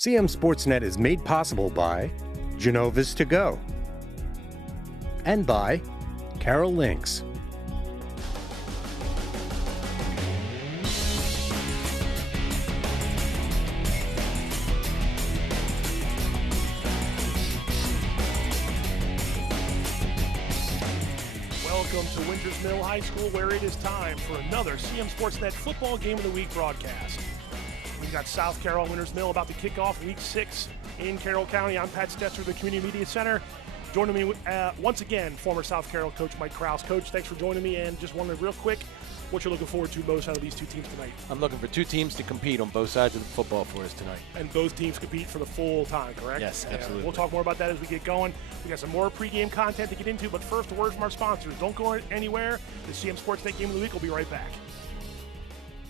CMSportsNet is made possible by Genova's To Go and by Carroll Links. Welcome to Winters Mill High School, where it is time for another CMSportsNet Football Game of the Week broadcast. We've got South Carroll Winters Mill about to kick off Week 6 in Carroll County. I'm Pat Stoetzer of the Community Media Center. Joining me once again, former South Carroll coach Mike Kraus. Coach, thanks for joining me, and just wondering real quick, what you're looking forward to most out of these two teams tonight. I'm looking for two teams to compete on both sides of the football for us tonight. And both teams compete for the full time, correct? Yes, absolutely. We'll talk more about that as we get going. We got some more pregame content to get into, but first, a word from our sponsors. Don't go anywhere. The CM Sportsnet Game of the Week will be right back.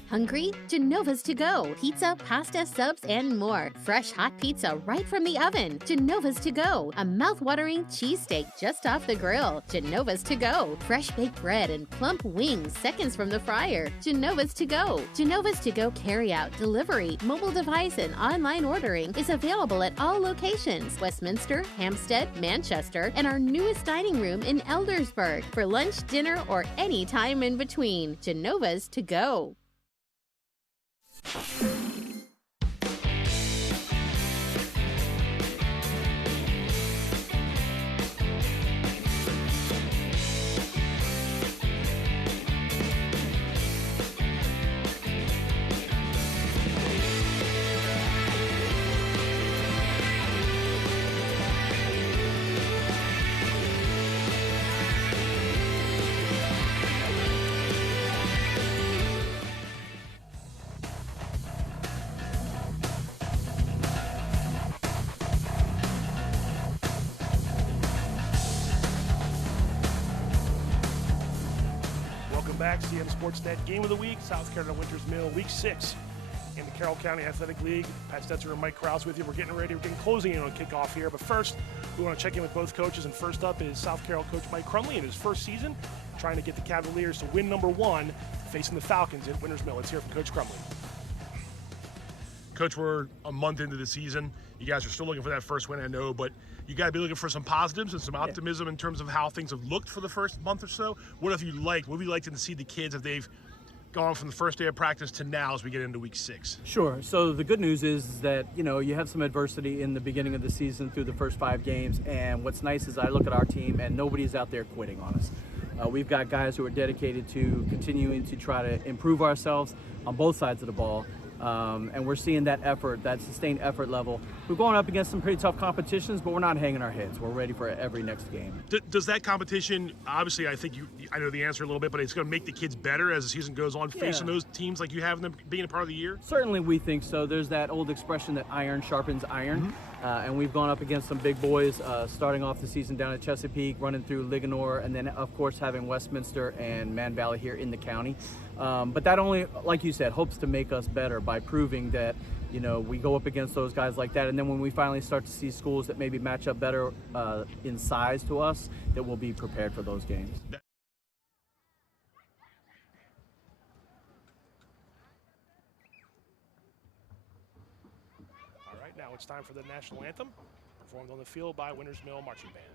Hungry? Genova's To Go. Pizza, pasta, subs, and more. Fresh hot pizza right from the oven. Genova's To Go. A mouth-watering cheesesteak just off the grill. Genova's To Go. Fresh baked bread and plump wings seconds from the fryer. Genova's To Go. Genova's To Go carry-out, delivery, mobile device, and online ordering is available at all locations. Westminster, Hampstead, Manchester, and our newest dining room in Eldersburg. For lunch, dinner, or any time in between. Genova's To Go. Back, CM Sportsnet Game of the Week, South Carolina Winters Mill, Week 6 in the Carroll County Athletic League. Pat Stoetzer and Mike Kraus with you. We're getting ready. We're getting closing in on kickoff here. But first, we want to check in with both coaches. And first up is South Carroll coach Mike Crumley in his first season, trying to get the Cavaliers to win number 1, facing the Falcons at Winters Mill. Let's hear from Coach Crumley. Coach, we're a month into the season. You guys are still looking for that first win, I know, but you got to be looking for some positives and some optimism in terms of how things have looked for the first month or so. What would you like to see the kids if they've gone from the first day of practice to now as we get into Week 6? Sure. So the good news is that, you have some adversity in the beginning of the season through the first 5 games, and what's nice is I look at our team and nobody's out there quitting on us. We've got guys who are dedicated to continuing to try to improve ourselves on both sides of the ball. And we're seeing that effort, that sustained effort level. We're going up against some pretty tough competitions, but we're not hanging our heads. We're ready for every next game. Does that competition, obviously, I know the answer a little bit, but it's going to make the kids better as the season goes on, facing those teams like you have them being a part of the year? Certainly we think so. There's that old expression that iron sharpens iron. And we've gone up against some big boys, starting off the season down at Chesapeake, running through Ligonor, and then, of course, having Westminster and Man Valley here in the county. But that only, like you said, hopes to make us better by proving that, we go up against those guys like that. And then when we finally start to see schools that maybe match up better in size to us, that we'll be prepared for those games. All right, now it's time for the national anthem, performed on the field by Winters Mill Marching Band.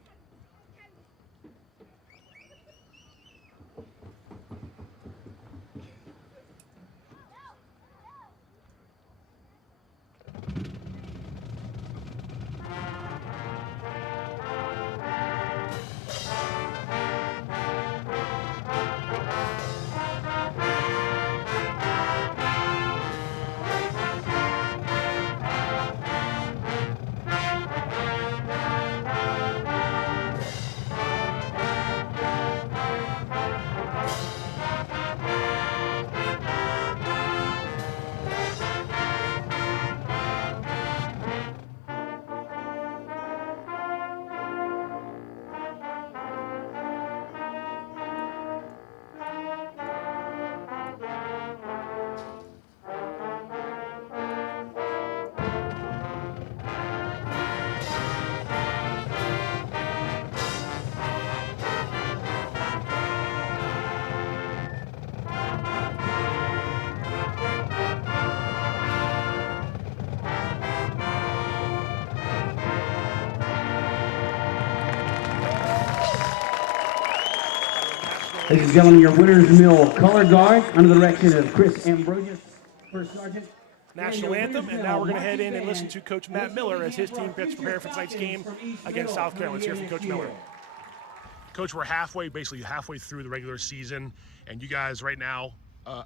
Ladies and gentlemen, your Winners Mill color guard under the direction of Chris Ambrosius, First Sergeant. National anthem, and now we're going to head in and listen to Coach Matt Miller as his team gets prepared for tonight's game against South Carolina. Let's hear from Coach Miller. Coach, we're basically halfway through the regular season, and you guys right now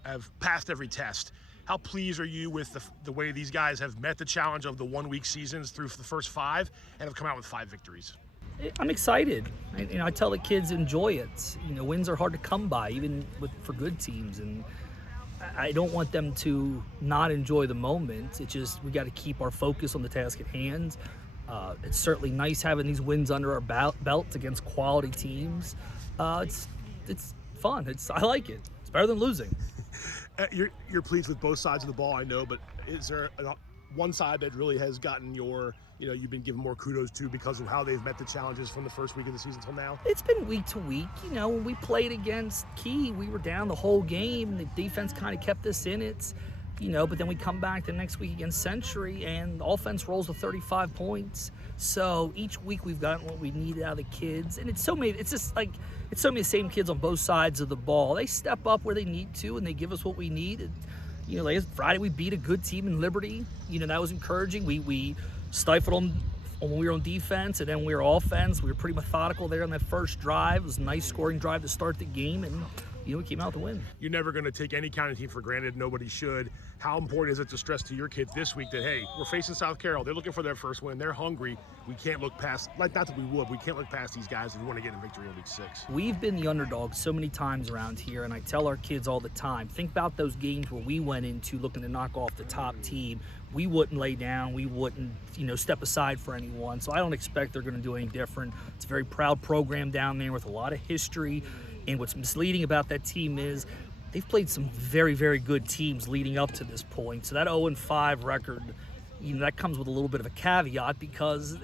have passed every test. How pleased are you with the way these guys have met the challenge of the 1 week seasons through the first 5 and have come out with 5 victories? I'm excited. I tell the kids enjoy it. Wins are hard to come by, even for good teams, and I don't want them to not enjoy the moment. It's just we got to keep our focus on the task at hand. It's certainly nice having these wins under our belts against quality teams. It's fun. I like it. It's better than losing. You're pleased with both sides of the ball, I know, but is there one side that really has gotten you've been given more kudos to because of how they've met the challenges from the first week of the season till now? It's been week to week. When we played against Key, we were down the whole game. The defense kind of kept us in it, but then we come back the next week against Century and the offense rolls to 35 points. So each week we've gotten what we needed out of the kids. And it's so many the same kids on both sides of the ball. They step up where they need to and they give us what we need. And, last Friday we beat a good team in Liberty. That was encouraging. We stifled them when we were on defense, and then we were offense. We were pretty methodical there on that first drive. It was a nice scoring drive to start the game, and we came out to win. You're never going to take any county team for granted. Nobody should. How important is it to stress to your kids this week that, hey, we're facing South Carroll. They're looking for their first win. They're hungry. We can't look past, not that we would, we can't look past these guys if we want to get a victory in week 6. We've been the underdog so many times around here, and I tell our kids all the time, think about those games where we went into looking to knock off the top team. We wouldn't lay down. We wouldn't, step aside for anyone. So I don't expect they're going to do any different. It's a very proud program down there with a lot of history. And what's misleading about that team is they've played some very, very good teams leading up to this point. So that 0-5 record, that comes with a little bit of a caveat because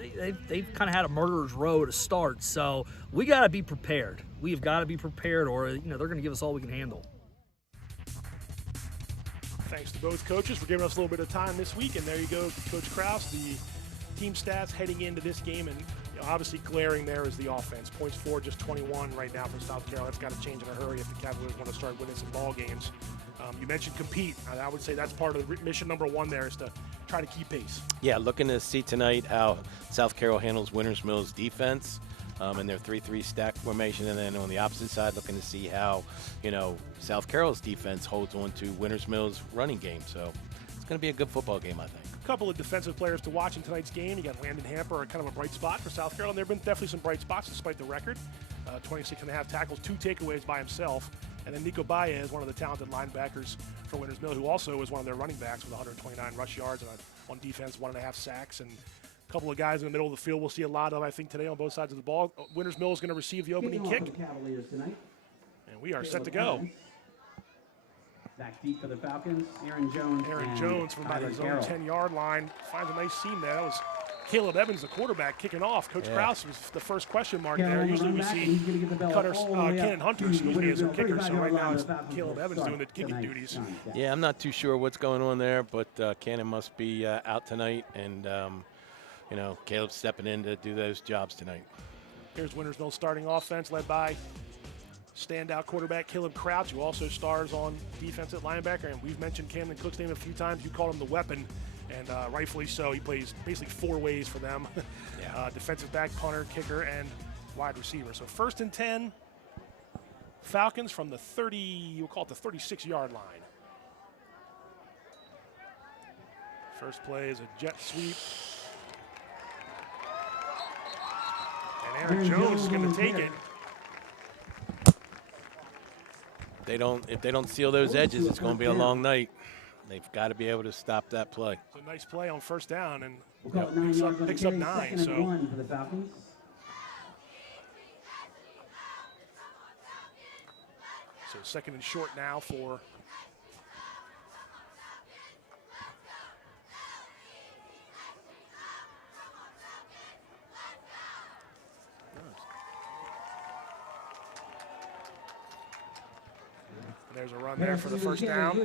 they've kind of had a murderer's row to start. So we got to be prepared. We have got to be prepared, or they're going to give us all we can handle. Thanks to both coaches for giving us a little bit of time this week. And there you go, Coach Kraus, the team stats heading into this game. And obviously glaring there is the offense. Points for just 21 right now for South Carolina. That's got to change in a hurry if the Cavaliers want to start winning some ball games. You mentioned compete. I would say that's part of the mission number 1 there is to try to keep pace. Yeah, looking to see tonight how South Carroll handles Winners Mill's defense in their 3-3 stack formation, and then on the opposite side looking to see how South Carroll's defense holds on to Winners Mill's running game. So it's going to be a good football game, I think. A couple of defensive players to watch in tonight's game. You got Landon Hamper, kind of a bright spot for South Carolina. There have been definitely some bright spots despite the record. 26.5 tackles, 2 takeaways by himself. And then Nico Baez, one of the talented linebackers for Winners Mill, who also is one of their running backs with 129 rush yards and on defense 1.5 sacks. And a couple of guys in the middle of the field we'll see a lot of, I think, today on both sides of the ball. Winners Mill is going to receive the opening kick. And we are set to go. Back deep for the Falcons, Aaron Jones from about his own 10-yard line finds a nice seam there. That was Caleb Evans, the quarterback, kicking off. Coach Kraus was the first question mark there. Usually we see Kenan Hunter, as their kicker. So right now it's Caleb Evans doing the kicking duties. Yeah, I'm not too sure what's going on there, but Kenan must be out tonight, and Caleb's stepping in to do those jobs tonight. Here's Winners Mill starting offense led by standout quarterback Caleb Kraus, who also stars on defense at linebacker. And we've mentioned Camden Cook's name a few times. You called him the weapon, and rightfully so. He plays basically 4 ways for them. Defensive back, punter, kicker, and wide receiver. So 1st and 10, Falcons from the 30, we'll call it the 36-yard line. First play is a jet sweep. And Aaron Jones is going to take it. If they don't seal those edges, it's going to be a long night. They've got to be able to stop that play. It's a nice play on 1st down, and picks up 9. So second and short now for there's a run there for the 1st down.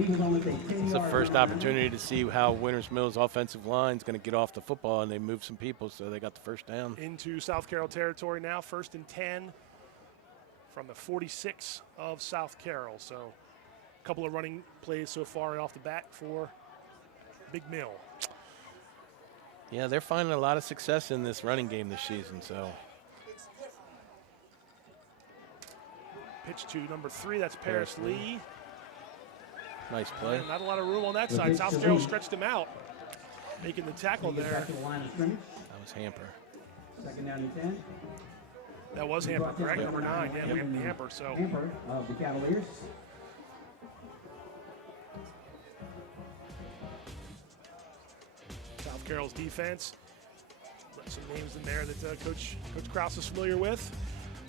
Eagles on with a It's 10-yard the first run. opportunity to see how Winters Mills' offensive line is going to get off the football, and they moved some people, so they got the first down. Into South Carroll territory now, 1st and 10 from the 46 of South Carroll. So a couple of running plays so far off the bat for Big Mill. Yeah, they're finding a lot of success in this running game this season, so. Pitch to number 3, that's Paris Lee. Nice play. And not a lot of room on that side. South Carroll stretched him out, making the tackle there. Back to the line of scrimmage. That was Hamper. 2nd down and 10. That was Hamper, correct? Number 9, yeah, we have Hamper. So Hamper of the Cavaliers. South Carroll's defense. Some names in there that Coach Kraus is familiar with.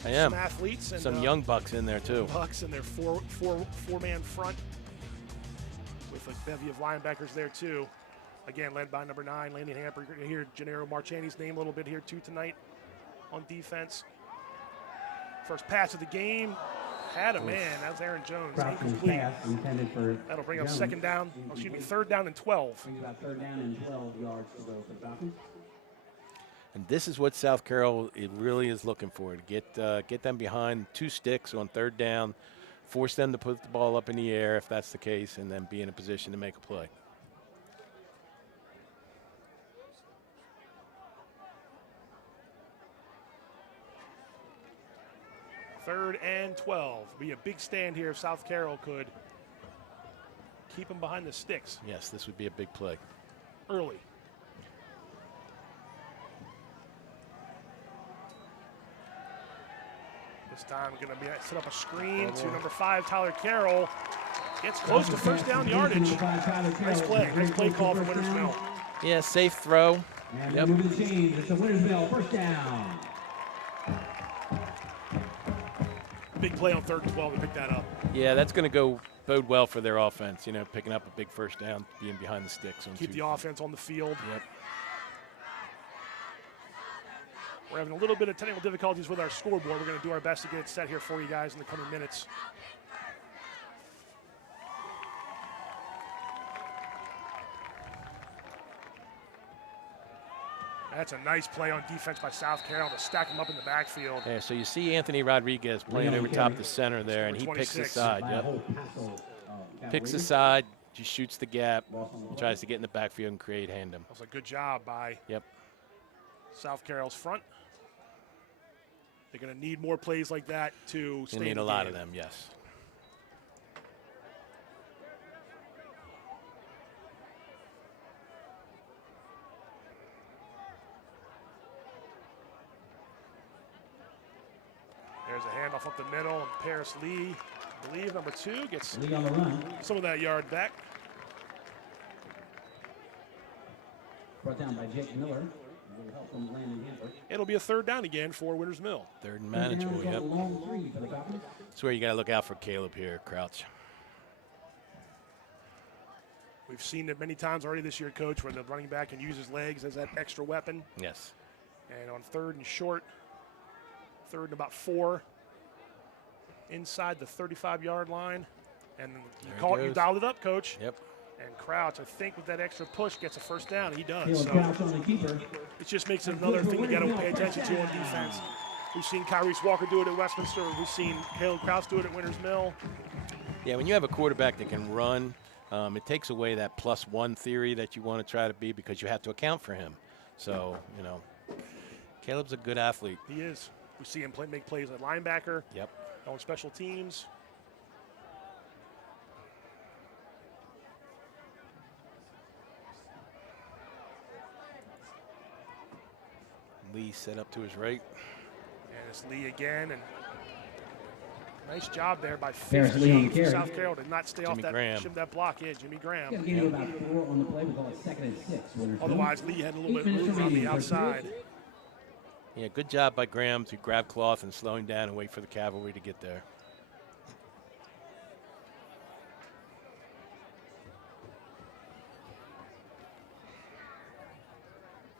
I am. Some athletes and Some young bucks in there, too. Bucks and their four-man front with a bevy of linebackers there, too. Again, led by number 9, Landon Hamper. You're going to hear Gennaro Marchani's name a little bit here, too, tonight on defense. First pass of the game. Had a man. That was Aaron Jones. Incomplete. That'll bring up 2nd down. Oh, excuse me, 3rd down and 12. Brings about 3rd down and 12 yards to go for the Falcons. And this is what South Carroll really is looking for, to get them behind 2 sticks on 3rd down, force them to put the ball up in the air if that's the case, and then be in a position to make a play. Third and 12. Be a big stand here if South Carroll could keep them behind the sticks. Yes, this would be a big play. Early. This time going to be set up a screen to number 5, Tyler Carroll. Gets close to 1st down yardage. Nice play. Nice play call for Winters Mill. Yeah, safe throw. And Yep. moving the chains. It's a Winters Mill 1st down. Big play on 3rd and 12 to pick that up. Yeah, that's going to bode well for their offense, picking up a big 1st down, being behind the sticks. Keep the offense on the field. Yep. We're having a little bit of technical difficulties with our scoreboard. We're going to do our best to get it set here for you guys in the coming minutes. That's a nice play on defense by South Carroll to stack them up in the backfield. Yeah, so you see Anthony Rodriguez playing over top the center there, and he picks the 26. side. Yep. Picks the side, just shoots the gap, tries to get in the backfield and create hand him. That was a good job by South Carroll's front. They're going to need more plays like that to stay in the game. They need a lot of them, yes. There's a handoff up the middle, and Paris Lee, I believe number 2, gets Lee on the run. some of that yard back. Brought down by Jake Miller. A little help from Landon Hamper. It'll be a 3rd down again for Winters Mill. 3rd and manageable, yep. Long 3 for the Falcons. That's where you got to look out for Caleb here, Crouch. We've seen it many times already this year, Coach, where the running back can use his legs as that extra weapon. Yes. And on 3rd and short, 3rd and about 4, inside the 35-yard line. And you dialed it up, Coach. Yep. And Kraus, I think with that extra push, gets a 1st down. He does. So So it just makes it another thing you got to pay attention to on defense. We've seen Kyrese Walker do it at Westminster. We've seen Caleb Kraus do it at Winters Mill. Yeah, when you have a quarterback that can run, it takes away that +1 theory that you want to try to be, because you have to account for him. So, Caleb's a good athlete. He is. We see him make plays at linebacker. Yep. On special teams. Lee set up to his right. And it's Lee again. And nice job there by There's Lee on the 15 carry. from South Carroll to not stay off Jimmy Graham. that block. Yeah, Jimmy Graham. Got a gain of about 4 on the play. We call it 2nd and 6. Winters Mill. Otherwise, Lee had a little 8 bit of minutes room on the remaining. outside. Yeah, good job by Graham to grab cloth and slowing down and wait for the cavalry to get there.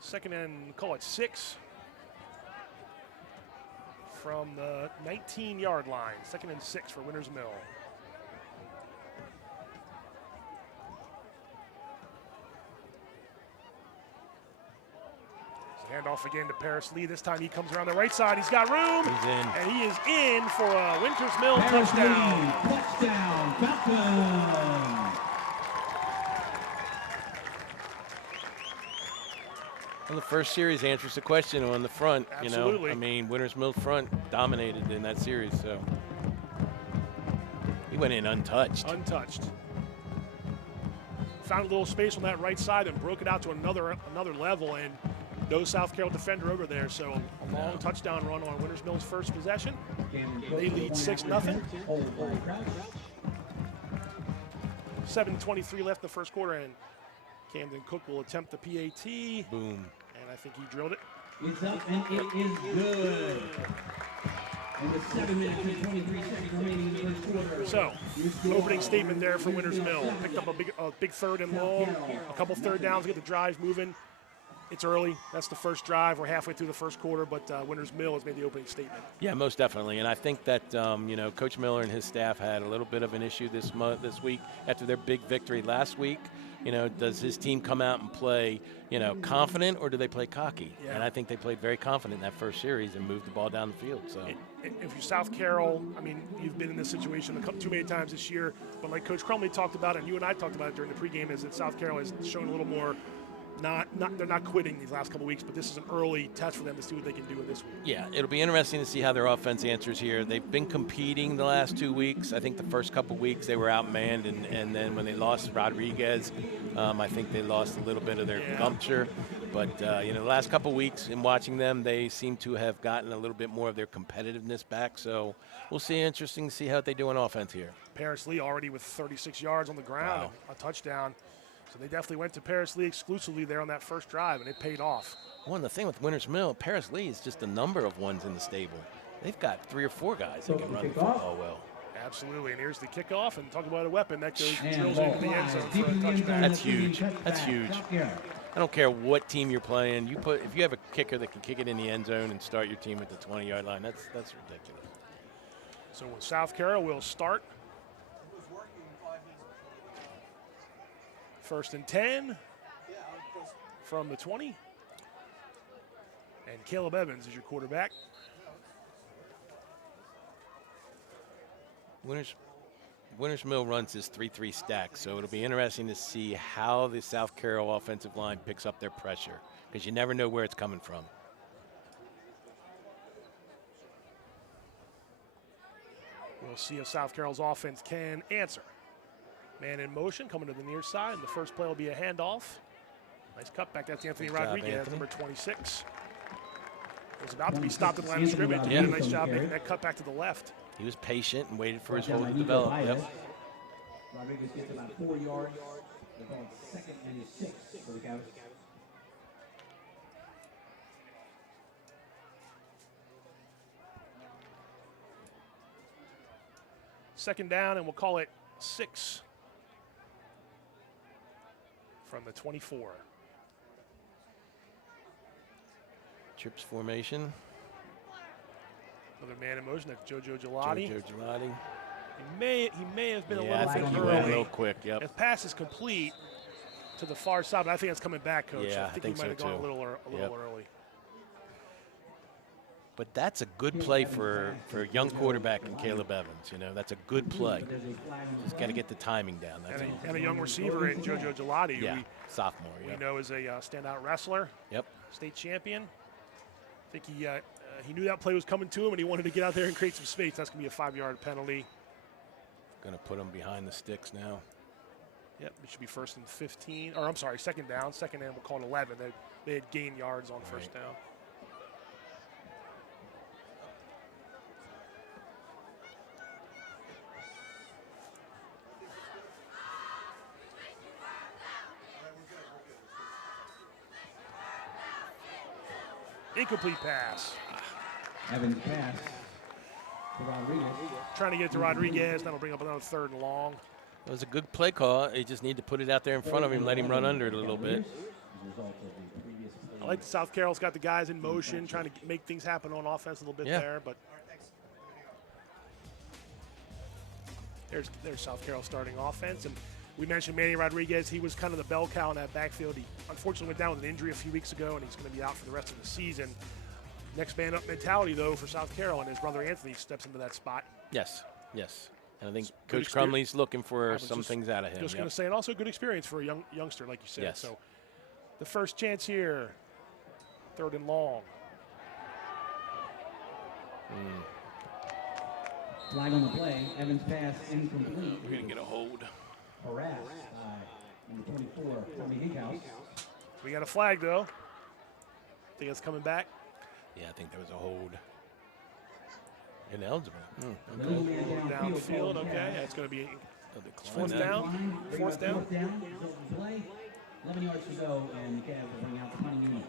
Second and, call it 6 from the 19-yard line. 2nd and 6 for Winters Mill. Handoff again to Paris Lee. This time he comes around the right side. He's got room. He's in. And he is in for a Winters Mill Paris touchdown. Lee, touchdown, Falcons. Well, the first series answers the question on the front. Absolutely. You know, I mean, Winters Mill front dominated in that series, so he went in untouched. Untouched. Found a little space on that right side and broke it out to another level, and no South Carroll defender over there. So a long touchdown run on Winters Mill's first possession. They lead 6-0. 7:23 left in the first quarter, and Camden Cook will attempt the PAT. Boom. And I think he drilled it. It's up and it is good. And with 7 minutes and 23 seconds remaining in the first quarter. So, opening statement there for Winters Mill. Picked up a big third and long, a couple third downs to get the drive moving. It's early. This the first drive. We're halfway through the first quarter, but Winters Mill has made the opening statement. Yeah, most definitely. And I think that, you know, Coach Miller and his staff had a little bit of an issue this week after their big victory last week. You know, does his team come out and play, you know, confident, or do they play cocky? Yeah. And I think they played very confident in that first series and moved the ball down the field. So, if you're South Carroll, I mean, you've been in this situation too many times this year. But like Coach Crumley talked about, and you and I talked about it during the pregame, is that South Carroll has shown a little more. They're not quitting these last couple of weeks, but this is an early test for them to see what they can do in this week. yeah, it'll be interesting to see how their offense answers here. They've been competing the last 2 weeks. I think the first couple of weeks they were outmanned, and then when they lost Rodriguez, I think they lost a little bit of their gumpture. But, you know, the last couple of weeks in watching them, they seem to have gotten a little bit more of their competitiveness back. So we'll see. Interesting to see how they do on offense here. Paris Lee already with 36 yards on the ground, Wow. a touchdown. So they definitely went to Paris Lee exclusively there on that first drive, and it paid off. Well, and the thing with Winters Mill, Paris Lee is just a number of ones in the stable. They've got 3 or 4 guys that can run the football well. Absolutely, and here's the kickoff, and talk about a weapon that goes And drills ball into the end zone flies for deep a in the end zone. touchback. That's huge. That's huge. Yeah. I don't care what team you're playing. If you have a kicker that can kick it in the end zone and start your team at the 20-yard line, that's ridiculous. So South Carroll will start. 1st and 10 from the 20. And Caleb Evans is your quarterback. Winters Mill runs this 3-3 stack, so it'll be interesting to see how the South Carroll offensive line picks up their pressure, because you never know where it's coming from. We'll see if South Carroll's offense can answer. Man in motion, coming to the near side. And the first play will be a handoff. Nice cutback. That's Anthony Good job, Rodriguez, Anthony. number 26. Was about to be stopped at the line of scrimmage. He Yeah. did a nice job making that cut back to the left. He was patient and waited for his hole to develop. Yep. Rodriguez gets about 4 yards. They're going 2nd and 6 for the Cavs. Second down, and we'll call it 6 from the 24. Trips formation. Another man in motion. That's JoJo Gelati. Jojo Gelati. He may have been a Yeah, little I think bit he went a early. little quick. Yep. His pass is complete to the far side, but I think that's coming back, Coach. Yeah, I think I think he might have so, gone a too. little Yep. early. But that's a good play for a young quarterback in Caleb Evans. You know, that's a good play. Just got to get the timing down. That's all. And a young receiver in JoJo Gelati, who Yeah, sophomore. we Yep. know is a standout wrestler, Yep. state champion. I think he knew that play was coming to him, and he wanted to get out there and create some space. That's going to be a 5-yard penalty. Going to put him behind the sticks now. Yep, it should be 1st and 15. Or I'm sorry, 2nd down. 2nd down, we'll call it 11. They had gained yards on 1st down. Incomplete pass. Evans pass to Rodriguez. Trying to get it to Rodriguez. That'll bring up another 3rd and long. It was a good play call. You just need to put it out there in front of him, let him run under it a little bit. I like the South Carroll's got the guys in motion, trying to make things happen on offense a little bit there. But there's South Carroll starting offense. And We mentioned Manny Rodriguez. He was kind of the bell cow in that backfield. He unfortunately went down with an injury a few weeks ago, and he's going to be out for the rest of the season. Next man up mentality, though, for South Carroll, and his brother Anthony steps into that spot. Yes, yes. And I think Coach Crumley's looking for some things out of him. Just going to say, and also good experience for a youngster, like you said. Yes. So the first chance here, 3rd and long. Flag on the play. Evans' pass incomplete. We're going to get a hold. Harassed by number 24, Tommy Hinkhouse. We got a flag, though. Think it's coming back? Yeah, I think there was a hold. Ineligible. Downfield, okay. That's going to be 4th down. 4th down. Play. 11 yards to go, and the Cavs will bring out the punting unit.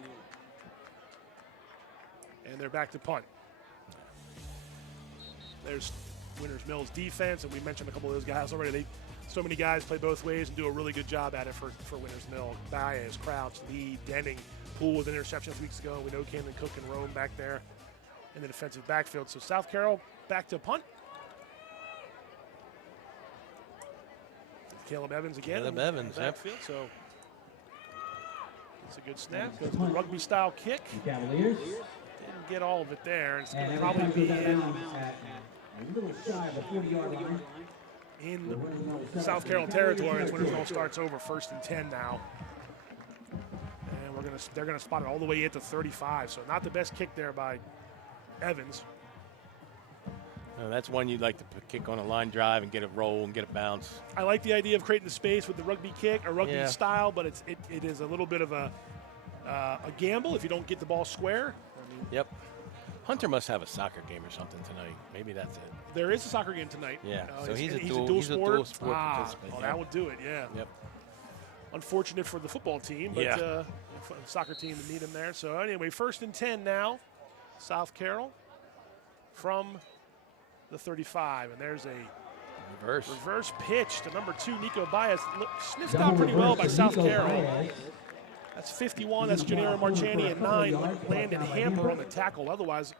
And they're back to punt. There's Winters Mill's defense, and we mentioned a couple of those guys already. So many guys play both ways and do a really good job at it for Winters Mill. Baez, Kraus, Lee, Denning. Poole with an interception a few weeks ago. We know Camden Cook and Rome back there in the defensive backfield. So South Carroll back to punt. Caleb Evans again. Caleb Evans, backfield. So it's a good snap. Goes to the rugby style kick. Cavaliers. Didn't get all of it there. It's going to probably be a little shy of the 40-yard line. In South Carroll territory as Winters Mill starts over. 1st and 10 now. They're going to spot it all the way at the 35. So not the best kick there by Evans. That's one you'd like to kick on a line drive and get a roll and get a bounce. I like the idea of creating the space with the rugby kick or rugby style, but it is a little bit of a gamble if you don't get the ball square. Yep. Hunter must have a soccer game or something tonight. Maybe that's it. There is a soccer game tonight. Yeah. So he's a dual dual sport participant. Well, that would do it. Yeah. Yep. Unfortunate for the football team, but for the soccer team to need him there. So anyway, 1st and 10 now, South Carroll from the 35, and there's a reverse pitch to number 2, Nico Baez. Sniffed out pretty well by South Carroll. That's 51. That's Gennaro Marchani, and 9, Landon Hamper on the tackle. Otherwise,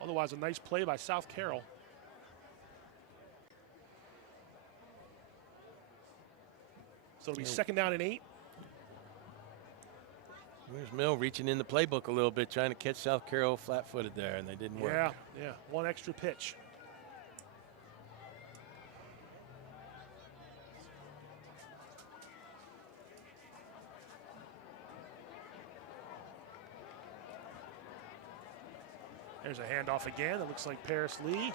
a nice play by South Carroll. So it'll be 2nd down and 8. Winters Mill reaching in the playbook a little bit, trying to catch South Carroll flat-footed there, and they didn't work. Yeah. One extra pitch. There's a handoff again. It looks like Paris Lee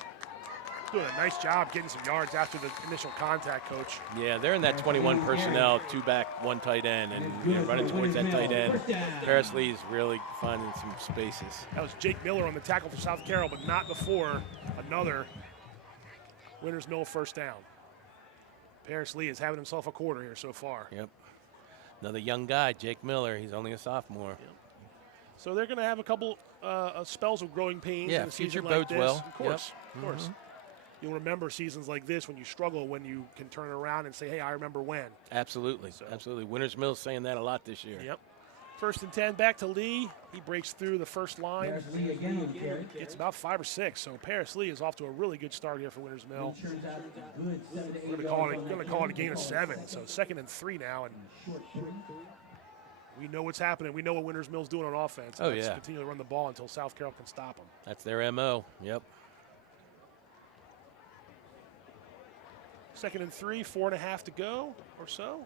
doing a nice job getting some yards after the initial contact, Coach. Yeah, they're in that 21 personnel, 2 back, 1 tight end, and running towards that tight end. Paris Lee's really finding some spaces. That was Jake Miller on the tackle for South Carroll, but not before another Winters Mill 1st down. Paris Lee is having himself a quarter here so far. Yep. Another young guy, Jake Miller. He's only a sophomore. Yep. So they're going to have a couple spells of growing pains in a season like this. Well. Of course, of course. You'll remember seasons like this when you struggle, when you can turn around and say, hey, I remember when. Absolutely, absolutely. Winters Mill's saying that a lot this year. Yep. 1st and 10, back to Lee. He breaks through the first line. Gets about 5 or 6. So Paris Lee is off to a really good start here for Winters Mill. We're going to call it a gain of 7. So 2nd and 3 now, and we know what's happening. We know what Winters Mill's doing on offense. Let's continue to run the ball until South Carroll can stop them. That's their MO. Yep. 2nd and 3, 4.5 to go or so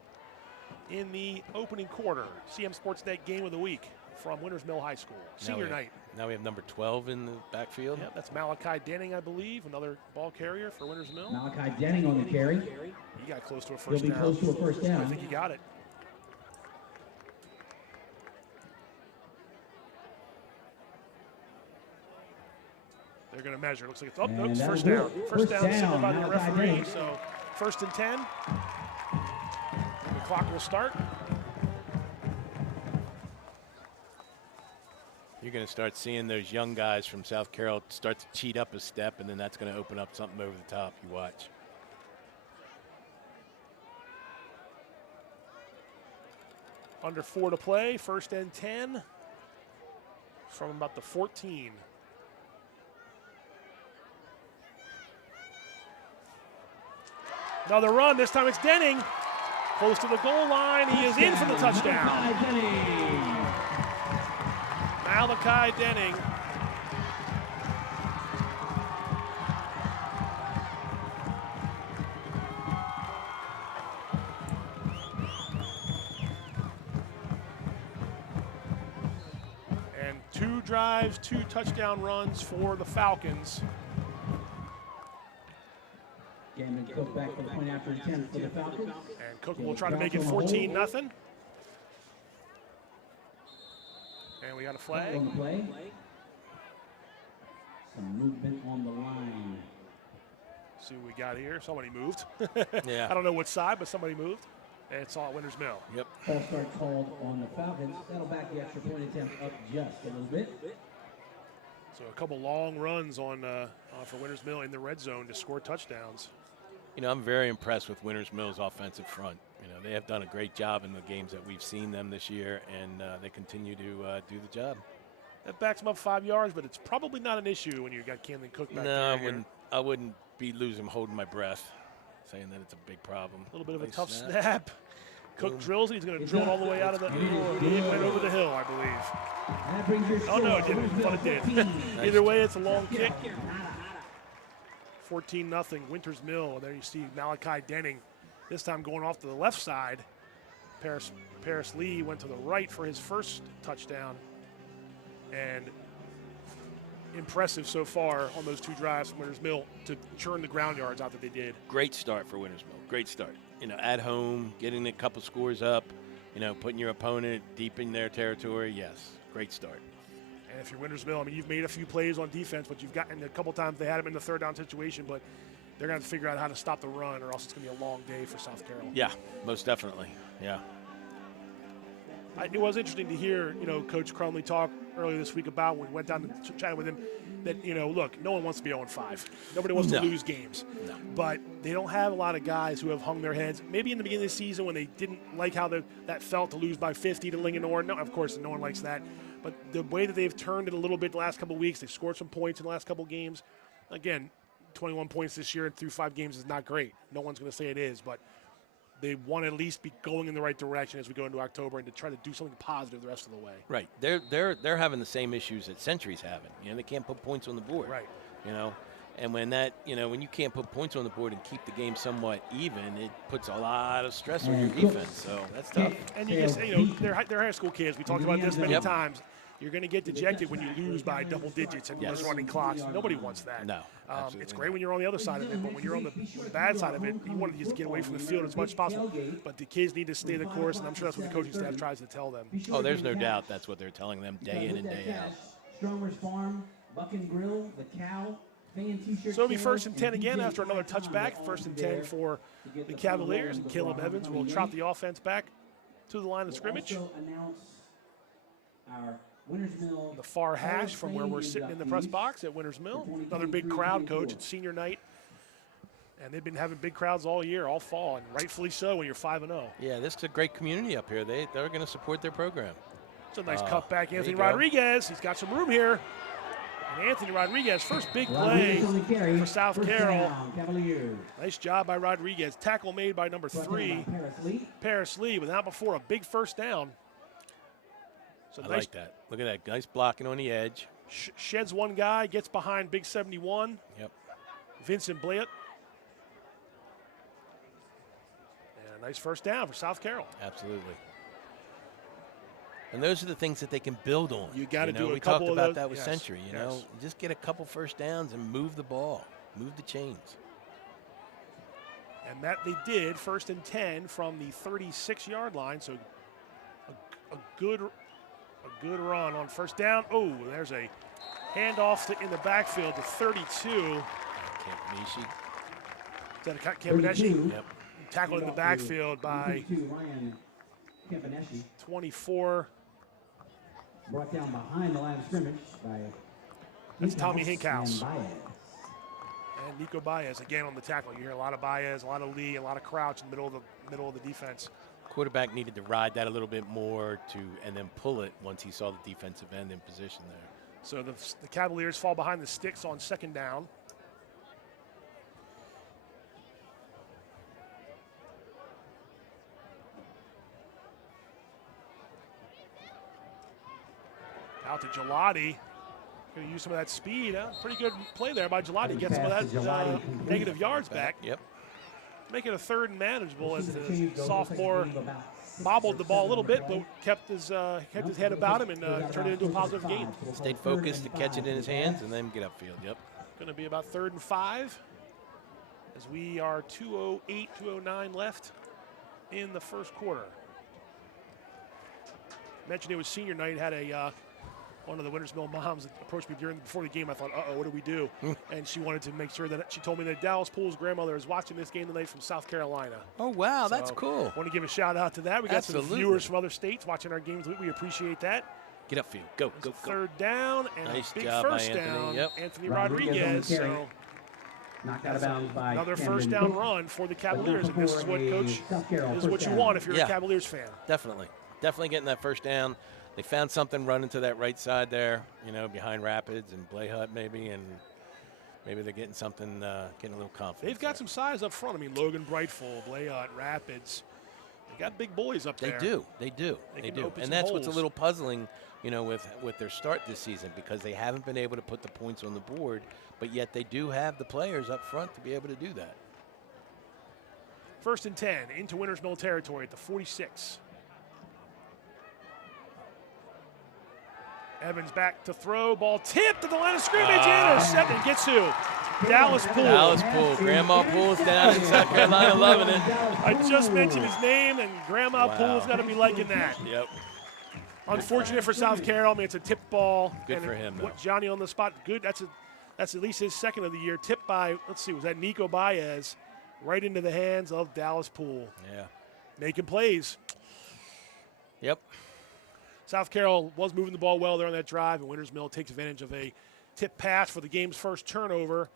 in the opening quarter. CMSportsNet game of the week from Winters Mill High School. Senior night. Now we have number 12 in the backfield. Yep, that's Malachi Denning, I believe, another ball carrier for Winters Mill. Malachi Denning on the carry. He got close to a first down. He'll be close to a 1st down. I think he got it. They're going to measure. Looks like it's nope, first down. First down, signaled by the referee. So 1st and 10. The clock will start. You're going to start seeing those young guys from South Carroll start to cheat up a step, and then that's going to open up something over the top. You watch. Under 4 to play. 1st and 10 from about the 14. Another run. This time it's Denning. Close to the goal line. He is in for the touchdown. Malachi Denning. And 2 drives, 2 touchdown runs for the Falcons. And Cook back for the point after attempt for the Falcons. And Cook will try to make it 14-0. And we got a flag. On the play. Some movement on the line. See what we got here. Somebody moved. Yeah. I don't know what side, but somebody moved. And it's all at Winters Mill. Yep. False start called on the Falcons. That'll back the extra point attempt up just a little bit. So a couple long runs on for Winters Mill in the red zone to score touchdowns. You know, I'm very impressed with Winters Mill's offensive front. You know, they have done a great job in the games that we've seen them this year, and they continue to do the job. That backs them up 5 yards, but it's probably not an issue when you got Camden Cook back No, there. I wouldn't be holding my breath, saying that it's a big problem. A little bit of a Nice tough snap. Cook drills it. He's going to drill it all the way out of the. It went over the hill, I believe. Oh no, it didn't. But it did. Either way, it's a long kick. 14-0 Winters Mill. There you see Malachi Denning. This time going off to the left side. Paris Lee went to the right for his first touchdown. And impressive so far on those 2 drives from Winters Mill to churn the ground yards out that they did. Great start for Winters Mill. Great start. You know, at home, getting a couple scores up, you know, putting your opponent deep in their territory. Yes, great start. And if you're Winters Mill, I mean, you've made a few plays on defense, but you've gotten a couple times they had them in the 3rd down situation, but they're going to have to figure out how to stop the run or else it's going to be a long day for South Carroll. Yeah, most definitely. Yeah. It was interesting to hear, you know, Coach Crumley talk earlier this week about when we went down to chat with him that, you know, look, no one wants to be 0-5. Nobody wants to lose games. No. But they don't have a lot of guys who have hung their heads. Maybe in the beginning of the season when they didn't like how that felt to lose by 50 to Linganore. No, of course, no one likes that. But the way that they've turned it a little bit the last couple of weeks, they've scored some points in the last couple of games. Again, 21 points this year through 5 games is not great. No one's going to say it is, but they want to at least be going in the right direction as we go into October and to try to do something positive the rest of the way. Right. They're having the same issues that Century's having. You know, they can't put points on the board. Right. You know, and when you can't put points on the board and keep the game somewhat even, it puts a lot of stress on your defense. So that's tough. And you just, you know, they're high school kids. We talked about this many times. You're going to get dejected when you lose by double digits and there's running clocks. Nobody wants that. No, it's great when you're on the other side of it, but when you're on the bad side of it, you want to just get away from the field as much as possible. But the kids need to stay the course, and I'm sure that's what the coaching staff tries to tell them. Oh, there's no doubt that's what they're telling them day in and day out. Stromer's Farm, Buck and Grill, The Cow, So it'll be 1st and 10 again after another touchback. 1st and 10 for the Cavaliers, and Caleb Evans will trot the offense back to the line of scrimmage. The far hash from where we're sitting in the press box at Winters Mill. Another big crowd, Coach. It's senior night. And they've been having big crowds all year, all fall, and rightfully so when you're 5-0. Yeah, this is a great community up here. They're going to support their program. It's a nice cutback. Anthony Rodriguez. He's got some room here. And Anthony Rodriguez, first big play for South Carroll. Nice job by Rodriguez. Tackle made by number 3, Paris Lee, with out before a big first down. So I like that. Look at that. Nice blocking on the edge. Sheds one guy, gets behind big 71. Yep. Vincent Blait. And a nice first down for South Carroll. Absolutely. And those are the things that they can build on. You got to do a we couple talked of about those. that with Century. You know, just get a couple first downs and move the ball, move the chains. And that they did. 1st and 10 from the 36-yard line. So a good run on first down. Oh, there's a handoff in the backfield to 32. Campaneshi. Is that a Campaneshi? Yep. Tackled in the backfield by 24. Brought down behind the line of scrimmage by that's Tommy Hinkhouse. And Nico Baez again on the tackle. You hear a lot of Baez, a lot of Lee, a lot of Crouch in the middle of the defense. Quarterback needed to ride that a little bit more and then pull it once he saw the defensive end in position there. So the Cavaliers fall behind the sticks on 2nd down. Out to Gelati. Going to use some of that speed. Pretty good play there by Gelati. Get some of that negative yards back. Yep. Make it a 3rd and manageable as the sophomore bobbled the ball a little bit, but kept his head about him and turned it into a positive gain. Stayed focused to catch it in his hands and then get upfield. Yep. Going to be about 3rd and 5 as we are 2:08, 2:09 left in the first quarter. Mentioned it was senior night. Had a one of the Winters Mill moms approached me before the game. I thought, uh-oh, what do we do? And she wanted to make sure that she told me that Dallas Poole's grandmother is watching this game tonight from South Carolina. Oh, wow, So, that's cool. Want to give a shout out to that. We got Absolutely. some viewers from other states watching our games. We appreciate that. Get upfield. Go, go, go. 3rd down and Nice a big job by first Anthony. down. Yep. Anthony Rodriguez. So Knocked out of bounds by another Camden first down Book. run for the Cavaliers. And this is what, For a Coach, South Carroll this is what first you down. want if you're Yeah. a Cavaliers fan. Definitely. Definitely getting that first down. They found something running to that right side there, behind Rapids and Blayhut maybe, and maybe they're getting something, getting a little confidence. They've got some size up front. I mean, Logan Brightful, Blayhut, Rapids. They got big boys up there. They do. They do. They They can do. open And some that's what's a holes. little puzzling, with their start this season, because they haven't been able to put the points on the board, but yet they do have the players up front to be able to do that. 1st and 10 into Winters Mill territory at the 46. Evans back to throw. Ball tipped at the line of scrimmage. Intercepted. Gets who? Dallas Poole. Dallas Poole. Grandma Poole's down in South Carolina loving it. I just mentioned his name, and Grandma Poole's got to be liking that. Yep. Unfortunate for South Carroll. I mean, it's a tip ball. Good and for him, though. What Johnny on the spot. Good. That's at least his 2nd of the year. Tipped by, let's see, was that Nico Baez? Right into the hands of Dallas Poole. Yeah. Making plays. Yep. South Carroll was moving the ball well there on that drive, and Winters Mill takes advantage of a tip pass for the game's first turnover,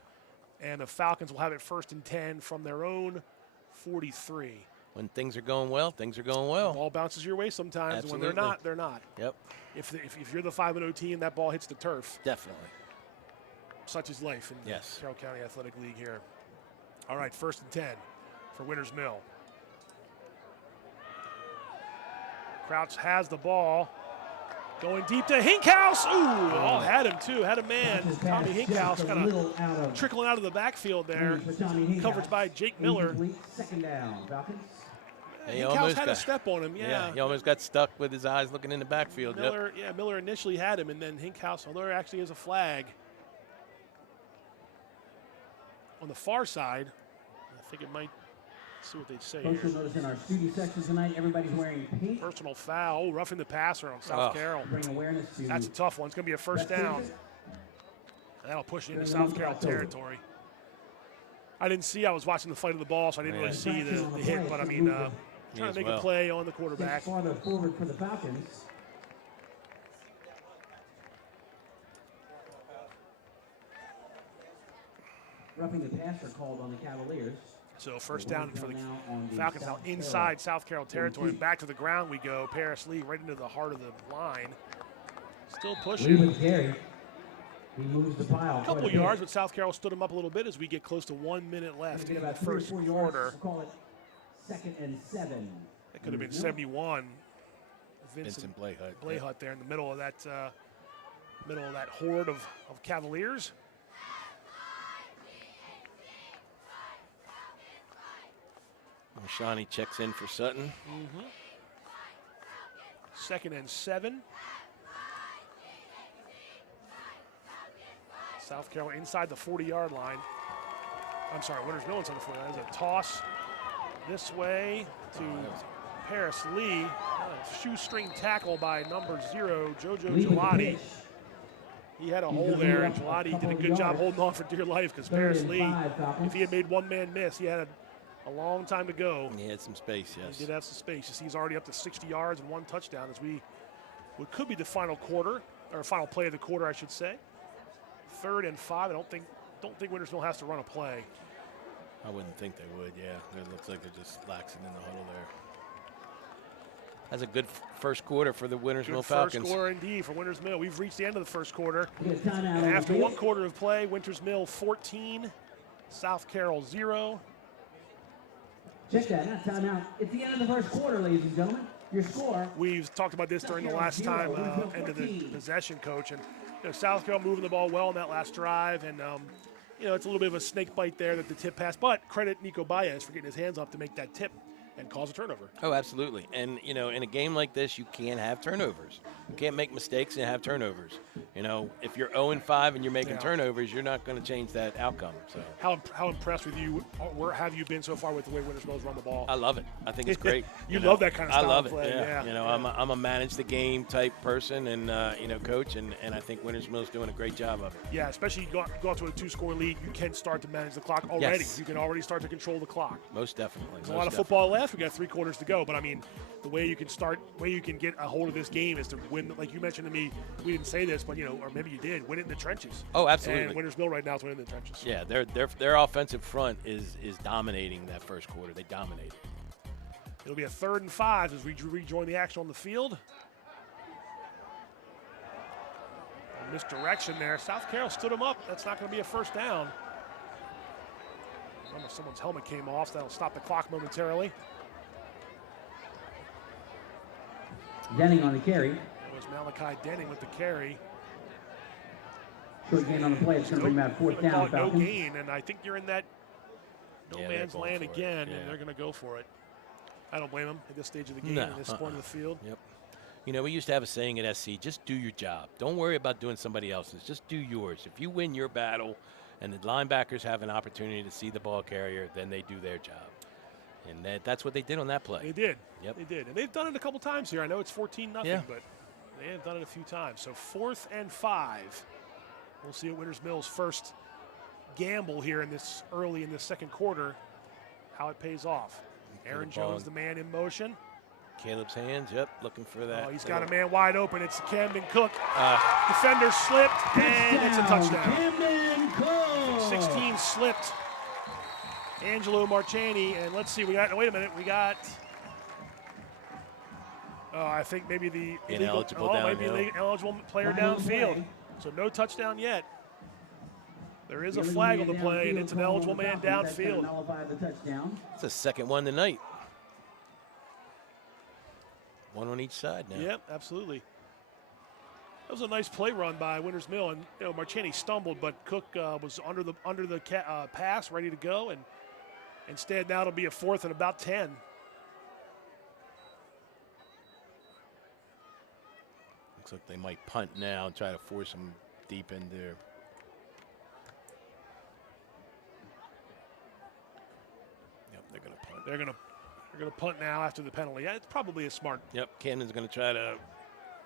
and the Falcons will have it 1st and 10 from their own 43. When things are going well, things are going well. The ball bounces your way sometimes, and when Absolutely. they're not, they're not. Yep. If you're the 5-0 team, that ball hits the turf. Definitely. Such is life in Yes. the Carroll County Athletic League here. All right, 1st and 10 for Winters Mill. Kraus has the ball. Going deep to Hinkhouse. Ooh, had him too. Had a man. Tommy Hinkhouse kind of trickling out of the backfield there. Coverage by Jake Miller. 2nd down, Falcons. He Hinkhouse almost had got a step on him, yeah. He almost got stuck with his eyes looking in the backfield. Miller, Miller initially had him, and then Hinkhouse, although there actually is a flag on the far side, I think it might. See what they say Folks, here. you'll notice in our studio section tonight, everybody's wearing pink. Personal foul. Oh, roughing the passer on South Carroll. Bring awareness to That's a tough one. It's going to be a first down. That'll push it into South Carroll territory. I didn't see. I was watching the fight of the ball, so I didn't really see the hit. But, I mean, trying to make a play on the quarterback. Farther forward for the Falcons. Roughing the passer called on the Cavaliers. So first down for the Falcons now inside South Carroll territory. Back to the ground we go. Paris Lee right into the heart of the line. Still pushing. Lee with Gary. He moves the pile. A couple yards, but South Carroll stood him up a little bit as we get close to 1 minute left in the first quarter. We'll call it 2nd and 7. That could have been 71. Vincent Blayhut. Blayhut there in the middle of that horde of Cavaliers. Shawnee checks in for Sutton. 2nd and 7. South Carolina inside the 40-yard line. I'm sorry, Winters Mill inside the 40. There's a toss this way to Paris Lee. A shoestring tackle by number 0, JoJo Gelati. He had a hole there, and Gelati did a good job holding on for dear life because Paris Lee, if he had made one man miss, he had a long time to go. He had some space, yes. He did have some space. You see he's already up to 60 yards and 1 touchdown as what could be the final quarter, or final play of the quarter, I should say. 3rd and 5. I don't think Winters Mill has to run a play. I wouldn't think they would, yeah. It looks like they're just laxing in the huddle there. That's a good first quarter for the Winters Mill Falcons. First quarter indeed for Winters Mill. We've reached the end of the first quarter. And after 1 quarter of play, Winters Mill 14, South Carroll 0. Check that, not timeout. It's the end of the first quarter, ladies and gentlemen. Your score. We've talked about this during the last time end of the possession, Coach. And South Carolina moving the ball well in that last drive. And, it's a little bit of a snake bite there that the tip passed. But credit Nico Baez for getting his hands up to make that tip and cause a turnover. Oh, absolutely. And, in a game like this, you can't have turnovers. You can't make mistakes and have turnovers. If you're 0-5 and you're making turnovers, you're not going to change that outcome. So how impressed with you have you been so far with the way Winters Mills run the ball? I love it. I think it's great. You love that kind of style I love of play. it. Yeah. I'm a manage the game type person and coach, and I think Winters Mills doing a great job of it. Yeah, especially you go out to a 2-score lead, you can start to manage the clock already. Yes. You can already start to control the clock. Most definitely. There's a lot of football left. We got 3 quarters to go, but the way you can get a hold of this game is to win. Like you mentioned to me, we didn't say this, but or maybe you did, win it in the trenches. Oh, absolutely. And Winters Mill right now is winning in the trenches. Yeah, their offensive front is dominating that first quarter. They dominate. It'll be a 3rd and 5 as we rejoin the action on the field. Misdirection there. South Carroll stood him up. That's not going to be a first down. Almost someone's helmet came off. That'll stop the clock momentarily. Denning on the carry. It was Malachi Denning with the carry. Short gain on the play. It's going to bring that 4th down. No gain, and I think you're in that man's land again, and they're going to go for it. I don't blame them at this stage of the game, at this point of the field. Yep. We used to have a saying at SC, just do your job. Don't worry about doing somebody else's. Just do yours. If you win your battle and the linebackers have an opportunity to see the ball carrier, then they do their job. And that's what they did on that play. They did. Yep. They did. And they've done it a couple times here. I know it's 14-0, but they have done it a few times. So 4th and 5. We'll see at Winters Mills' first gamble here early in this second quarter, how it pays off. Aaron Jones, the man in motion. Caleb's hands, looking for that. Oh, he's got a man wide open. It's Camden Cook. Defender slipped, and it's a touchdown. Camden Cook. 16 slipped. Angelo Marchani, and let's see, wait a minute, I think maybe the ineligible player downfield. So no touchdown yet. There is a flag on the play, and it's an eligible man downfield. It's a second one tonight. One on each side now. Yep, absolutely. That was a nice play run by Winters Mill, and Marchani stumbled, but Cook was under the pass, ready to go, and instead now it'll be a 4th and about 10. Looks like they might punt now and try to force them deep in there. Yep, they're going to punt. They're going to punt now after the penalty. Yeah, it's probably a smart. Yep, Camden's going to try to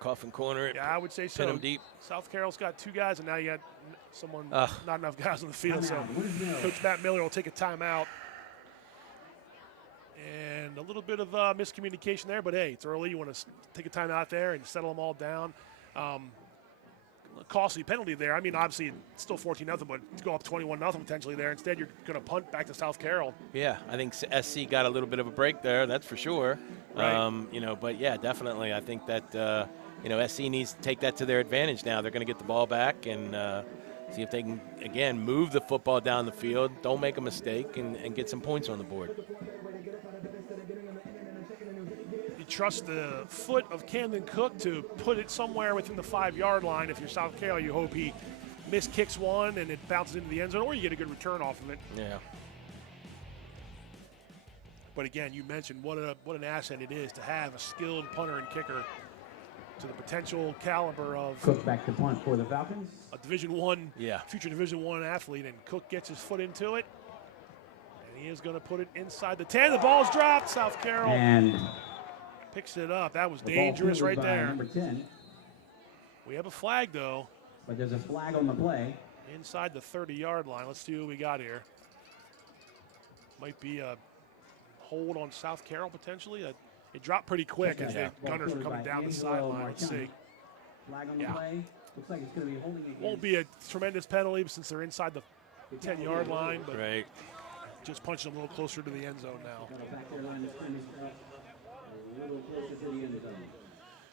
coffin corner it. Yeah, I would say so. Pin them deep. South Carroll's got 2 guys, and now you got not enough guys on the field. So Coach Matt Miller will take a timeout. And a little bit of miscommunication there, but hey, it's early. You want to take a time out there and settle them all down. Costly penalty there. Obviously, it's still 14-0, but to go up 21-0 potentially there. Instead, you're going to punt back to South Carroll. Yeah, I think SC got a little bit of a break there. That's for sure. Right. But yeah, definitely. I think that SC needs to take that to their advantage now. They're going to get the ball back and see if they can again move the football down the field. Don't make a mistake and get some points on the board. Trust the foot of Camden Cook to put it somewhere within the 5-yard line. If you're South Carolina, you hope he miskicks one and it bounces into the end zone, or you get a good return off of it. Yeah. But again, you mentioned what an asset it is to have a skilled punter and kicker to the potential caliber of Cook back to punt for the Falcons. A future Division I athlete, and Cook gets his foot into it, and he is going to put it inside the 10. The ball's dropped. South Carroll. And picks it up. That was dangerous right there. Number 10. We have a flag, though. But there's a flag on the play. Inside the 30-yard line. Let's see what we got here. Might be a hold on South Carroll, potentially. It dropped pretty quick as the Gunners were coming down the sideline. Let's see. Flag on the play. Looks like it's going to be holding against. Won't be a tremendous penalty since they're inside the 10-yard line. But right. Just punching them a little closer to the end zone now.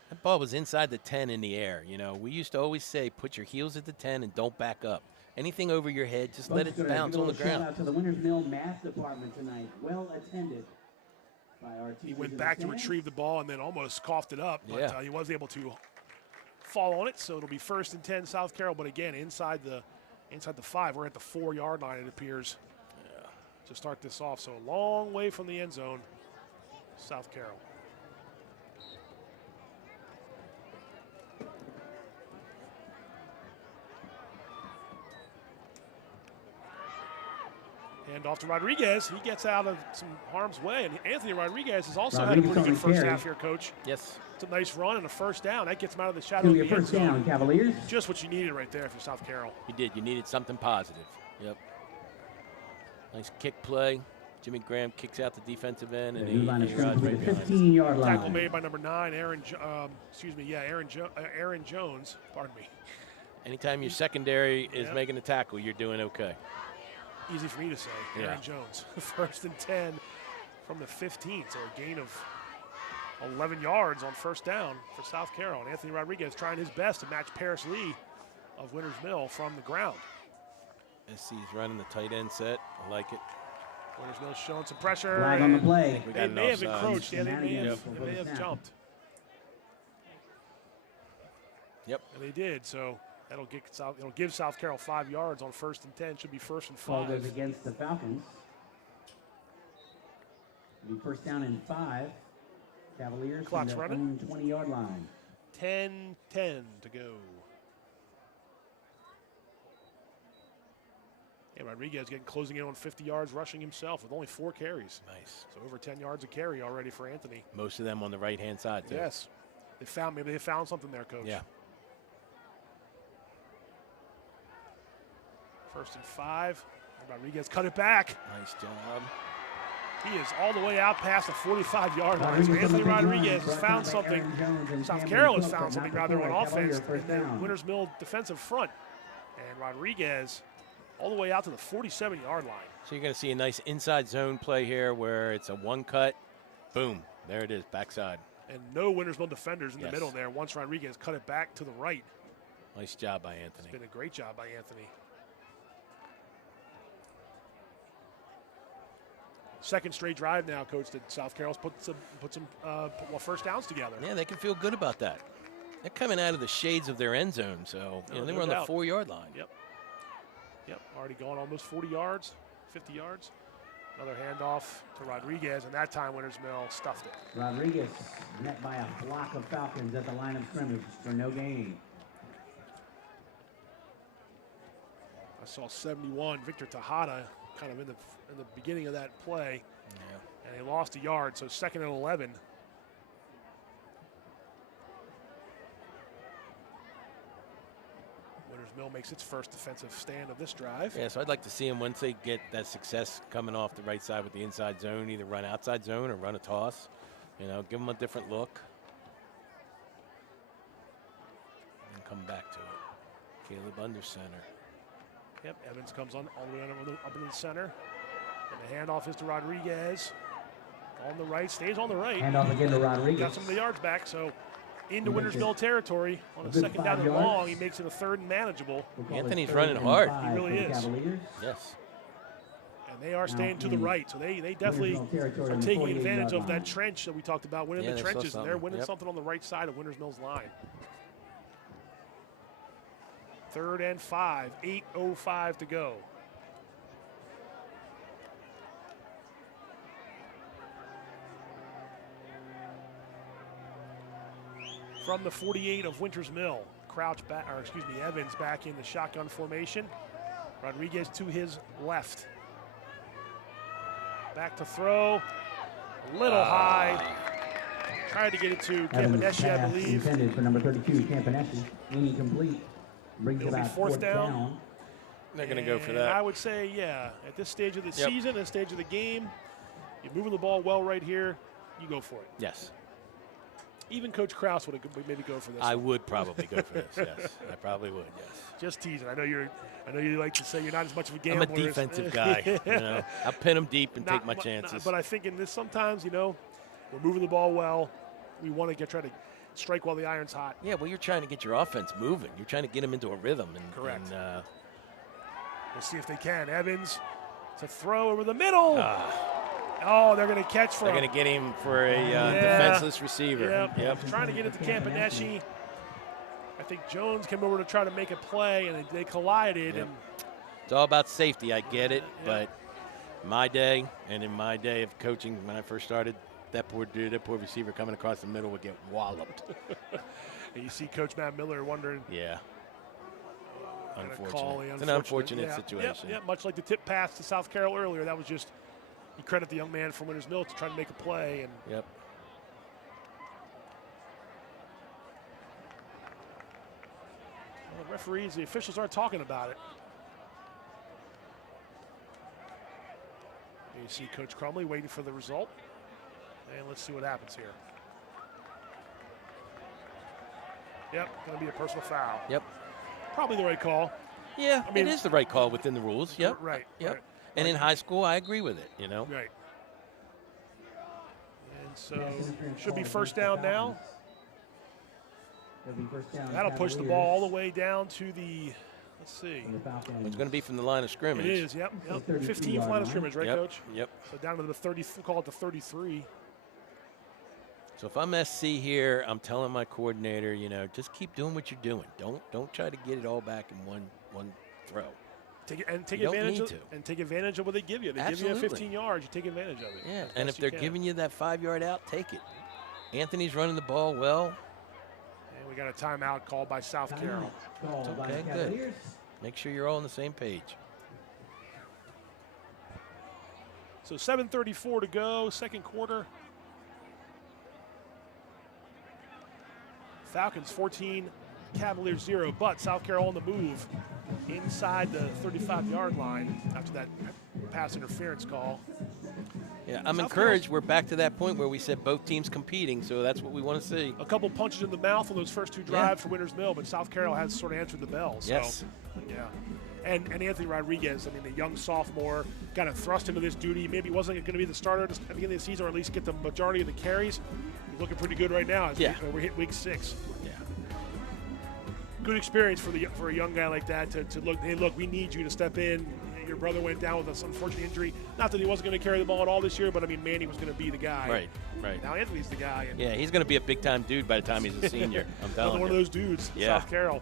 That ball was inside the 10 in the air. We used to always say, put your heels at the 10 and don't back up. Anything over your head, just let it bounce on the ground. Shout out to the Winters Mill Math Department tonight. Well attended He went back to retrieve the ball and then almost coughed it up, but Yeah. he was able to fall on it. So it'll be 1st and 10 South Carroll, but again, inside the 5. We're at the 4-yard line, it appears, to start this off. So a long way from the end zone, South Carroll. Hand off to Rodriguez. He gets out of some harm's way. And Anthony Rodriguez has also had a pretty good first half here, Coach. Yes. It's a nice run and a first down. That gets him out of the shadow of the end First zone. down, Cavaliers. Just what you needed right there for South Carroll. You did. You needed something positive. Yep. Nice kick play. Jimmy Graham kicks out the defensive end, and he runs right behind. 15-yard line. Tackle made by number 9, Aaron Jones. Pardon me. Anytime your secondary is making a tackle, you're doing okay. Easy for me to say. Aaron Jones. 1st and 10 from the 15. So a gain of 11 yards on first down for South Carroll. And Anthony Rodriguez trying his best to match Paris Lee of Winters Mill from the ground. SC's running the tight end set. I like it. Winters Mill showing some pressure. Flag on the play. They may have encroached. Yeah, they may have jumped. Yep. And they did. So it'll give South Carroll 5 yards on 1st and 10. Should be 1st and 5. Ball goes against the Falcons. It'll be 1st down and 5. Cavaliers Clock's from their running. own 20-yard line. 10-10 to go. Yeah, Rodriguez closing in on 50 yards rushing himself with only 4 carries. Nice. So over 10 yards a carry already for Anthony. Most of them on the right-hand side, too. Yes. Maybe they found something there, Coach. Yeah. 1st and 5. Rodriguez cut it back. Nice job. He is all the way out past the 45-yard line. So Anthony Rodriguez has found something. South Carroll has found something rather on offense in the Winters Mill defensive front. And Rodriguez all the way out to the 47-yard line. So you're going to see a nice inside zone play here where it's a one cut. Boom. There it is, backside. And no Winters Mill defenders in the middle there once Rodriguez cut it back to the right. Nice job by Anthony. It's been a great job by Anthony. Second straight drive now, Coach, that South Carroll's put some first downs together. Yeah, they can feel good about that. They're coming out of the shades of their end zone, so they were on the 4-yard line. Yep, already gone almost 40 yards, 50 yards. Another handoff to Rodriguez, and that time Winters Mill stuffed it. Rodriguez met by a flock of Falcons at the line of scrimmage for no gain. I saw 71, Victor Tejada, kind of in the beginning of that play, and he lost a yard, so 2nd and 11. Winters Mill makes its first defensive stand of this drive. Yeah, so I'd like to see them once they get that success coming off the right side with the inside zone, either run outside zone or run a toss. Give them a different look. And come back to it. Caleb under center. Yep, Evans comes on all the way up into the center. And the handoff is to Rodriguez. On the right, stays on the right. Handoff again to Rodriguez. Got some of the yards back, so into Winters Mill territory on a 2nd down and long. He makes it a 3rd and manageable. Anthony's running hard. He really is. Yes. And they are staying to the right, so they definitely are taking advantage of that trench that we talked about, winning the trenches, and they're winning something on the right side of Winters Mill's line. 3rd and 5, 8:05 to go. From the 48 of Winters Mill, Evans back in the shotgun formation. Rodriguez to his left. Back to throw, a little high. Tried to get it to Campaneschi, I believe. Intended for number 32, Campaneschi. Incomplete. Brings it about 4th down. They're going to go for that. I would say, at this stage of the season, this stage of the game, you're moving the ball well right here, you go for it. Yes. Even Coach Kraus would maybe go for this. I would probably go for this, yes. I probably would, yes. Just teasing. I know you like to say you're not as much of a gambler. I'm a defensive guy. I pin them deep and take my chances. But I think in this sometimes, we're moving the ball well. We want to try to strike while the iron's hot. Yeah, well, you're trying to get your offense moving. You're trying to get them into a rhythm. Correct. We'll see if they can. Evans to throw over the middle. Oh, they're going to catch from. They're going to get him for a defenseless receiver. Yep. Trying to get it to Campaneschi. I think Jones came over to try to make a play, and they collided. Yep. And it's all about safety. I get it, but my day and in my day of coaching when I first started, that poor dude, that poor receiver coming across the middle would get walloped. And you see Coach Matt Miller wondering. Yeah. Unfortunate. It's an unfortunate situation. Yeah, much like the tip pass to South Carroll earlier. That was just, you credit the young man from Winters Mill to try to make a play. And Yep. Well, the referees, the officials aren't talking about it. You see Coach Crumley waiting for the result. And let's see what happens here. Yep, going to be a personal foul. Yep. Probably the right call. Yeah, I mean, it is the right call within the rules. Yep. Right. Yep. Right. And in high school, I agree with it, you know. Right. And so should be first down now. That'll push the ball all the way down to the, let's see. It's going to be from the line of scrimmage. It is, yep. 15th line of scrimmage, right, Coach? Yep. So down to the 30, we'll call it the 33. So if I'm SC here, I'm telling my coordinator, you know, just keep doing what you're doing. Don't try to get it all back in one throw. Take advantage of what they give you. They Absolutely. give you 15 yards, you take advantage of it. Yeah, and if they're giving you that 5-yard out, take it. Anthony's running the ball well. And we got a timeout called by South Carroll. It's okay, good. Make sure you're all on the same page. So 7:34 to go, second quarter. Falcons 14, Cavaliers 0, but South Carroll on the move inside the 35-yard line after that pass interference call. Yeah, I'm encouraged. We're back to that point where we said both teams competing, so that's what we want to see. A couple punches in the mouth on those first two drives for Winters Mill, but South Carroll has sort of answered the bell. So, yes. Yeah. And Anthony Rodriguez, I mean, the young sophomore, got thrust into this duty. Maybe wasn't going to be the starter at the beginning of the season, or at least get the majority of the carries. He's looking pretty good right now as we're hitting week 6. Yeah. Good experience for a young guy like that to look, hey, look, we need you to step in. Your brother went down with an unfortunate injury. Not that he wasn't going to carry the ball at all this year, but, I mean, Manny was going to be the guy. Right. Now Anthony's the guy. And yeah, he's going to be a big-time dude by the time he's a senior. I'm telling you. One of those dudes, South Carroll.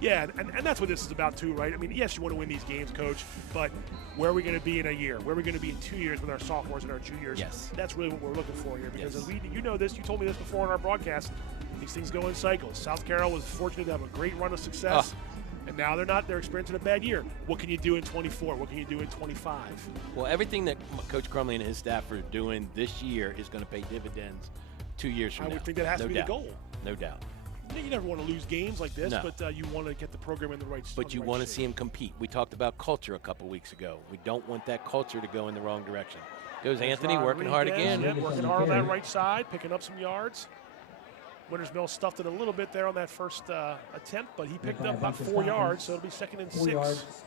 Yeah, and that's what this is about too, right? I mean, yes, you want to win these games, Coach, but where are we going to be in a year? Where are we going to be in 2 years with our sophomores and our juniors? Yes. That's really what we're looking for here because as you know this, you told me this before in our broadcast, these things go in cycles. South Carroll was fortunate to have a great run of success. And now they're experiencing a bad year. What can you do in 24? What can you do in 25? Well, everything that Coach Crumley and his staff are doing this year is going to pay dividends 2 years from now. I would think that has to be the goal. No doubt. You never want to lose games like this, but you want to get the program in the right spot. But you want to see him compete. We talked about culture a couple weeks ago. We don't want that culture to go in the wrong direction. Goes Anthony working hard again. Yeah, working hard on that right side, picking up some yards. Winters Mill stuffed it a little bit there on that first attempt, but he picked up about 4 yards, so it'll be 2nd and 6.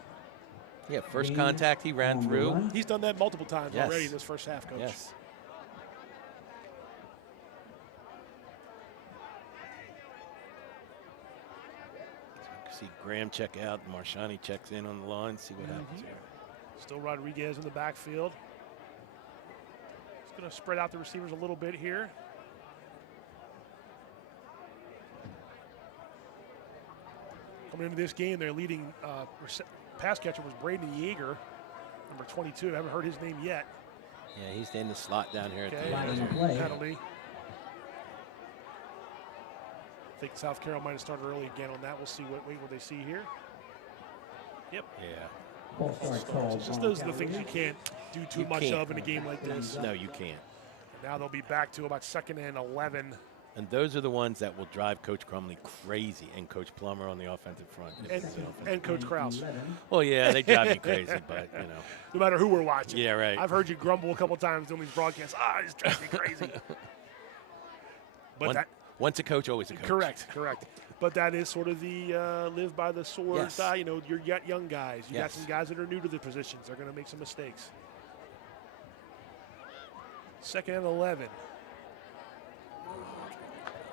Yeah, first contact he ran through. He's done that multiple times already in this first half, Coach. Yes. See Graham check out, Marshani checks in on the line, see what happens here. Still Rodriguez in the backfield. He's going to spread out the receivers a little bit here. Coming into this game, their leading pass catcher was Braden Yeager, number 22. I haven't heard his name yet. Yeah, he's in the slot down here at the penalty. I think South Carroll might have started early again on that. We'll see what they see here. Yep. Yeah. Just those are the things you can't do too much of in a game like this. No, you can't. And now they'll be back to about 2nd and 11. And those are the ones that will drive Coach Crumley crazy and Coach Plummer on the offensive front. And Coach Kraus. Well, yeah, they drive me crazy, but, you know. No matter who we're watching. Yeah, right. I've heard you grumble a couple times doing these broadcasts. It's driving me crazy. But once a coach, always a coach. Correct. But that is sort of the live by the sword. Yes. You know, you're young guys. You got some guys that are new to the positions. They're going to make some mistakes. 2nd and 11.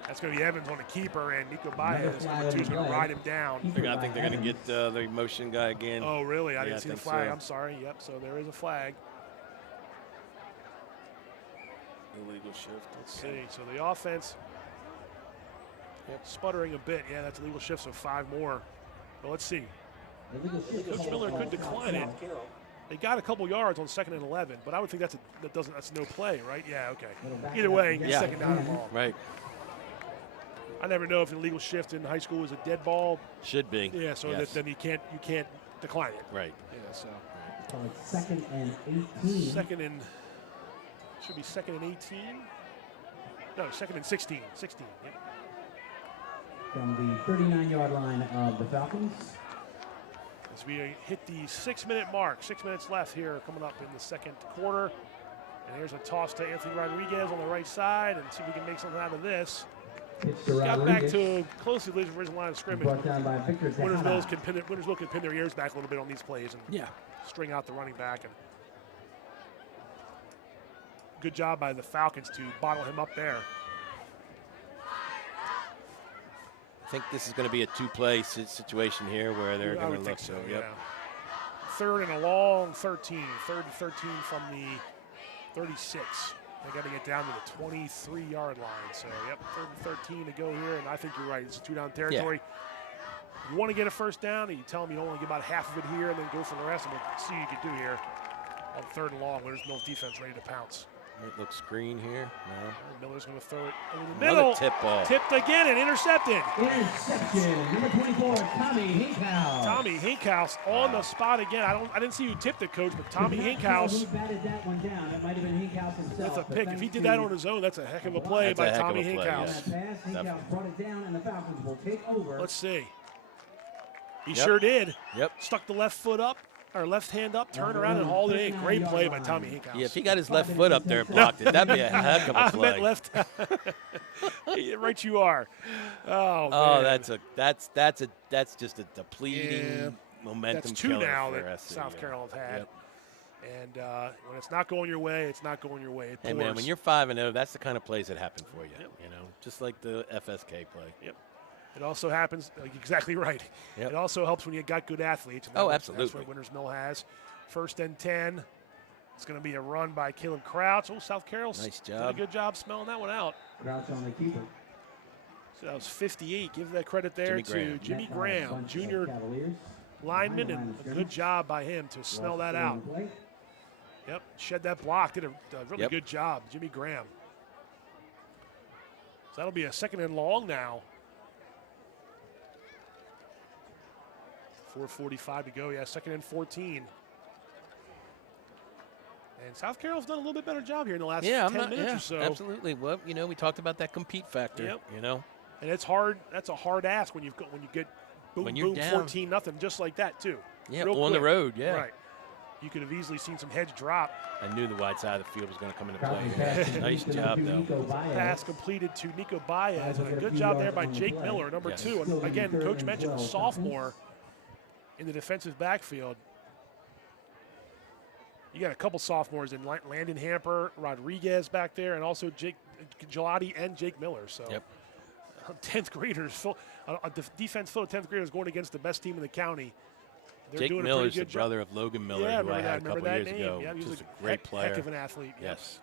That's going to be Evans on the keeper, and Nico Baez, number 2, is going to ride him down. I think they're going to get the motion guy again. Oh, really? I didn't see the flag. So. I'm sorry. Yep, so there is a flag. Illegal shift. Let's see. So the offense sputtering a bit. Yeah, that's illegal shift, so 5 more. But let's see. Coach Miller could decline it. They got a couple yards on 2nd and 11, but I would think that's no play, right? Yeah, okay. Either way, it's 2nd down and ball. Right. I never know if an illegal shift in high school is a dead ball. Should be. Yeah, so then you can't decline it. Right. Yeah, so. So it's 2nd and 18. Should be 2nd and 18. No, 2nd and 16. 16. Yep. From the 39-yard line of the Falcons. As we hit the 6-minute mark, 6 minutes left here coming up in the 2nd quarter. And here's a toss to Anthony Rodriguez on the right side and see if we can make something out of this. Got back to closely to the original line of scrimmage. Winners Mill can pin their ears back a little bit on these plays and string out the running back. And good job by the Falcons to bottle him up there. I think this is going to be a 2-play situation here where they're going to look. So, yeah. 3rd and a long 13. 3rd and 13 from the 36. They got to get down to the 23-yard line. So, 3rd and 13 to go here, and I think you're right. It's 2-down territory. Yeah. You want to get a first down, and you tell them you don't want to get about half of it here and then go for the rest, and we'll see what you can do here on 3rd and long. Winners Mill's defense ready to pounce. It looks screen here. No. Miller's going to throw it over the middle. Another tip ball. Tipped again and intercepted. Interception. Number 24, Tommy Hinkhouse. Tommy Hinkhouse on the spot again. I didn't see you tipped it, Coach, but Tommy Hinkhouse. He batted that one down. It might have been Hinkhouse himself. That's a pick. If he did that on his own, that's a heck of a play by Tommy Hinkhouse. That pass, Hinkhouse brought it down, and the Falcons will take over. Let's see. He sure did. Yep. Stuck the left foot up. Or left hand up, turn around and hauled it in. Great play by Tommy Hinkhouse. Yeah, if he got his left foot up there and blocked it, that'd be a heck of a play. I meant left. Right, you are. Oh, man. That's just a depleting momentum. That's 2 killer now for that SC, South Carroll has had. Yep. And when it's not going your way, it's not going your way. It hey man, when you're 5-0, that's the kind of plays that happen for you. Yep. You know, just like the FSK play. Yep. It also happens, exactly right. Yep. It also helps when you got good athletes. Absolutely. That's what Winners Mill has. 1st and 10. It's going to be a run by Caleb Kraus. Oh, South Carroll's nice did a job. good job smelling that one out. Kraus on the keeper. So that was 58. Give that credit there to Jimmy Graham, junior lineman, and a good job by him to smell that out. Yep, shed that block. Did a really good job, Jimmy Graham. So that'll be a 2nd and long now. 4:45 to go. Yeah, 2nd and 14. And South Carroll's done a little bit better job here in the last 10 minutes or so. Absolutely. Well, we talked about that compete factor. Yep. And it's hard. That's a hard ask when you get boom 14-0 just like that too. Yeah, on the road. Yeah. Right. You could have easily seen some heads drop. I knew the wide side of the field was going to come into play. Nice job, though. Pass completed to Nico Baez, and a good job there by Jake Miller, number 2. And again, Coach mentioned a sophomore in the defensive backfield. You got a couple sophomores in Landon Hamper, Rodriguez back there, and also Jake Gelati and Jake Miller. So 10th graders, a defense full of 10th graders going against the best team in the county. They're Jake Miller's the brother of Logan Miller, who I had a couple years ago. Yeah, he was a great player. Heck of an athlete. Yes.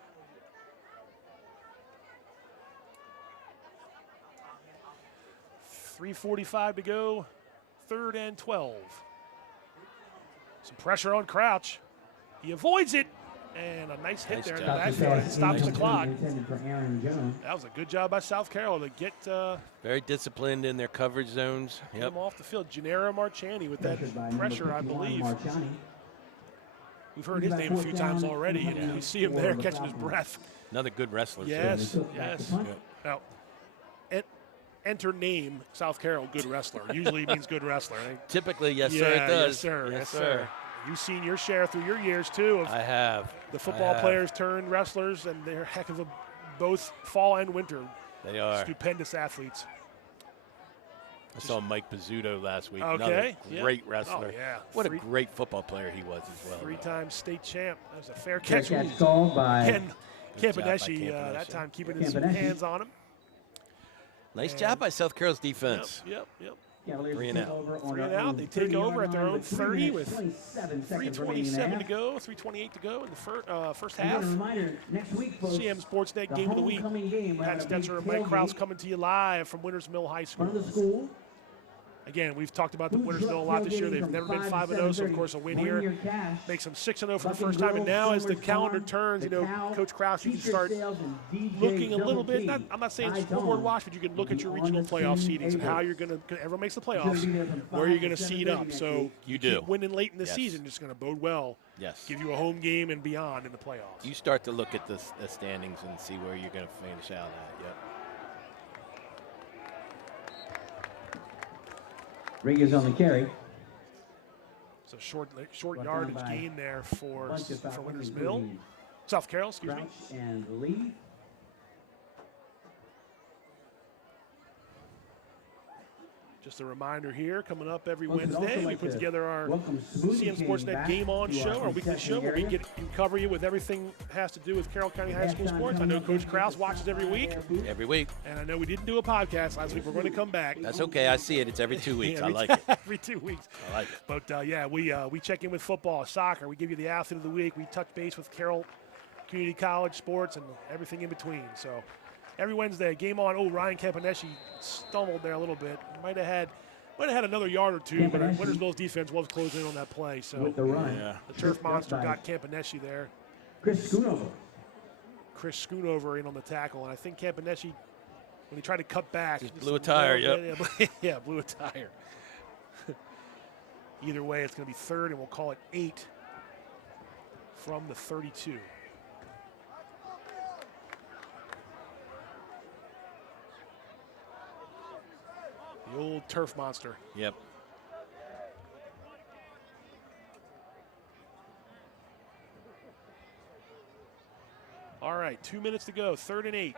.345 to go, 3rd and 12. Some pressure on Crouch. He avoids it, and a nice hit there in the backfield. Stops the clock. That was a good job by South Carroll to get very disciplined in their coverage zones. Get him off the field. Gennaro Marchani with that pressure, I believe. We've heard his name a few times already, and you see him there catching his breath. Another good wrestler. Yes, yes. Now, enter name South Carroll good wrestler. Usually means good wrestler. Typically, yes, sir, it does. Yes, sir. Yes, sir. You've seen your share through your years, too. I have. The football players turned wrestlers, and they're heck of both fall and winter. They are. Stupendous athletes. I saw Mike Pizzuto last week. Okay. Another great wrestler. Oh, yeah. What a great football player he was as well. 3-time state champ. That was a fair catch. Called by Ken Campaneschi, that time keeping his hands on him. Nice job by South Carroll's defense. Yep. Cavaliers 3 and take out. over on 3 their and out. own They take 30-yard over at their line own with 30 with 27 seconds remaining in the 3:27 to half. go, 3:28 to go in the first And half. a reminder, next week, folks, CMSportsNet the Game of the Week. homecoming game, we'll Pat have a big Stoetzer and Mike tailgate Kraus coming to you live from Winters Mill High in School. front of the school. Again, we've talked about the Food Winters truck Mill a lot this year. tailgating They've from never been 5 to 5-0, so of 7:30. course a win 1 here year cash. makes them 6-0 for the Bucket first time. And Grill, now as the Summer's calendar Farm, turns, the you know, Cow, Coach Kraus, you can Teacher start Sales, and DJ looking a little Double bit. T. I'm not saying I scoreboard don't. watch, but you can look at your On regional the playoff team seedings and able. how you're going to. Everyone makes the He's gonna playoffs. be there from Where you're 5 going to to seed 7:30 up. next So week. You keep do. winning late in the Yes. season is going to bode well. Yes. Give you a home game and beyond in the playoffs. You start to look at the standings and see where you're going to finish out at. Yep. Rodriguez on the carry. So short Brought yardage down by gain there for bunch of Falcons, Winters Mill. including South Carroll, excuse me. Crouch and Lee. Just a reminder here, coming up every Folks, we'd also Wednesday, we like put to together our welcome Smoothie King CMSportsNet back Game On to our show, our weekly concession show, where we area. can cover you with everything that has to do with Carroll County High School Halftime sports. I coming know up. Coach Kraus watches every week, Every week. and I know we didn't do a podcast last week. We're going to come back. That's okay. I see it. It's every 2 weeks. Yeah, I like it. every 2 weeks. I like it. But yeah, we check in with football, soccer. We give you the athlete of the week. We touch base with Carroll Community College sports and everything in between. So every Wednesday, Game On. Oh, Ryan Campaneschi stumbled there a little bit. Might have had another yard or two, but Campaneschi. Winters Mill's defense was closing in on that play. So With the run. Yeah. the turf Tripped up monster by got Campaneschi there. Chris Schoonover. Chris Schoonover in on the tackle, and I think Campaneschi, when he tried to cut back, Just blew a tire, yeah, blew a tire. Either way, it's going to be third, and we'll call it 8 from the 32. The old turf monster. Yep. All right, 2 minutes to go, 3rd and 8.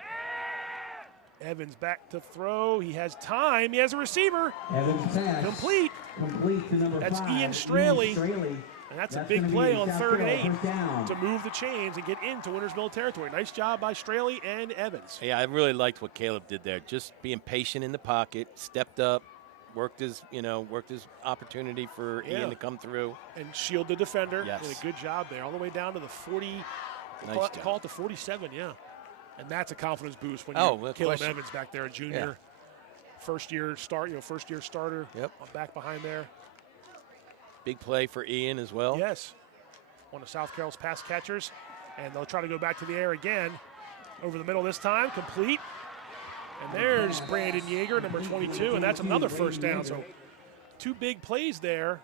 Evans back to throw. He has time. He has a receiver. Evans pass. Complete. Complete to number That's 5. Ian Straley. Straley. And that's a That's big gonna play be on South 3rd and Carroll, 8 first down. to move the chains and get into Winters Mill territory. Nice job by Straley and Evans. Yeah, I really liked what Caleb did there. Just being patient in the pocket, stepped up, worked his opportunity for Yeah. Ian to come through. And shield the defender. Yes. Did a good job there, all the way down to the 40. Nice Call it the 47, yeah. And that's a confidence boost when Oh, you're without Caleb question. Evans back there, a junior, first year starter. Yep. Back behind there. Big play for Ian as well. Yes. One of South Carroll's pass catchers. And they'll try to go back to the air again. Over the middle this time, complete. And there's Brandon Yeager, number 22, and that's another first down. So 2 big plays there.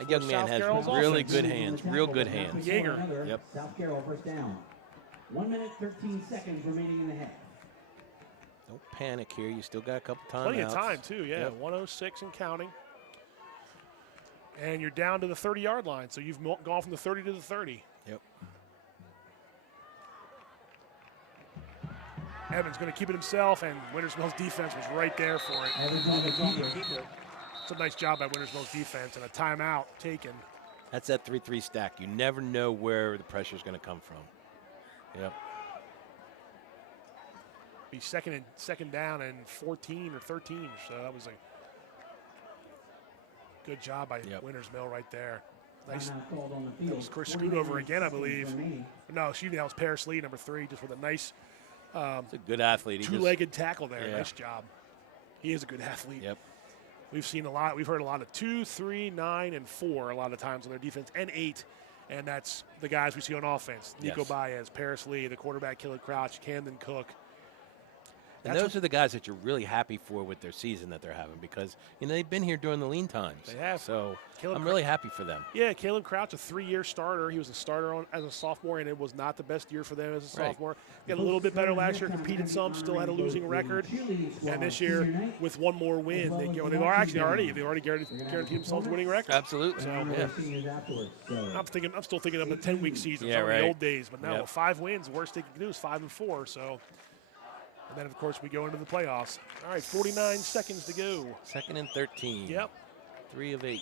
That young man South has Carroll's really offense. good hands, real good hands. Yeager. Yep. South Carroll first down. 1 minute, 13 seconds remaining in the half. Don't panic here. You still got a couple timeouts. Plenty of time, too, yeah. Yep. 106 and counting. And you're down to the 30-yard line, so you've gone from the 30 to the 30. Yep. Evans going to keep it himself, and Winters Mill's defense was right there for it. Evans on the keeper. It's a nice job by Winters Mill's defense, and a timeout taken. That's that 3-3 stack. You never know where the pressure is going to come from. Yep. Be second down and 14 or 13, so that was a good job by Winters Mill right there. Nice. Timeout called on the That field. was Chris Schoonover again, I 49 believe. seconds remaining. No, excuse me, that was Paris Lee, number 3, just with a nice He's a good athlete. He just- two-legged tackle there. Yeah. Nice job. He is a good athlete. Yep. We've heard a lot of 2, 3, 9, and 4 a lot of times on their defense, and 8. And that's the guys we see on offense. Nico Yes. Baez, Paris Lee, the quarterback, Caleb Crouch, Camden Cook. And those are the guys that you're really happy for with their season that they're having because, they've been here during the lean times. They have. So Caleb I'm really happy for them. Yeah, Caleb Crouch, a 3-year starter. He was a starter as a sophomore, and it was not the best year for them as a Right. sophomore. Got a little bit better last year, competed some, still had a losing record. And this year, with one more win, they've already guaranteed themselves a winning record. Absolutely. So, Yeah. I'm still thinking of the 10-week season Yeah, from right. the old days, but now Yep. with 5 wins, the worst they can do is 5 and 4. So, and then of course we go into the playoffs. All right, 49 seconds to go. 2nd and 13. Yep. 3 of 8.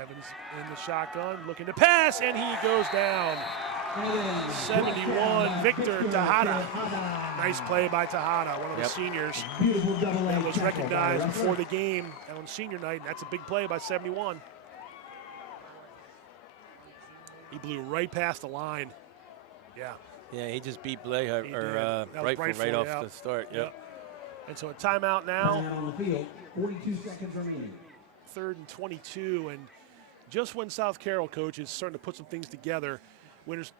Evans in the shotgun, looking to pass, and he goes down. 71, Victor Tejada. Nice play by Tejada, one of the seniors that was recognized before the game on senior night, and that's a big play by 71. He blew right past the line. Yeah. Yeah, he just beat Blay right off the start. Yep. And so a timeout now. On the field, 42 seconds remaining. 3rd and 22, and just when South Carroll, coach, is starting to put some things together,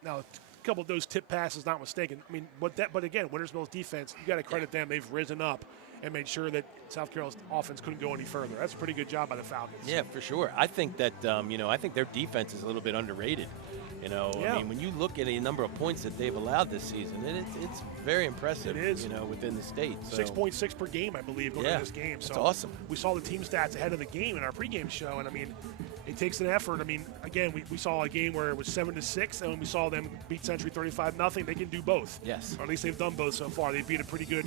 now a couple of those tip passes not mistaken. I mean, but again, Winters Mill's defense, you got to credit them. They've risen up and made sure that South Carroll's offense couldn't go any further. That's a pretty good job by the Falcons. Yeah, for sure. I think that I think their defense is a little bit underrated. I mean, when you look at a number of points that they've allowed this season, it's very impressive. It is. Within the state. So. 6.6 per game, I believe, going into this game. So that's awesome. We saw the team stats ahead of the game in our pregame show, and I mean, it takes an effort. I mean, again, we saw a game where it was 7-6, and when we saw them beat Century 35-0, they can do both. Yes. Or at least they've done both so far. They beat a pretty good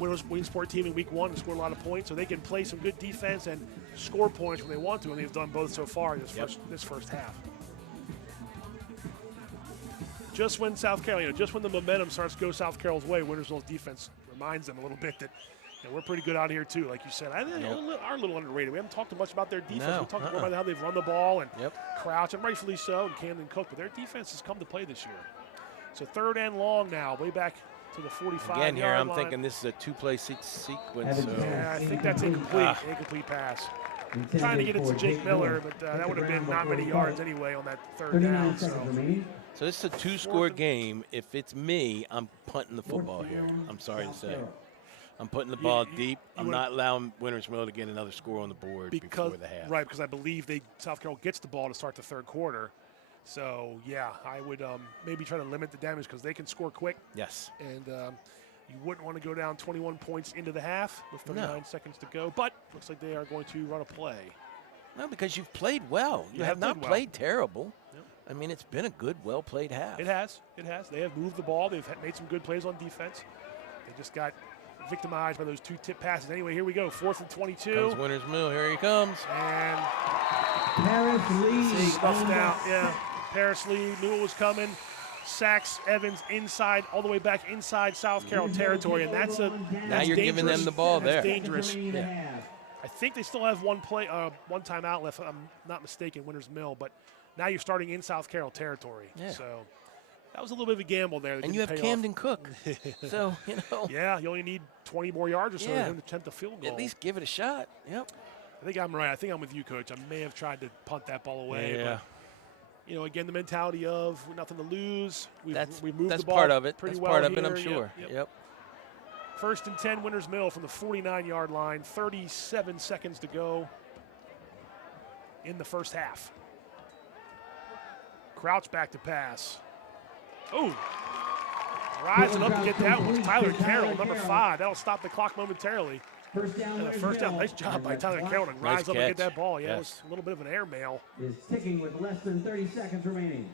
Williamsport team in week 1 and scored a lot of points, so they can play some good defense and score points when they want to, and they've done both so far in this first half. Just when South Carroll, just when the momentum starts to go South Carroll's way, Winters Mill's defense reminds them a little bit that we're pretty good out here too. Like you said, I think are a little underrated. We haven't talked much about their defense. No, we talked more about how they've run the ball and Crouch, and rightfully so, and Camden Cook, but their defense has come to play this year. So 3rd and long now, way back to the 45-yard line. Again, here I'm thinking this is a 2-play sequence. So. Yeah, I think that's incomplete. Incomplete pass. Trying to get it to Jake Miller, but that would have been not many yards anyway on that 3rd down. So this is a 2-score game. If it's me, I'm punting the football here. I'm sorry to say. I'm putting the ball deep. I'm not allowing Winters Mill to get another score on the board before the half. Right, because I believe South Carroll gets the ball to start the 3rd quarter. So, yeah, I would maybe try to limit the damage because they can score quick. Yes. And you wouldn't want to go down 21 points into the half with 39 seconds to go. But looks like they are going to run a play. No, because you've played well. You have not played terrible. Yep. I mean, it's been a good, well-played half. It has. It has. They have moved the ball. They've made some good plays on defense. They just got victimized by those 2 tip passes. Anyway, here we go. 4th and 22. Comes Winters Mill. Here he comes. And Paris Lee stuffed out. Yeah. Paris Lee knew it was coming. Sacks Evans inside, all the way back inside South Carroll territory, and that's now you're giving them the ball there. That's dangerous. Yeah. I think they still have one timeout left. If I'm not mistaken, Winters Mill, but now you're starting in South Carroll territory. Yeah. So that was a little bit of a gamble there. And you have Camden Cook, so Yeah, you only need 20 more yards or so to attempt a field goal. At least give it a shot. Yep. I think I'm right. I think I'm with you, Coach. I may have tried to punt that ball away. Yeah. But, again, the mentality of nothing to lose. We've moved that's the ball part of it. pretty That's well part of here. it, I'm sure. Yep. 1st and 10, Winters Mill from the 49-yard line. 37 seconds to go in the first half. Crouch back to pass. Oh, rising up to get that one. Tyler Carroll, number 5. That'll stop the clock momentarily. First down. Nice job by Tyler Carroll to rise up and get that ball. Yeah, it was a little bit of an airmail. Is ticking with less than 30 seconds remaining.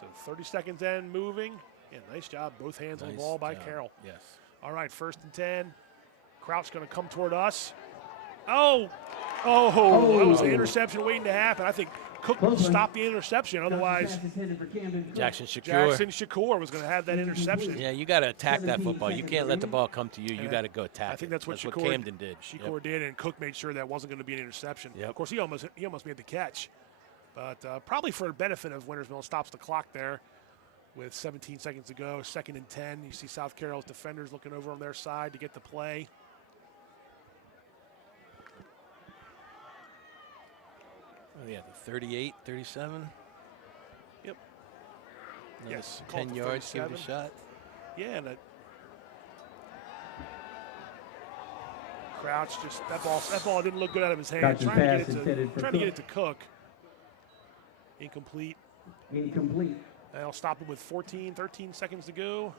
So 30 seconds in, moving. Yeah, nice job. Both hands on the ball by Carroll. Yes. All right, 1st and 10. Crouch going to come toward us. Oh, that was an interception waiting to happen. I think Cook stopped the interception. Otherwise, Jackson Shakur was going to have that interception. Yeah, you got to attack that football. You can't let the ball come to you. You got to go attack. I think that's what Camden did. Shakur did, and Cook made sure that wasn't going to be an interception. Yep. Of course, he almost made the catch. But probably for the benefit of Winters Mill, stops the clock there with 17 seconds to go. 2nd and 10. You see South Carroll's defenders looking over on their side to get the play. Oh, yeah, the 38, 37. Yep. Another Yes. 10 yards, give it a shot. Yeah, and Crouch that ball didn't look good out of his hand. Trying to get it to Cook. Incomplete. They'll stop him with 13 seconds to go.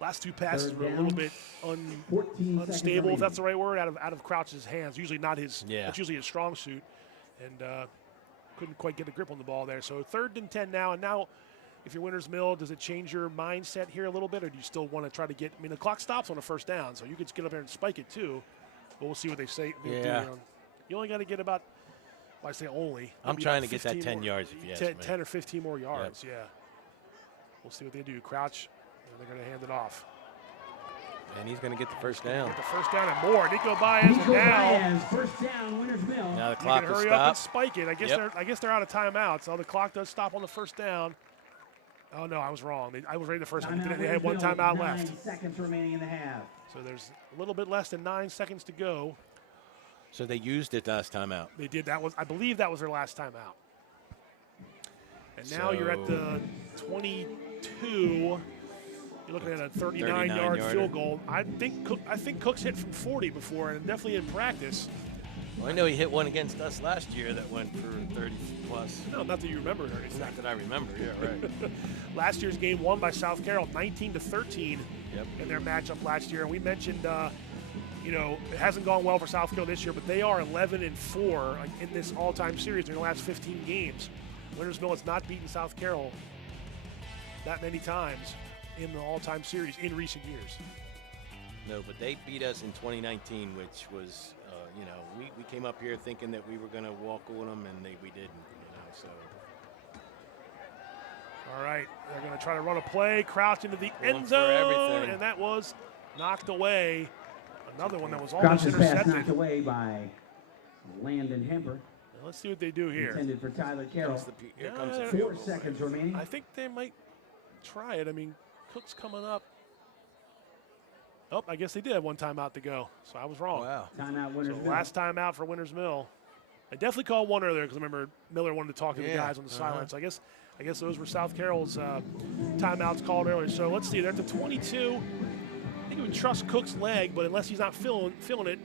Last 2 passes were a little bit unstable, if that's the right word, out of Crouch's hands. Usually not his. Yeah. It's usually his strong suit, and couldn't quite get a grip on the ball there. So 3rd and 10 now. And now, if you're Winters Mill, does it change your mindset here a little bit, or do you still want to try to get? I mean, the clock stops on a 1st down, so you could get up there and spike it too. But we'll see what they say. Yeah. You only got to get about I say only. I'm maybe trying about to get that 15 10 more, yards if you ask me. 10 or 15 more yards, yeah. We'll see what they do. Crouch, and they're going to hand it off. And he's going to get the first down. Get the first down and more. Nico Baez, and now first down, Winners Mill. Now the clock will hurry stop. up and spike it. I guess they're out of timeout. So the clock does stop on the first down. Oh no, I was wrong. I was ready the first one. They had one timeout left. 9 seconds remaining in the half. So there's a little bit less than 9 seconds to go. So they used it last timeout. They did. I believe that was their last timeout. And now you're at the 22. You're looking at a 39-yard field goal. I think Cook's hit from 40 before, and definitely in practice. Well, I know he hit one against us last year that went for 30 plus. No, not that you remember or anything. Not that I remember. Yeah, right. Last year's game won by South Carroll, 19-13 in their matchup last year. And we mentioned, it hasn't gone well for South Carroll this year, but they are 11-4 in this all-time series in the last 15 games. Winners Mill has not beaten South Carroll that many times in the all-time series in recent years. No, but they beat us in 2019, which was, we came up here thinking that we were going to walk on them, and we didn't, so. All right, they're going to try to run a play, crouch into the end zone, and that was knocked away. Another one that was almost intercepted. Pass knocked away by Landon Hemper. Let's see what they do here. Intended for Tyler Carroll. Here comes the 4 seconds remaining. I think they might try it. I mean, Cook's coming up. Oh, I guess they did have one timeout to go, so I was wrong. Wow. Timeout, Winners Mill. Last timeout for Winners Mill. I definitely called one earlier because I remember Miller wanted to talk to the guys on the sideline. So I guess those were South Carroll's timeouts called earlier. So let's see. They're at the 22. I think we would trust Cook's leg, but unless he's not feeling it,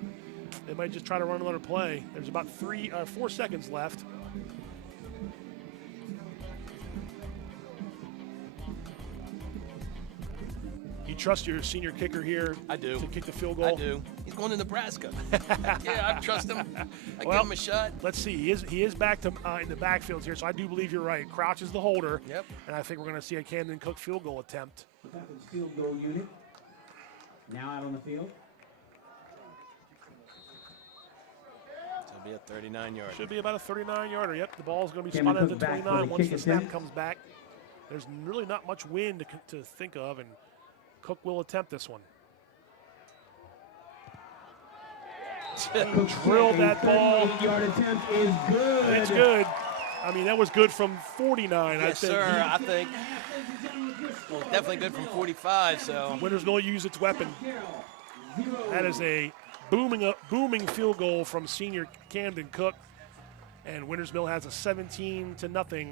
they might just try to run another play. There's about 4 seconds left. You trust your senior kicker here I do. to kick the field goal? I do. He's going to Nebraska. Yeah, I trust him. I give him a shot. Let's see. He is back to in the backfield here, so I do believe you're right. Crouch is the holder. Yep. And I think we're going to see a Camden Cook field goal attempt. The Falcons field goal unit now out on the field. It'll be a 39-yarder. Should be about a 39-yarder. Yep, the ball's going to be spotted at the 29 once the snap comes back. There's really not much wind to think of, and Cook will attempt this one. Drilled that ball. 38-yard attempt is good. It's good. I mean, that was good from 49, yes, I think. Sir, I think. Well, definitely good from 45, so. Winners Mill use its weapon. That is a booming field goal from senior Camden Cook. And Winners Mill has a 17-0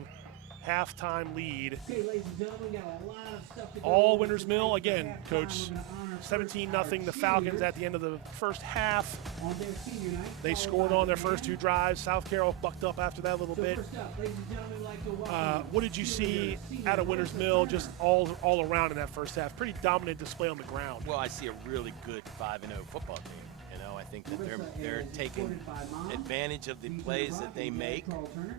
halftime lead. All Winners Mill, again, Coach, 17-0 the Falcons at the end of the first half. They scored on their first 2 drives. South Carroll bucked up after that a little bit. What did you see out of Winners Mill just all around in that first half? Pretty dominant display on the ground. Well, I see a really good 5-0 football team. I think that they're taking advantage of the plays that they make,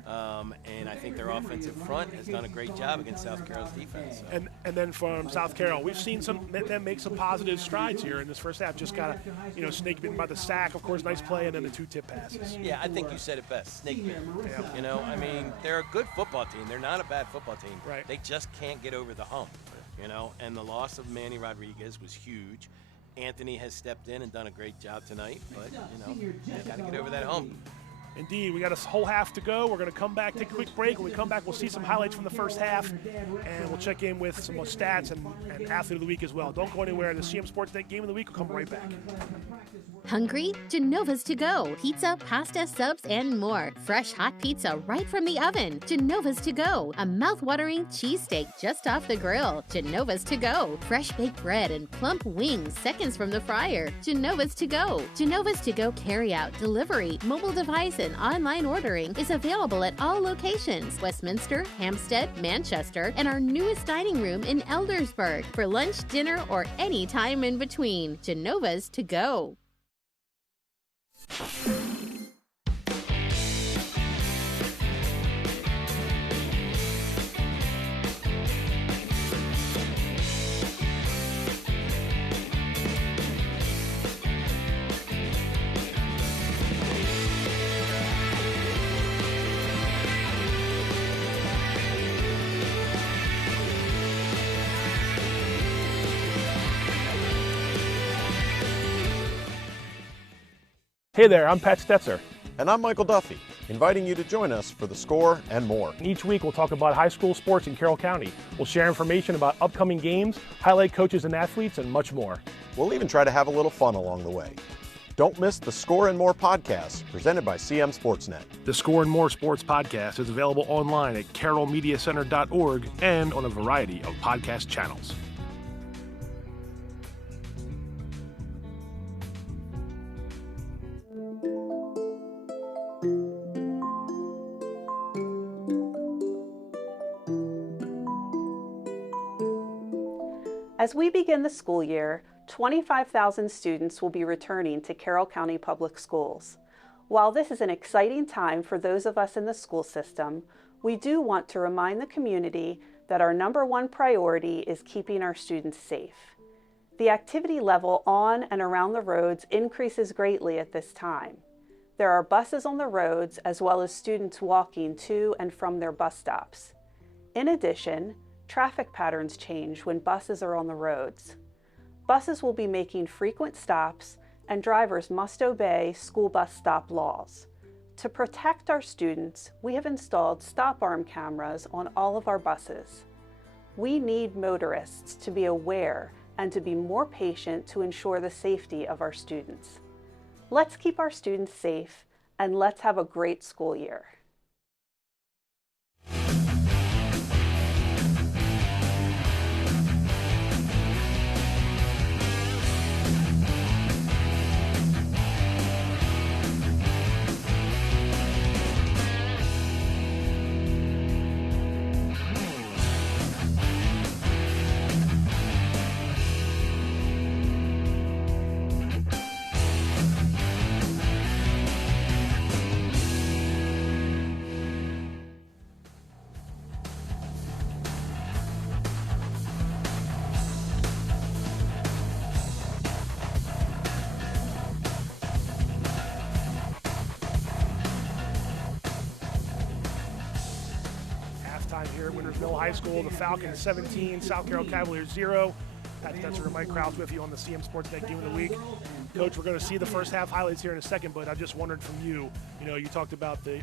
and I think their offensive front has done a great job against South Carroll's defense. So. And then from South Carroll, we've seen them make some positive strides here in this first half. Just got snake bitten by the sack, of course, nice play, and then the 2 tip passes. Yeah, I think you said it best, snake bitten. Yeah. I mean, they're a good football team. They're not a bad football team. Right. They just can't get over the hump. And the loss of Manny Rodriguez was huge. Anthony has stepped in and done a great job tonight, but, you got to get over that hump. Indeed, we got a whole half to go. We're going to come back, take a quick break. When we come back, we'll see some highlights from the first half, and we'll check in with some more stats and athlete of the week as well. Don't go anywhere. The CMSportsNet Game of the Week will come right back. Hungry? Genova's to go. Pizza, pasta, subs, and more. Fresh hot pizza right from the oven. Genova's to go. A mouth-watering cheesesteak just off the grill. Genova's to go. Fresh baked bread and plump wings seconds from the fryer. Genova's to go. Genova's to go carry-out, delivery, mobile device, and online ordering is available at all locations. Westminster, Hampstead, Manchester, and our newest dining room in Eldersburg. For lunch, dinner, or any time in between. Genova's to go. Hey there, I'm Pat Stoetzer. And I'm Michael Duffy, inviting you to join us for The Score and more. Each week we'll talk about high school sports in Carroll County. We'll share information about upcoming games, highlight coaches and athletes, and much more. We'll even try to have a little fun along the way. Don't miss the Score and More podcast presented by CMSportsNet. The Score and More Sports podcast is available online at carrollmediacenter.org and on a variety of podcast channels. As we begin the school year, 25,000 students will be returning to Carroll County Public Schools. While this is an exciting time for those of us in the school system, we do want to remind the community that our #1 priority is keeping our students safe. The activity level on and around the roads increases greatly at this time. There are buses on the roads as well as students walking to and from their bus stops. In addition, traffic patterns change when buses are on the roads. Buses will be making frequent stops, and drivers must obey school bus stop laws. To protect our students, we have installed stop arm cameras on all of our buses. We need motorists to be aware and to be more patient to ensure the safety of our students. Let's keep our students safe, and let's have a great school year. Here at Winters Mill High School, the Falcons 17, South Carroll Cavaliers 0. Pat Stoetzer and Mike Kraus with you on the CMSportsNet Game of the Week. Coach, we're going to see the first half highlights here in a second, but I just wondered from you, you talked about the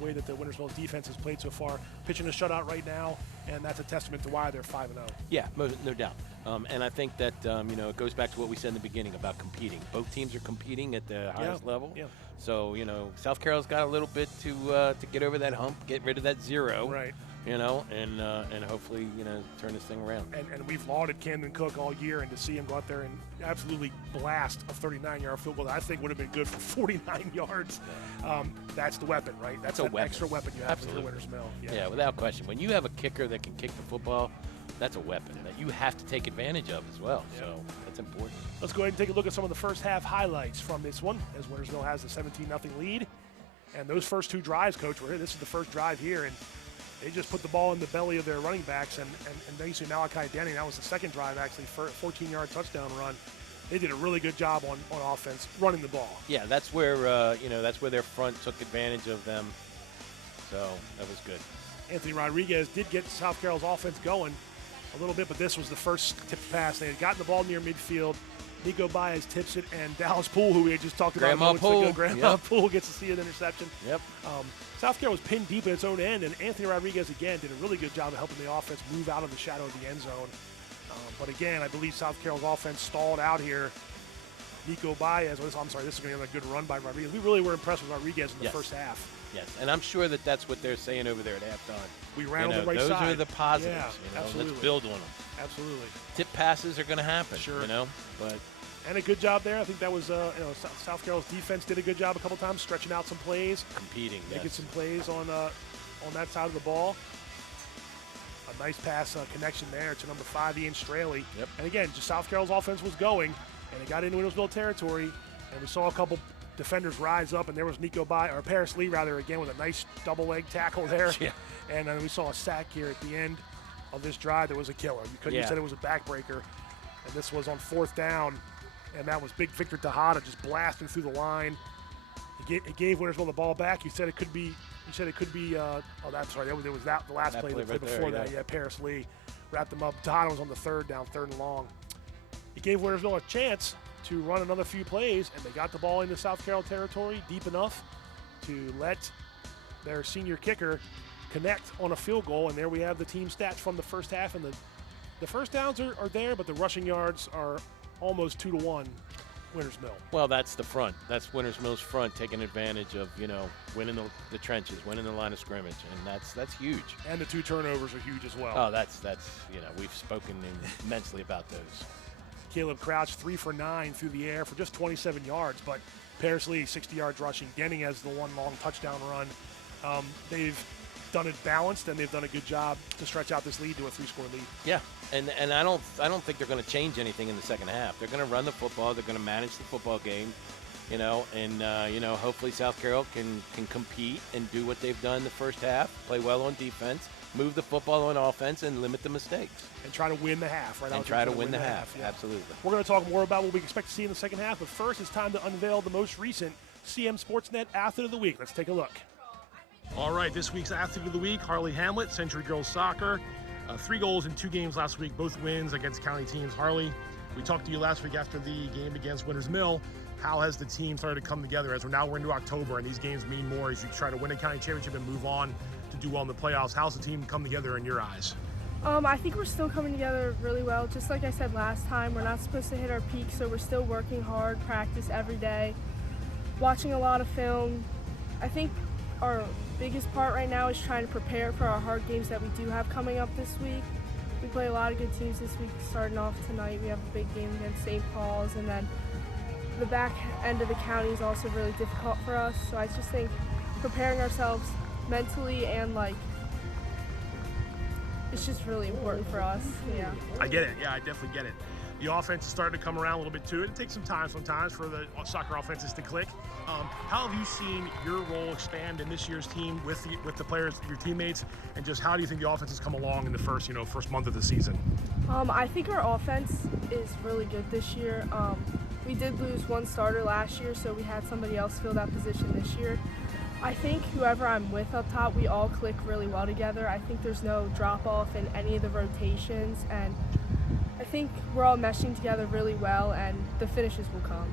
way that the Winters Mill's defense has played so far, pitching a shutout right now, and that's a testament to why they're 5-0. Yeah, no doubt. And I think that, it goes back to what we said in the beginning about competing. Both teams are competing at the highest level. Yeah. So, South Carroll's got a little bit to get over that hump, get rid of that 0. Right. And hopefully, turn this thing around. And we've lauded Camden Cook all year, and to see him go out there and absolutely blast a 39-yard field goal that I think would have been good for 49 yards. Yeah. That's the weapon, right? That's a weapon. Extra weapon you have for Winters Mill. Yeah, without question. When you have a kicker that can kick the football, that's a weapon that you have to take advantage of as well. Yeah. So that's important. Let's go ahead and take a look at some of the first half highlights from this one, as Winters Mill has a 17-0 lead. And those first two drives, Coach, were here. This is the first drive here, and they just put the ball in the belly of their running backs, and then you see Malachi Denning. That was the second drive, actually, for a 14-yard touchdown run. They did a really good job on offense running the ball. Yeah, that's where that's where their front took advantage of them. So that was good. Anthony Rodriguez did get South Carroll's offense going a little bit, but this was the first tipped pass. They had gotten the ball near midfield. Nico Baez tips it, and Dallas Poole, who we had just talked about Grandma Poole. Grandma Poole gets to see an interception. Yep. South Carroll was pinned deep in its own end, and Anthony Rodriguez, again, did a really good job of helping the offense move out of the shadow of the end zone. But again, I believe South Carroll's offense stalled out here. Nico Baez, I'm sorry, this is going to be a good run by Rodriguez. We really were impressed with Rodriguez in the first half. Yes, and I'm sure that's what they're saying over there at halftime. We ran on the right those side. Those are the positives. Yeah, absolutely. Let's build on them. Absolutely. Tip passes are going to happen. Sure. But and a good job there. I think that was, South Carroll's defense did a good job a couple times, stretching out some plays. Competing, making some plays on that side of the ball. A nice pass connection there to number 5, Ian Straley. Yep. And again, just South Carroll's offense was going, and it got into Winters territory, and we saw a couple defenders rise up, and there was Paris Lee, again, with a nice double leg tackle there. Yeah. And then we saw a sack here at the end of this drive that was a killer. You said it was a backbreaker, and this was on 4th down. And that was big Victor Tejada just blasting through the line. He gave Winters the ball back. You said it could be. That's right. It was the last play. The play before that. Yeah, Paris Lee wrapped them up. Tejada was on the 3rd down, 3rd and long. He gave Winters a chance, to run another few plays, and they got the ball into South Carroll territory deep enough to let their senior kicker connect on a field goal, and there we have the team stats from the first half, and the first downs are there, but the rushing yards are almost 2-1 Winters Mill. Well, that's the front. That's Winters Mill's front, taking advantage of, winning the trenches, winning the line of scrimmage, and that's huge. And the 2 turnovers are huge as well. Oh, that's we've spoken immensely about those. Caleb Kraus 3 for 9 through the air for just 27 yards, but Paris Lee 60 yards rushing. Denning has the one long touchdown run. They've done it balanced, and they've done a good job to stretch out this lead to a 3-score lead. Yeah, and I don't think they're going to change anything in the second half. They're going to run the football. They're going to manage the football game, and hopefully South Carroll can compete and do what they've done in the first half, play well on defense, move the football on offense, and limit the mistakes. And try to win the half, right? And try to win the half, yeah. Absolutely. We're going to talk more about what we expect to see in the second half, but first it's time to unveil the most recent CMSportsNet Athlete of the Week. Let's take a look. All right, this week's Athlete of the Week, Harley Hamlet, Century Girls Soccer. 3 goals in 2 games last week, both wins against county teams. Harley, we talked to you last week after the game against Winters Mill. How has the team started to come together as we're into October, and these games mean more as you try to win a county championship and move on to do well in the playoffs? How's the team come together in your eyes? I think we're still coming together really well. Just like I said last time, we're not supposed to hit our peak, so we're still working hard, practice every day, watching a lot of film. I think our biggest part right now is trying to prepare for our hard games that we do have coming up this week. We play a lot of good teams this week. Starting off tonight, we have a big game against St. Paul's, and then the back end of the county is also really difficult for us. So I just think preparing ourselves mentally and it's just really important for us. Yeah. I get it. Yeah, I definitely get it. The offense is starting to come around a little bit too. It takes some time sometimes for the soccer offenses to click. How have you seen your role expand in this year's team with the players, your teammates, and just how do you think the offense has come along in the first month of the season? I think our offense is really good this year. We did lose one starter last year, so we had somebody else fill that position this year. I think whoever I'm with up top, we all click really well together. I think there's no drop-off in any of the rotations, and I think we're all meshing together really well, and the finishes will come.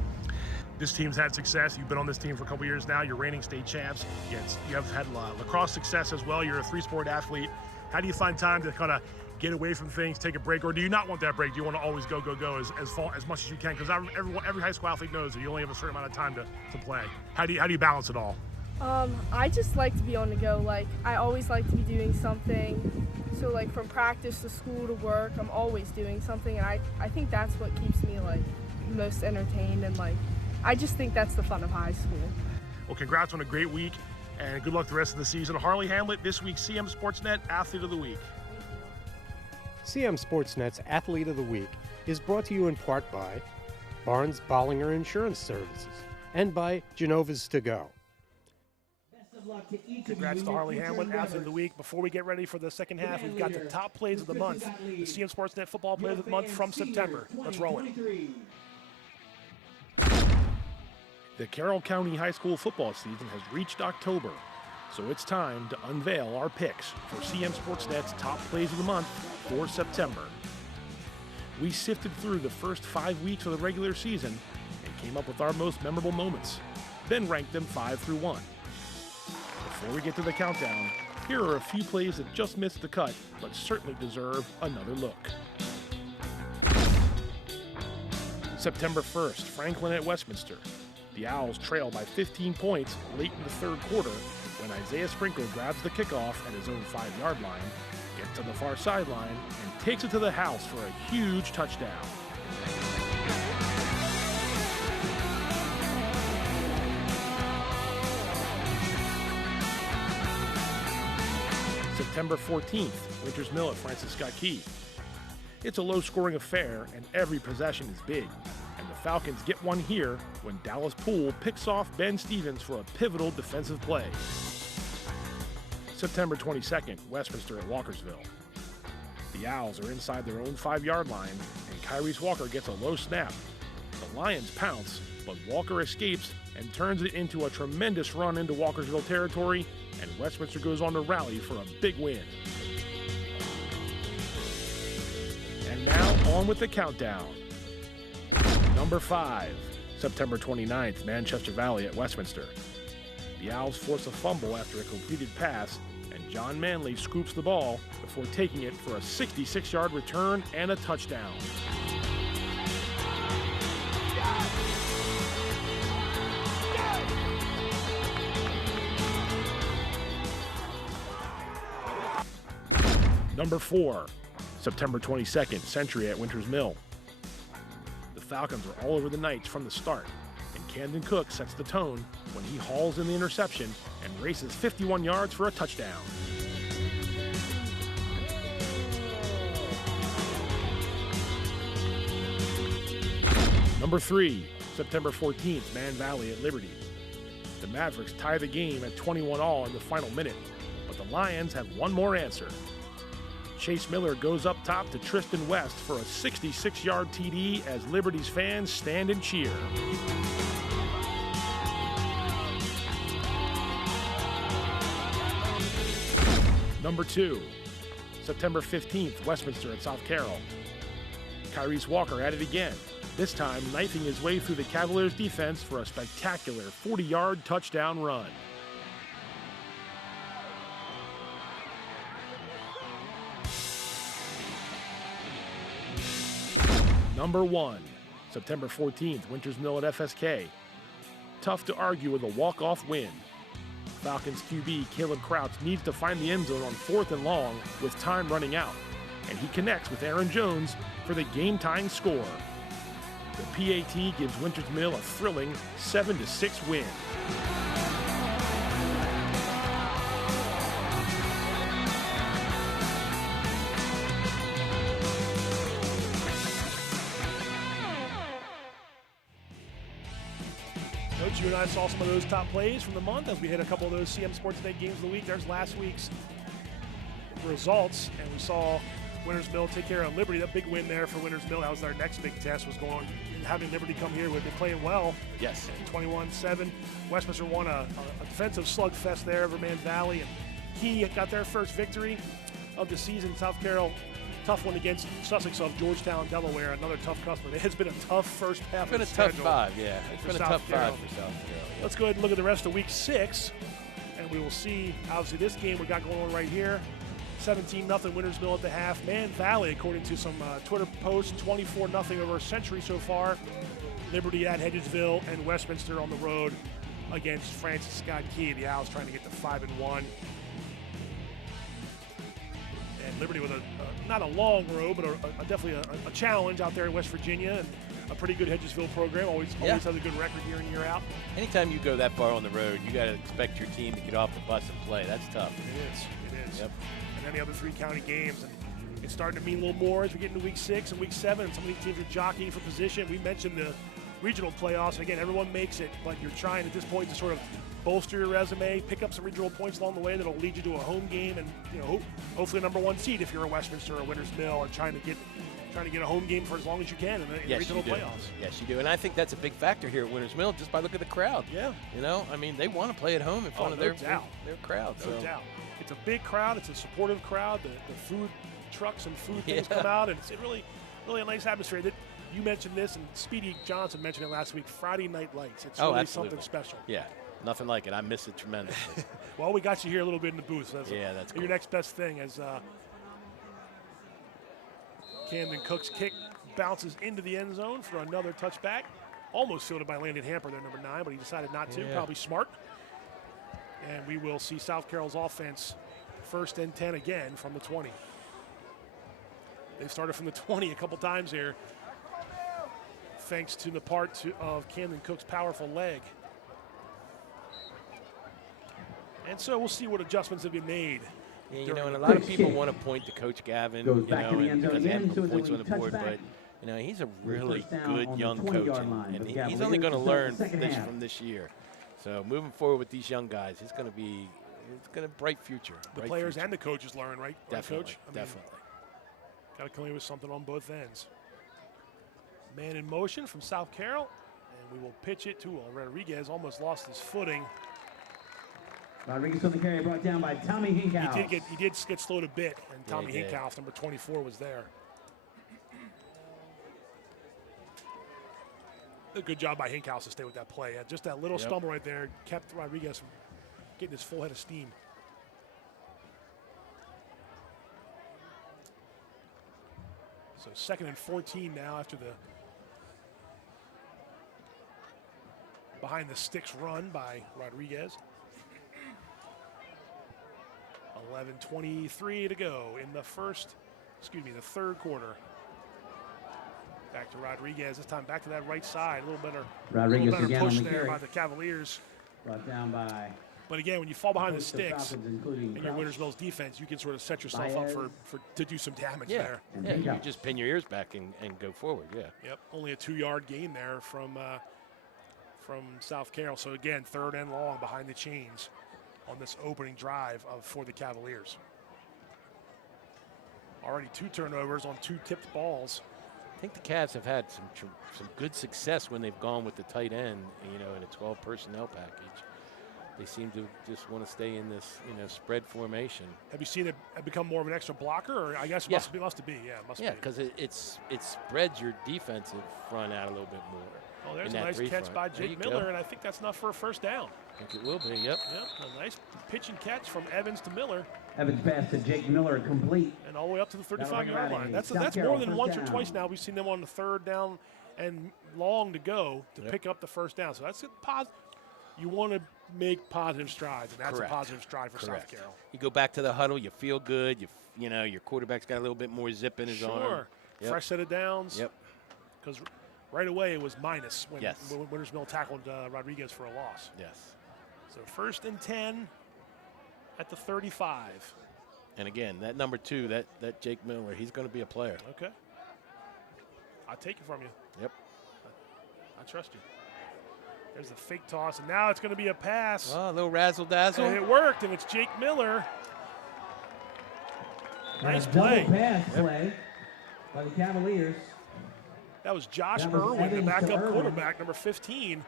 This team's had success. You've been on this team for a couple years now. You're reigning state champs. You have had lacrosse success as well. You're a 3-sport athlete. How do you find time to kind of get away from things, take a break, or do you not want that break? Do you want to always go as much as you can? Because every high school athlete knows that you only have a certain amount of time to play. How do you balance it all? I just like to be on the go. I always like to be doing something. So from practice to school to work, I'm always doing something, and I think that's what keeps me most entertained, and I just think that's the fun of high school. Well, congrats on a great week, and good luck the rest of the season. Harley Hamlet, this week's CMSportsNet Athlete of the Week. CMSportsNet's Athlete of the Week is brought to you in part by Barnes Bollinger Insurance Services and by Genova's To Go. Congrats to Harley Hamlet, Athlete of the Week. Before we get ready for the second half, we've got the top plays of the month, the CMSportsNet Football Plays of the Month from September. Let's roll it. The Carroll County High School football season has reached October, so it's time to unveil our picks for CMSportsNet's top plays of the month for September. We sifted through the first 5 weeks of the regular season and came up with our most memorable moments, then ranked them 5 through 1. Before we get to the countdown, here are a few plays that just missed the cut, but certainly deserve another look. September 1st, Franklin at Westminster. The Owls trail by 15 points late in the third quarter when Isaiah Sprinkle grabs the kickoff at his own 5-yard line, gets to the far sideline, and takes it to the house for a huge touchdown. September 14th, Winters Mill at Francis Scott Key. It's a low-scoring affair, and every possession is big. And the Falcons get one here when Dallas Poole picks off Ben Stevens for a pivotal defensive play. September 22nd, Westminster at Walkersville. The Owls are inside their own 5-yard line, and Kyrese Walker gets a low snap. The Lions pounce, but Walker escapes and turns it into a tremendous run into Walkersville territory, and Westminster goes on to rally for a big win. And now, on with the countdown. Number 5, September 29th, Manchester Valley at Westminster. The Owls force a fumble after a completed pass, and John Manley scoops the ball before taking it for a 66-yard return and a touchdown. Number 4, September 22nd, Century at Winters Mill. The Falcons are all over the Knights from the start, and Camden Cook sets the tone when he hauls in the interception and races 51 yards for a touchdown. Number 3, September 14th, Man Valley at Liberty. The Mavericks tie the game at 21-all in the final minute, but the Lions have one more answer. Chase Miller goes up top to Tristan West for a 66-yard TD as Liberty's fans stand and cheer. Number 2, September 15th, Westminster at South Carroll. Kyrese Walker at it again, this time knifing his way through the Cavaliers' defense for a spectacular 40-yard touchdown run. Number 1, September 14th, Winters Mill at FSK. Tough to argue with a walk-off win. Falcons QB Caleb Kraus needs to find the end zone on 4th and long with time running out, and he connects with Aaron Jones for the game-tying score. The PAT gives Winters Mill a thrilling 7-6 win. Coach, you and I saw some of those top plays from the month as we hit a couple of those CM SportsNet games of the week. There's last week's results, and we saw Winters Mill take care of Liberty. That big win there for Winters Mill. That was their next big test, was going having Liberty come here. They've been playing well. Yes. 21-7. Westminster won a defensive slugfest there over Man Valley, and Key got their first victory of the season. South Carroll, tough one against Sussex of Georgetown, Delaware. Another tough customer. It's been a tough first half of the schedule. It's been a tough 5, yeah. It's been a tough 5 for South Carroll. Yeah. Let's go ahead and look at the rest of week 6, and we will see, obviously, this game we got going on right here. 17-0 Winters Mill at the half. Man Valley, according to some Twitter posts, 24-0 over Century so far. Liberty at Hedgesville, and Westminster on the road against Francis Scott Key. The Owls trying to get to 5-1. And Liberty with not a long road, but definitely a challenge out there in West Virginia, and a pretty good Hedgesville program. Always has a good record year in, year out. Anytime you go that far on the road, you got to expect your team to get off the bus and play. That's tough. It is. Yep. And then the other 3 county games, and it's starting to mean a little more as we get into week 6 and week 7. And some of these teams are jockeying for position. We mentioned the regional playoffs. And again, everyone makes it, but you're trying at this point to sort of bolster your resume, pick up some regional points along the way that'll lead you to a home game, and hopefully a number 1 seed if you're a Westminster or a Winters Mill, and trying to get a home game for as long as you can in the regional playoffs. Yes, you do. And I think that's a big factor here at Winters Mill, just by looking at the crowd. Yeah. I mean, they want to play at home in front of their crowd. No doubt. It's a big crowd. It's a supportive crowd. The food trucks and food things come out, and it's really a nice atmosphere. That you mentioned this, and Speedy Johnson mentioned it last week. Friday Night Lights. It's really something special. Yeah, nothing like it. I miss it tremendously. Well, we got you here a little bit in the booth. So that's cool. Your next best thing as Camden Cook's kick bounces into the end zone for another touchback. Almost fielded by Landon Hamper, their number 9, but he decided not to. Probably smart. And we will see South Carroll's offense 1st and 10 again from the 20. They've started from the 20 a couple times here, thanks to the part of Camden Cook's powerful leg. And so we'll see what adjustments have been made. Yeah, and a lot of people want to point to Coach Gavin, and because he had points on the board, but he's a really good young coach, and he's only going to learn from this year. So moving forward with these young guys, it's going to bright future. The players and the coaches learn, right? Definitely, Coach? definitely. Got to come in with something on both ends. Man in motion from South Carroll, and we will pitch it to Rodriguez. Almost lost his footing. Rodriguez on the carry, brought down by Tommy Hinkhouse. He did get slowed a bit, and Tommy Hinkhouse, number 24, was there. A good job by Hinkhouse to stay with that play. Just that little stumble right there kept Rodriguez from getting his full head of steam. So 2nd and 14 now after the behind the sticks run by Rodriguez. 11:23 to go in the third quarter. Back to Rodriguez, this time back to that right side. A little better push there by the Cavaliers. Brought down by. But again, when you fall behind the sticks in your Winters Mills defense, you can sort of set yourself up to do some damage there. Yeah, you can just pin your ears back and go forward, Yep, only a 2-yard gain there from South Carroll. So again, 3rd and long behind the chains on this opening drive for the Cavaliers. Already 2 turnovers on 2 tipped balls. I think the Cavs have had some good success when they've gone with the tight end, in a 12 personnel package. They seem to just want to stay in this, spread formation. Have you seen it become more of an extra blocker, or I guess it must be. Yeah, because it spreads your defensive front out a little bit more. Oh, there's a nice catch by Jake Miller, and I think that's enough for a first down. I think it will be, yep. Yep, a nice pitch and catch from Evans to Miller. Evans pass to Jake Miller, complete. And all the way up to the 35-yard line. That's more than once or twice now. We've seen them on the 3rd down and long to go to pick up the first down. So that's a positive. You want to make positive strides, and that's a positive stride for South Carroll. You go back to the huddle, you feel good. Your quarterback's got a little bit more zip in his arm. Sure. Yep. Fresh set of downs. Yep. Because right away it was minus when Yes. Winters Mill tackled Rodriguez for a loss. Yes. So 1st and 10 at the 35. And again, that number 2, that Jake Miller, he's going to be a player. Okay. I'll take it from you. Yep. I trust you. There's the fake toss, and now it's going to be a pass. Oh, a little razzle-dazzle. And it worked, and it's Jake Miller. Nice play. Pass play by the Cavaliers. That was Josh Irwin, the backup quarterback, number 15.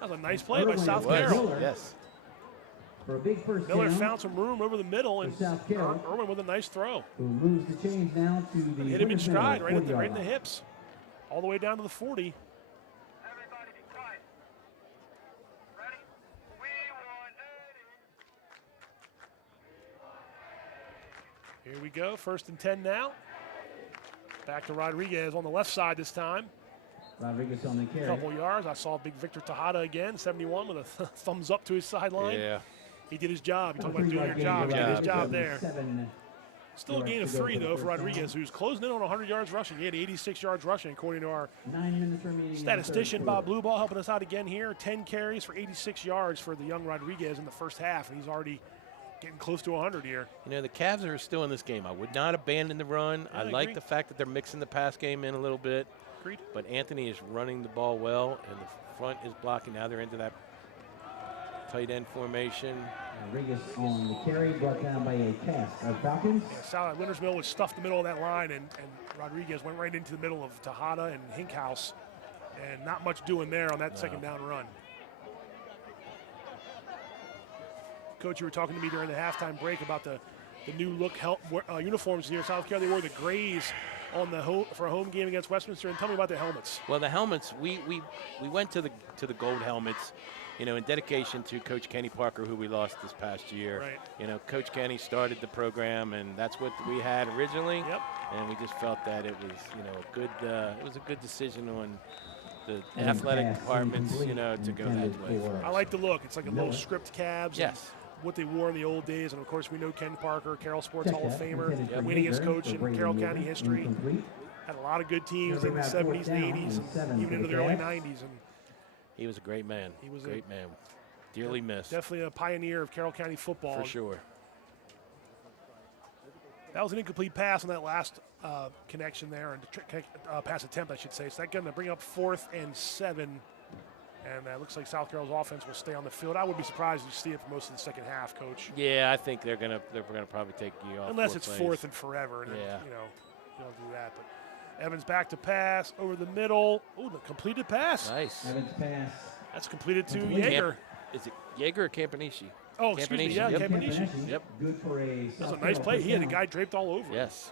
That was a nice play by South Carroll. Yes. For a big first Miller down. found some room over the middle, and Irwin with a nice throw. Who moves the chains down to the Hit him in stride, right in the hips, all the way down to the 40. Here we go, 1st and 10 now. Back to Rodriguez on the left side this time. Rodriguez on the carry. A couple yards. I saw big Victor Tejada again, 71, with a thumbs up to his sideline. Yeah. He did his job. He talked about doing your job. He did his job there. Still a gain of 3, though, for Rodriguez, who's closing in on 100 yards rushing. He had 86 yards rushing, according to our statistician, Bob Blueball, helping us out again here. 10 carries for 86 yards for the young Rodriguez in the first half, and he's already getting close to 100 here. The Cavs are still in this game. I would not abandon the run. Yeah, I I like agree. the fact that they're mixing the pass game in a little bit. Agreed. But Anthony is running the ball well, and the front is blocking. Now they're into that tight end formation. Rodriguez on the carry, brought down by a cast of Falcons. Yeah, Winters Mill was stuffed the middle of that line, and Rodriguez went right into the middle of Tejada and Hinkhouse, and not much doing there on that second down run. Coach, you were talking to me during the halftime break about the new look uniforms here in South Carolina. They wore the grays on for a home game against Westminster. And tell me about the helmets. Well, the helmets, we went to the gold helmets, in dedication to Coach Kenny Parker, who we lost this past year. Right. Coach Kenny started the program, and that's what we had originally. Yep. And we just felt that it was, it was a good decision on the athletic departments, to go that way. I like the look. It's like a little script Cavs. Yes. What they wore in the old days, and of course we know Ken Parker, Carroll Sports Hall of Famer, winningest coach in Carroll County history. Had a lot of good teams in the 70s and 80s, and even into the early 90s. And he was a great man. He was a great man. Dearly missed. Definitely a pioneer of Carroll County football. For sure. That was an incomplete pass on that last connection there, and pass attempt, I should say. So that's going to bring up 4th and 7. And it looks like South Carroll's offense will stay on the field. I would be surprised to see it for most of the second half, Coach. Yeah, I think they're gonna probably take you off. Unless it's 4th and forever, and then, you don't do that. But Evans back to pass over the middle. Oh, the completed pass. Nice. Evans pass. That's completed to Yeager. Is it Yeager or Campanishi? Oh, excuse me. Yeah, Campanishi. Yep. Good for a. That's a nice play. He had a guy draped all over. Yes.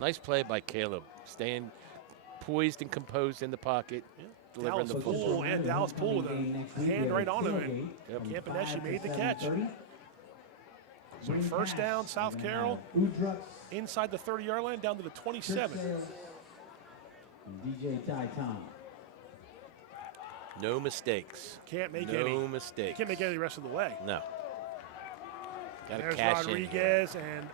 Nice play by Caleb, staying poised and composed in the pocket. Yeah. delivering the football. Poole, and Dallas Poole with a hand right on him. And Campaneschi made the catch. So first down, South Carroll, inside the 30-yard line, down to the 27. DJ Ty Tom. No mistakes. Can't make any. No mistakes. Can't make any the rest of the way. No. Got to There's cash Rodriguez, and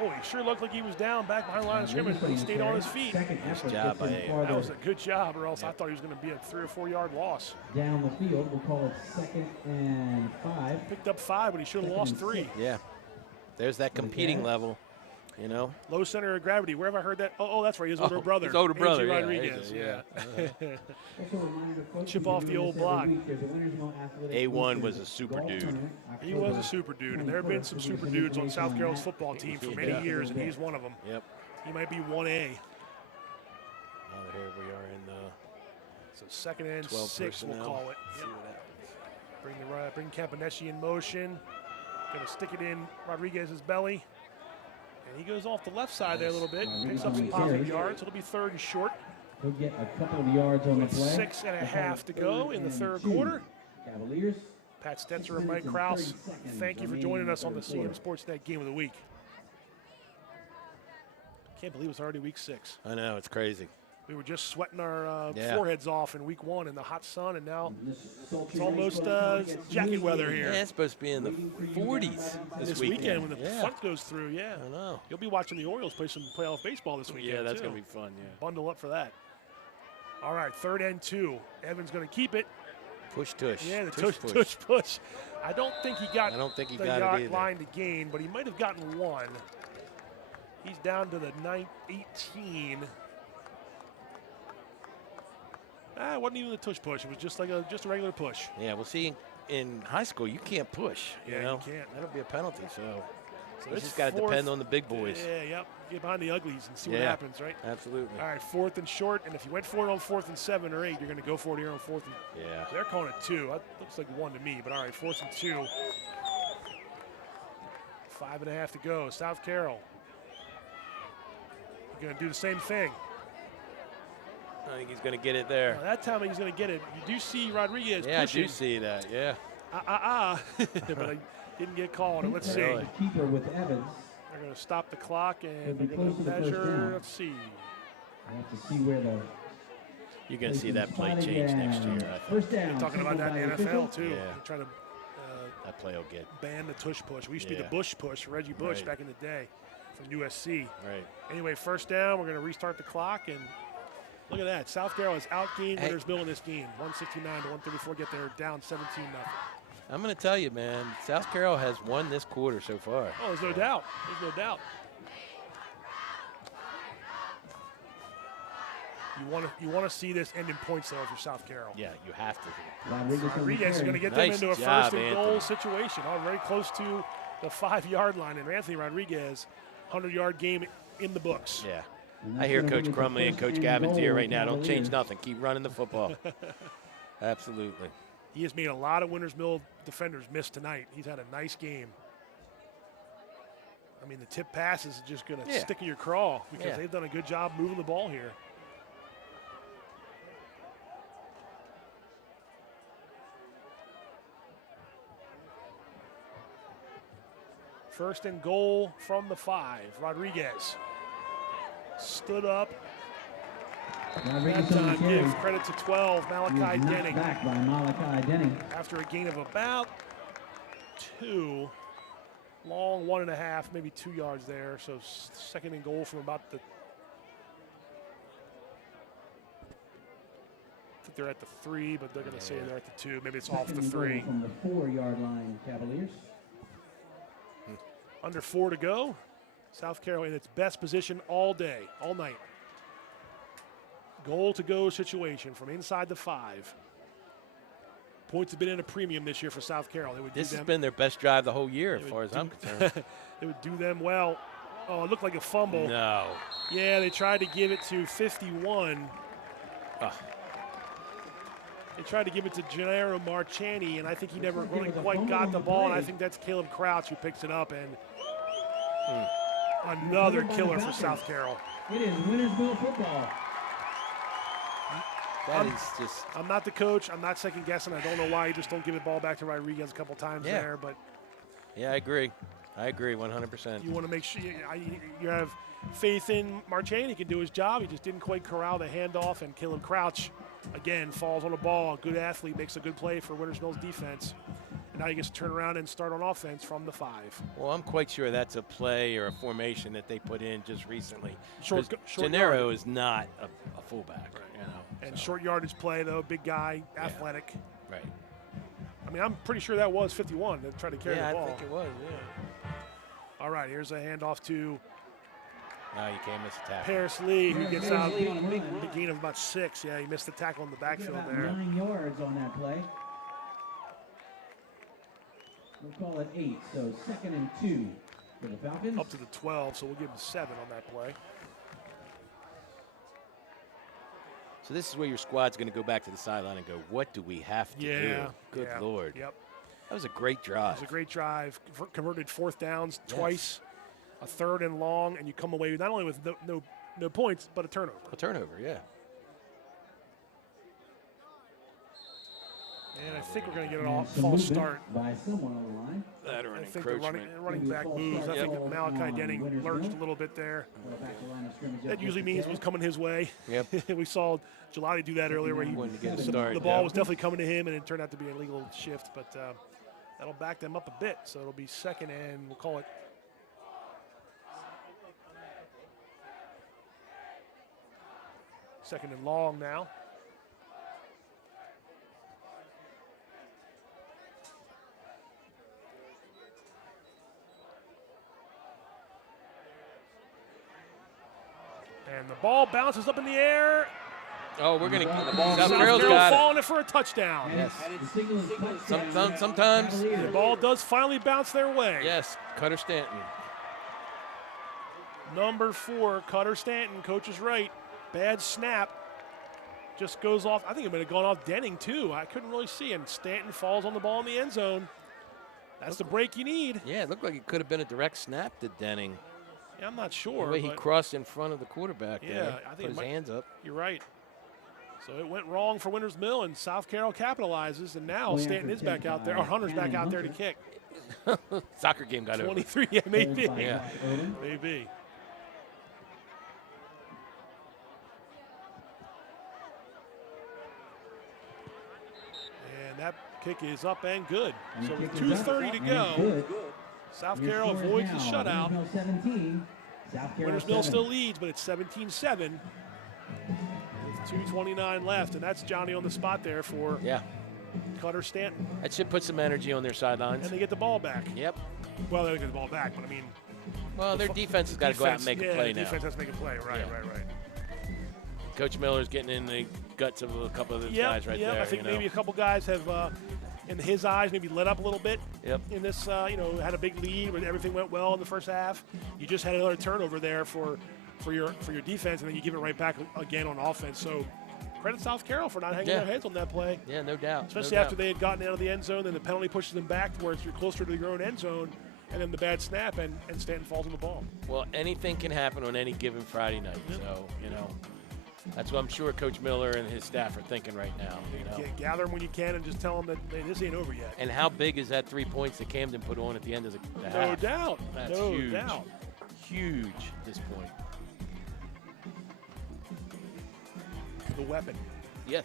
he sure looked like he was down back behind the line of scrimmage, but he stayed on his feet. Nice job by him. That was a good job, or else I thought he was going to be a 3 or 4 yard loss. Down the field, we'll call it 2nd and 5. Picked up 5, but he should have lost 3. Yeah. There's that competing level, you know. Low center of gravity. Where have I heard that? Oh, that's right. His older brother. His older brother, Rodriguez. Yeah. Chip off the old block. A1 was a super dude. He was a super dude, and there have been some super dudes on South Carroll's football team for many years, and he's one of them. Yep. He might be 1A. Here we are in the so 2nd and 12 6, personnel. we'll call it. Yep. Bring Campaneschi in motion. Going to stick it in Rodriguez's belly. And he goes off the left side there a little bit. Picks up some positive yards. It'll be 3rd and short. He'll get a couple of yards on the play. 6.5 to go in the 3rd quarter. Cavaliers. Pat Stoetzer and Mike Kraus, thank you for joining us on the CMSportsNet Game of the Week. Can't believe it's already week 6. I know, it's crazy. We were just sweating our foreheads off in week 1 in the hot sun, and now it's almost jacket weather here. Yeah, it's supposed to be in the 40s this weekend when the front goes through. Yeah, I know. You'll be watching the Orioles play some playoff baseball this weekend. Yeah, that's too. going to be fun. Yeah. Bundle up for that. All right, 3rd and 2. Evans going to keep it. Push tush. Yeah, the tush push. I don't think he got the yard line to gain, but he might have gotten 1. He's down to the 18. It wasn't even a tush push. It was just like a regular push. Yeah, well, see, in high school, you can't push. Yeah, you know? you can't. That'll be a penalty, so it's just got to depend on the big boys. Yeah, yep. Get behind the uglies and see what happens, right? Absolutely. All right, 4th and short, and if you went for it on 4th and 7 or 8, you're going to go for it here on 4th and... Yeah. They're calling it 2. That looks like 1 to me, but all right, 4th and 2. 5.5 to go. South Carroll. You're going to do the same thing. I think he's going to get it there. That time he's going to get it. You do see Rodriguez pushing. I do see that, yeah. But I didn't get called. And let's see. Keeper with Evans. They're going to stop the clock, and they're going to measure. Let's see. I have to see where the... You're going to see that play change next year, I think. First down. They're talking about that in the NFL, too. Yeah. They're trying to that play will get ban the tush push. We used to be the Bush push, Reggie Bush back in the day from USC. Right. Anyway, first down. We're going to restart the clock, and look at that. South Carroll has outgained Wintersville in this game. 169 to 134. Get there down 17-0. I'm going to tell you, man, South Carroll has won this quarter so far. Oh, there's no doubt. There's no doubt. You want to see this end in points, though, for South Carroll. Yeah, you have to. Rodriguez is going to get them into a first and goal situation. Very close to the 5-yard line. And Anthony Rodriguez, 100-yard game in the books. Yeah. I hear Coach Crumley and Coach Gavin's here right now. Don't change nothing. Keep running the football. Absolutely. He has made a lot of Winters Mill defenders miss tonight. He's had a nice game. I mean, the tip pass is just going to stick in your craw because they've done a good job moving the ball here. First and goal from the 5. Rodriguez stood up. That time, give credit to 12, Malachi Denning. Back by Malachi Denning. After a gain of about 2, long 1.5, maybe 2 yards there. So second and goal from about the. I think they're at the 3, but they're going to say they're at the 2. Maybe it's off the 3. From the 4-yard line, Cavaliers. Under 4 to go. South Carroll in its best position all day, all night. Goal to go situation from inside the 5. Points have been in a premium this year for South Carroll. This has been their best drive the whole year, as far as I'm concerned. It would do them well. Oh, it looked like a fumble. No. Yeah, they tried to give it to 51. They tried to give it to Gennaro Marchani, and I think he never really quite got the ball, and I think that's Caleb Kraus who picks it up, and another killer for South Carroll. It is Wintersville football. That is just. I'm not the coach. I'm not second guessing. I don't know why you just don't give the ball back to Rodriguez a couple times there. But yeah, I agree. 100%. You want to make sure you have faith in Marchand. He can do his job. He just didn't quite corral the handoff, and Caleb Crouch, again, falls on the ball. A good athlete, makes a good play for Winters Mill's defense. And now he gets to turn around and start on offense from the 5. Well, I'm quite sure that's a play or a formation that they put in just recently. Short Gennaro is not a fullback, And short yardage play, though, big guy, athletic. Right. I mean, I'm pretty sure that was 51 to try to carry the ball. Yeah, I think it was, All right, here's a handoff to you can't miss a tackle. Paris Lee, who gets out a gain of about 6. Yeah, he missed the tackle in the backfield there. 9 yards on that play. We'll call it 8, so 2nd and 2 for the Falcons. Up to the 12, so we'll give him 7 on that play. So this is where your squad's going to go back to the sideline and go, what do we have to do? Good Lord. Yep. That was a great drive. It was a great drive. Converted 4th downs twice, a 3rd and long, and you come away not only with no points, but a turnover. A turnover, yeah. And I think we're going to get a false start. By someone on the line. That or an I think the running back moves. I think that Malachi Denning lurched a little bit there. That usually means it was coming his way. Yep. We saw Gelati do that earlier where the ball was definitely coming to him, and it turned out to be an illegal shift. But that'll back them up a bit. So it'll be 2nd and we'll call it. Second and long now. And the ball bounces up in the air. Oh, we're going to get the ball. South Carroll falling it for a touchdown. Yes. Sometimes the ball does finally bounce their way. Yes, Cutter Stanton. Number 4, Cutter Stanton. Coach is right. Bad snap. Just goes off. I think it might have gone off Denning, too. I couldn't really see. And Stanton falls on the ball in the end zone. That's the break you need. Yeah, it looked like it could have been a direct snap to Denning. Yeah, I'm not sure. The way he crossed in front of the quarterback there. I think put his hands up. You're right. So it went wrong for Winters Mill, and South Carroll capitalizes, and now Stanton is back out there, or Hunter's back out there to kick. Soccer game got 23, yeah, maybe. Yeah. Maybe. And that kick is up and good. So with 2:30 to go, South Carroll avoids the shutout. Winters Mill still leads, but it's 17-7. With 2:29 left, and that's Johnny on the spot there for Cutter Stanton. That should put some energy on their sidelines. And they get the ball back. Yep. Well, they don't get the ball back, but I mean. Well, their defense has got to go out and make a play now. Defense has to make a play, right. Coach Miller's getting in the guts of a couple of those guys right there. I think maybe a couple guys have, in his eyes, maybe let up a little bit in this, had a big lead when everything went well in the first half. You just had another turnover there for your defense, and then you give it right back again on offense. So credit South Carroll for not hanging their heads on that play. Yeah, no doubt. Especially after they had gotten out of the end zone, then the penalty pushes them back towards you're closer to your own end zone, and then the bad snap, and Stanton falls on the ball. Well, anything can happen on any given Friday night. So, that's what I'm sure Coach Miller and his staff are thinking right now. Gather them when you can and just tell them that this ain't over yet. And how big is that 3 points that Camden put on at the end of the half? No doubt. That's huge. Huge at this point. The weapon. Yes.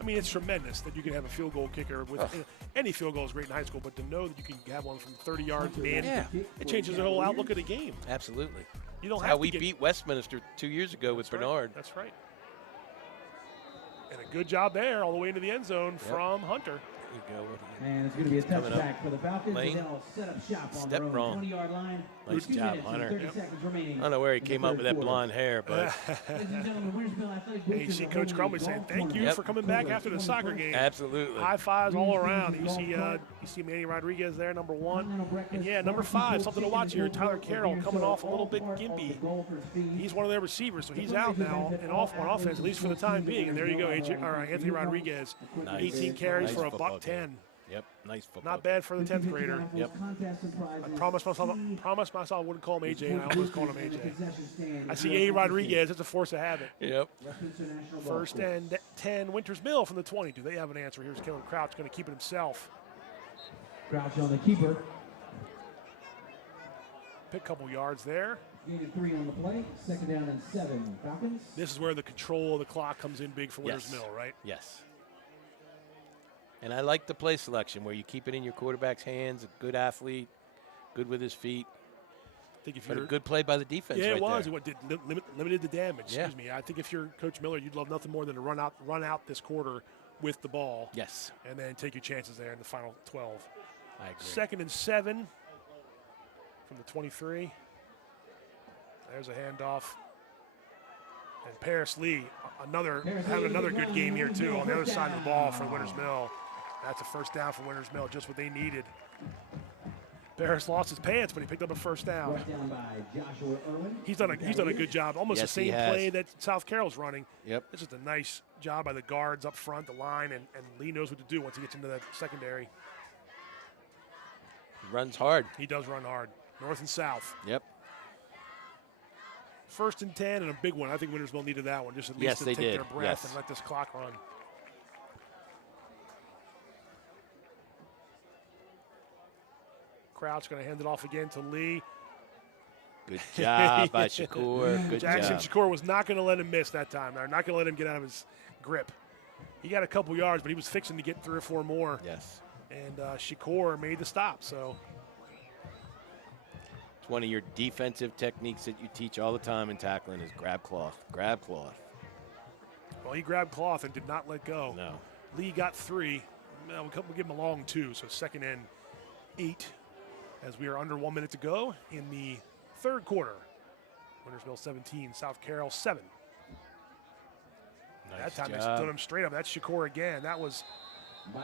I mean, it's tremendous that you can have a field goal kicker with any field goal is great in high school, but to know that you can have one from 30 yards in, it changes the whole outlook of the game. Absolutely. You don't That's have how we beat Westminster 2 years ago with Bernard. That's right. And a good job there all the way into the end zone from Hunter. There you go. And it's going to be a touchback for the Falcons. Lane. They'll set up shop on Step their own wrong. 20-yard line. Nice job, Hunter. 30 seconds remaining. I don't know where he came up with that blonde hair, but. And you see Coach Crumley saying, thank you for coming back after the soccer game. Absolutely. High fives all around. You see Manny Rodriguez there, number 1. And number 5, something to watch here. Tyler Carroll coming off a little bit gimpy. He's one of their receivers, so he's out now and off on offense, at least for the time being. And there you go, Anthony Rodriguez. 18 carries for a $110. Yep, nice football. Not bad for the 10th grader. Yep. I promised myself I wouldn't call him AJ, and I almost called him AJ. I see A. Rodriguez. It's a force of habit. Yep. First and 10, Winters Mill from the 20. Do they have an answer? Here's Caleb Crouch going to keep it himself. Crouch on the keeper. Pick a couple yards there. Gain of 3 on the play. 2nd down and 7, Falcons. This is where the control of the clock comes in big for Winters Mill, right? Yes. And I like the play selection where you keep it in your quarterback's hands, a good athlete, good with his feet. I think if but you're a good play by the defense. Yeah, right it was. there. It limited the damage. Yeah. Excuse me. I think if you're Coach Miller, you'd love nothing more than to run out this quarter with the ball. Yes. And then take your chances there in the final 12. I agree. 2nd and 7 from the 23. There's a handoff. And Paris Lee, having another good game here too on the other side of the ball for Winters Mill. That's a first down for Winters Mill, just what they needed. Paris lost his pants, but he picked up a first down. He's done a good job. Almost the same play that South Carroll's running. Yep. This is a nice job by the guards up front, the line, and Lee knows what to do once he gets into the secondary. He runs hard. He does run hard, north and south. Yep. 1st and 10 and a big one. I think Winters Mill needed that one just at least to take their breath and let this clock run. Crouch going to hand it off again to Lee. Good job by Shakur. Good Jackson job. Shakur was not going to let him miss that time. They're not going to let him get out of his grip. He got a couple yards, but he was fixing to get 3 or 4 more. Yes. And Shakur made the stop. So it's one of your defensive techniques that you teach all the time in tackling is grab cloth. Grab cloth. Well, he grabbed cloth and did not let go. No. Lee got 3. We'll give him a long 2, so 2nd and 8 as we are under 1 minute to go in the 3rd quarter. Winters Mill 17, South Carroll 7. Nice that time job. they stood him straight up. That's Shakur again. That was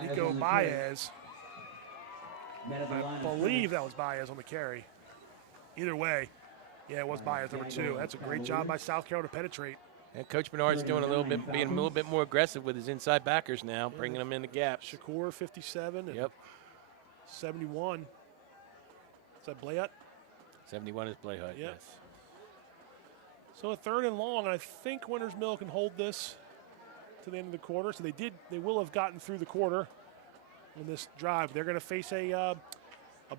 Nico Baez. I believe that was Baez on the carry. Either way, yeah, it was Baez, number 2. That's a great job by South Carroll to penetrate. And Coach Bernard's being a little bit more aggressive with his inside backers now, bringing them in the gaps. Shakur 57 and 71. Is that Blayut? 71 is Blayut, yes. So a 3rd and long, and I think Winters Mill can hold this to the end of the quarter. So they will have gotten through the quarter in this drive. They're going to face a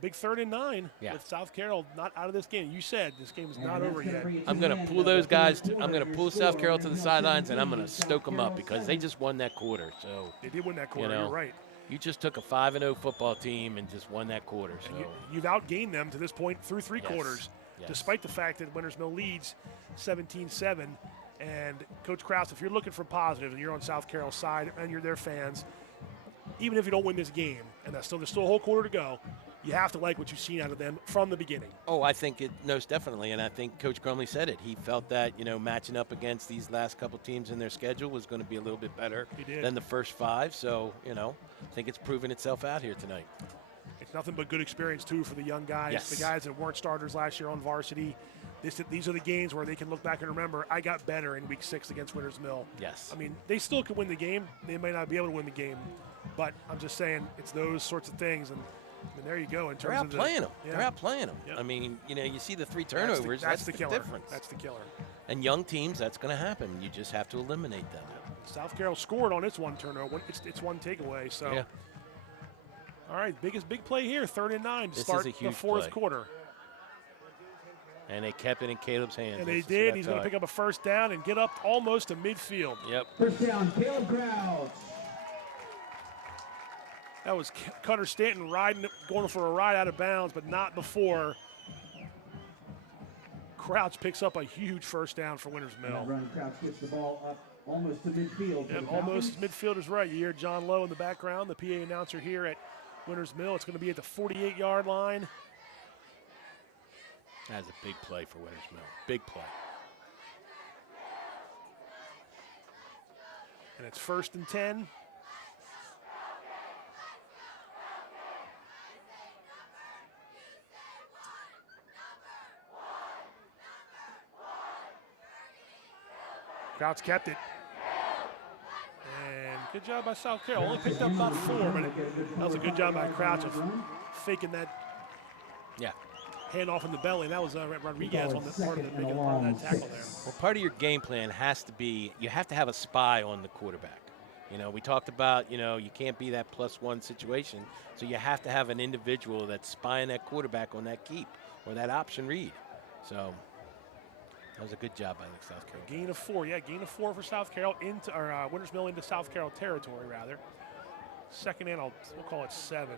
big 3rd and 9 with South Carroll not out of this game. You said this game is not over yet. I'm going to pull those guys. I'm going to pull South Carroll to the sidelines, and I'm going to stoke them up because they just won that quarter. So they did win that quarter. You're right. You just took a 5-0 football team and just won that quarter. So you've outgained them to this point through 3 quarters, despite the fact that Winters Mill leads 17-7. And Coach Kraus, if you're looking for positive and you're on South Carroll's side and you're their fans, even if you don't win this game, and there's still a whole quarter to go, you have to like what you've seen out of them from the beginning. Oh, I think it most definitely, and I think Coach Crumley said it. He felt that, matching up against these last couple teams in their schedule was going to be a little bit better than the first 5. So, I think it's proven itself out here tonight. It's nothing but good experience, too, for the young guys, the guys that weren't starters last year on varsity. These are the games where they can look back and remember, I got better in Week 6 against Winters Mill. Yes. I mean, they still could win the game. They may not be able to win the game, but I'm just saying it's those sorts of things. And there you go. They're outplaying them. They're outplaying them. Yep. I mean, you see the 3 turnovers. That's the killer. Difference. That's the killer. And young teams, that's going to happen. You just have to eliminate them. South Carroll scored on its 1 turnover. It's 1 takeaway. So, all right, big play here. 3rd and 9 to start the 4th quarter. And they kept it in Caleb's hands. And they did. He's going to pick up a first down and get up almost to midfield. Yep. First down, Caleb Kraus. That was Cutter Stanton going for a ride out of bounds, but not before Crouch picks up a huge first down for Winters Mill. Crouch gets the ball up almost to midfield. Yep, almost midfield is right. You hear John Lowe in the background, the PA announcer here at Winters Mill. It's going to be at the 48-yard line. That's a big play for Winters Mill. Big play. And it's 1st and 10. Kraus kept it. And Good job by South Carroll. Only picked up about 4, but that was a good job by Kraus of faking that hand off in the belly, and that was Rodriguez on the part of making part of that tackle there. Well, part of your game plan has to be you have to have a spy on the quarterback. You know, we talked about, you know, you can't be that +1 situation, so you have to have an individual that's spying that quarterback on that keep or that option read. So that was a good job by South Carroll. Gain of 4, gain of 4 for South Carroll into Winters Mill into South Carroll territory rather. Second and we'll call it 7.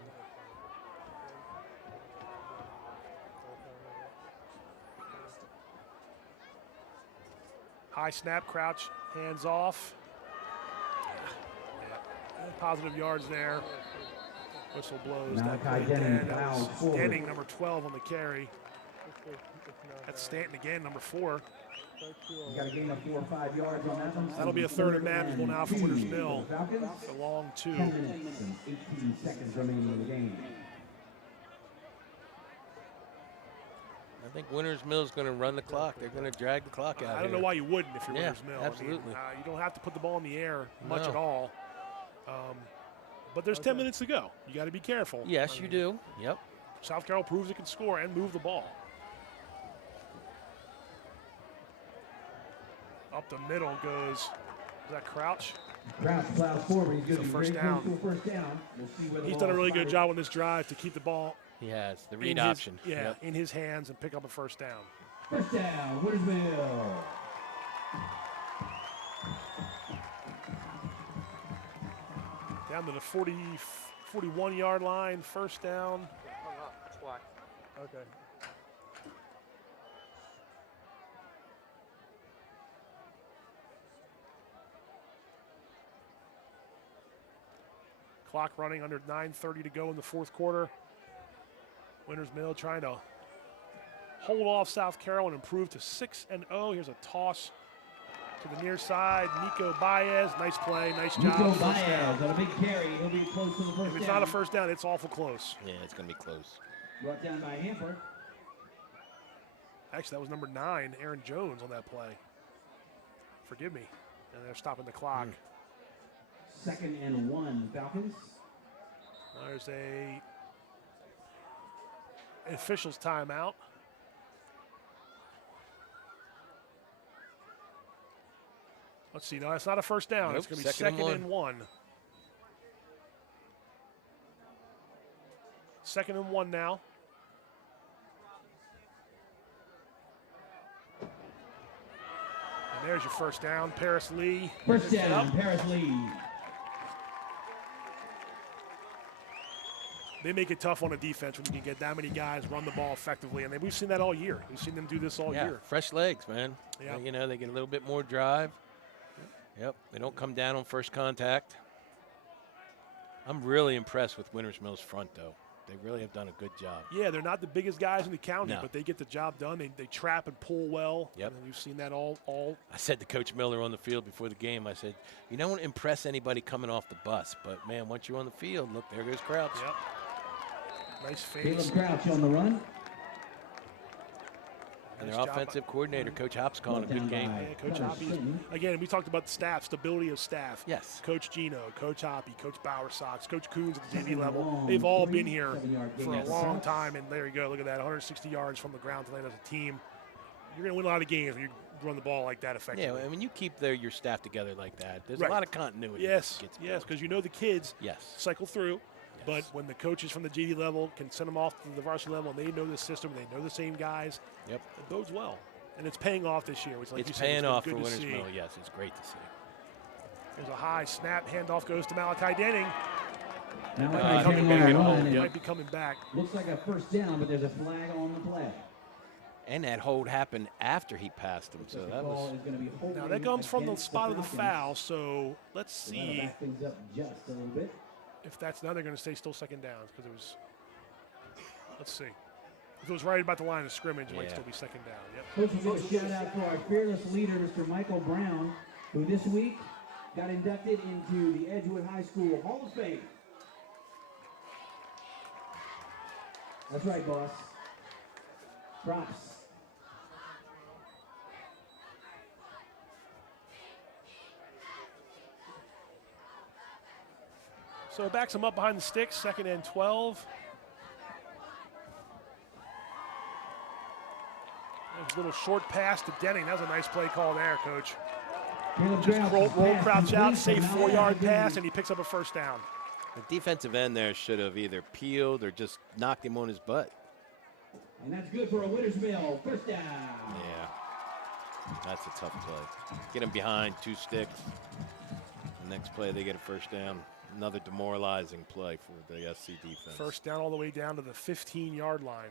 High snap, crouch, hands off. Positive yards there. Whistle blows. Standing number 12 on the carry. That's Stanton again, number 4. You got a gain of 4 or 5 yards on that one. That'll be a third and manageable now for Winters Mill. It's a long 2. 10 minutes and 18 seconds remaining in the game. I think Winters Mill is going to run the clock. They're going to drag the clock out. I don't know why you wouldn't if you're Winters Mill. Absolutely. I mean, you don't have to put the ball in the air much at all. But there's 10 minutes to go. You got to be careful. Yes, you do. Yep. South Carroll proves it can score and move the ball. Up the middle goes, is that Crouch? Crouch plows forward. He's good. First down. First down. We'll see where the He's done a really good job on this drive to keep the ball. He has. The read option. In his hands and pick up a first down. First down, Winters Mill. Down to the 41-yard line, first down. Okay. Clock running under 9:30 to go in the fourth quarter. Winters Mill trying to hold off South Carroll and improve to 6-0. Here's a toss to the near side. Nico Baez, nice play, nice job. Nico Baez on a big carry. He'll be close to the first down. If it's not a first down, it's awful close. Yeah, it's going to be close. Brought down by Hamper. Actually, that was number 9, Aaron Jones, on that play. Forgive me. And they're stopping the clock. 2nd and 1, Falcons. There's a official's timeout. Let's see. No, it's not a first down. Nope, it's going to be second and 1. Second and 1 now. And there's your first down. Paris Lee. First down, Paris Lee. They make it tough on a defense when you can get that many guys run the ball effectively, and we've seen that all year. We've seen them do this all year. Fresh legs, man. Yeah. You know, they get a little bit more drive. Yep, they don't come down on first contact. I'm really impressed with Winters Mill's front, though. They really have done a good job. Yeah, they're not the biggest guys in the county, but they get the job done. They trap and pull well. Yep. And we've seen that all. I said to Coach Miller on the field before the game, I said, you don't impress anybody coming off the bus, but, man, once you're on the field, look, there goes Kraus. Yep. Nice face. Caleb Crouch on the run. And their offensive coordinator, Coach Hop's, calling a good game. Yeah, Coach Hoppy. Again, we talked about the staff, stability of staff. Yes. Coach Gino, Coach Hoppy, Coach Bowersox, Coach Coons at the JV level. They've all been here for a long time, and there you go. Look at that, 160 yards from the ground tonight as a team. You're going to win a lot of games when you run the ball like that effectively. Yeah, and when you keep your staff together like that, there's a lot of continuity. Yes, because you know the kids cycle through. Yes. But when the coaches from the JV level can send them off to the varsity level and they know the system, they know the same guys, it bodes well. And it's paying off this year. Like it's paying off for Winters Mill, yes. It's great to see. There's a high snap. Handoff goes to Malachi Denning. Might be coming back. Looks like a first down, but there's a flag on the play. And that hold happened after he passed him, so that was. Now that comes from the spot of the foul, so let's see. Back things up just a little bit. If that's now, they're going to stay still second down because it was. Let's see. If it was right about the line of scrimmage, it might still be second down. Yep. Coach, we'll give a shout out to our fearless leader, Mr. Michael Brown, who this week got inducted into the Edgewood High School Hall of Fame. That's right, boss. Props. So it backs him up behind the sticks, 2nd and 12. There's a little short pass to Denning. That was a nice play call there, Coach. Just roll Crouch out, safe 4-yard pass, and he picks up a first down. The defensive end there should have either peeled or just knocked him on his butt. And that's good for a Winners Mill. First down. Yeah, that's a tough play. Get him behind 2 sticks. The next play, they get a first down. Another demoralizing play for the SC defense. First down all the way down to the 15-yard line.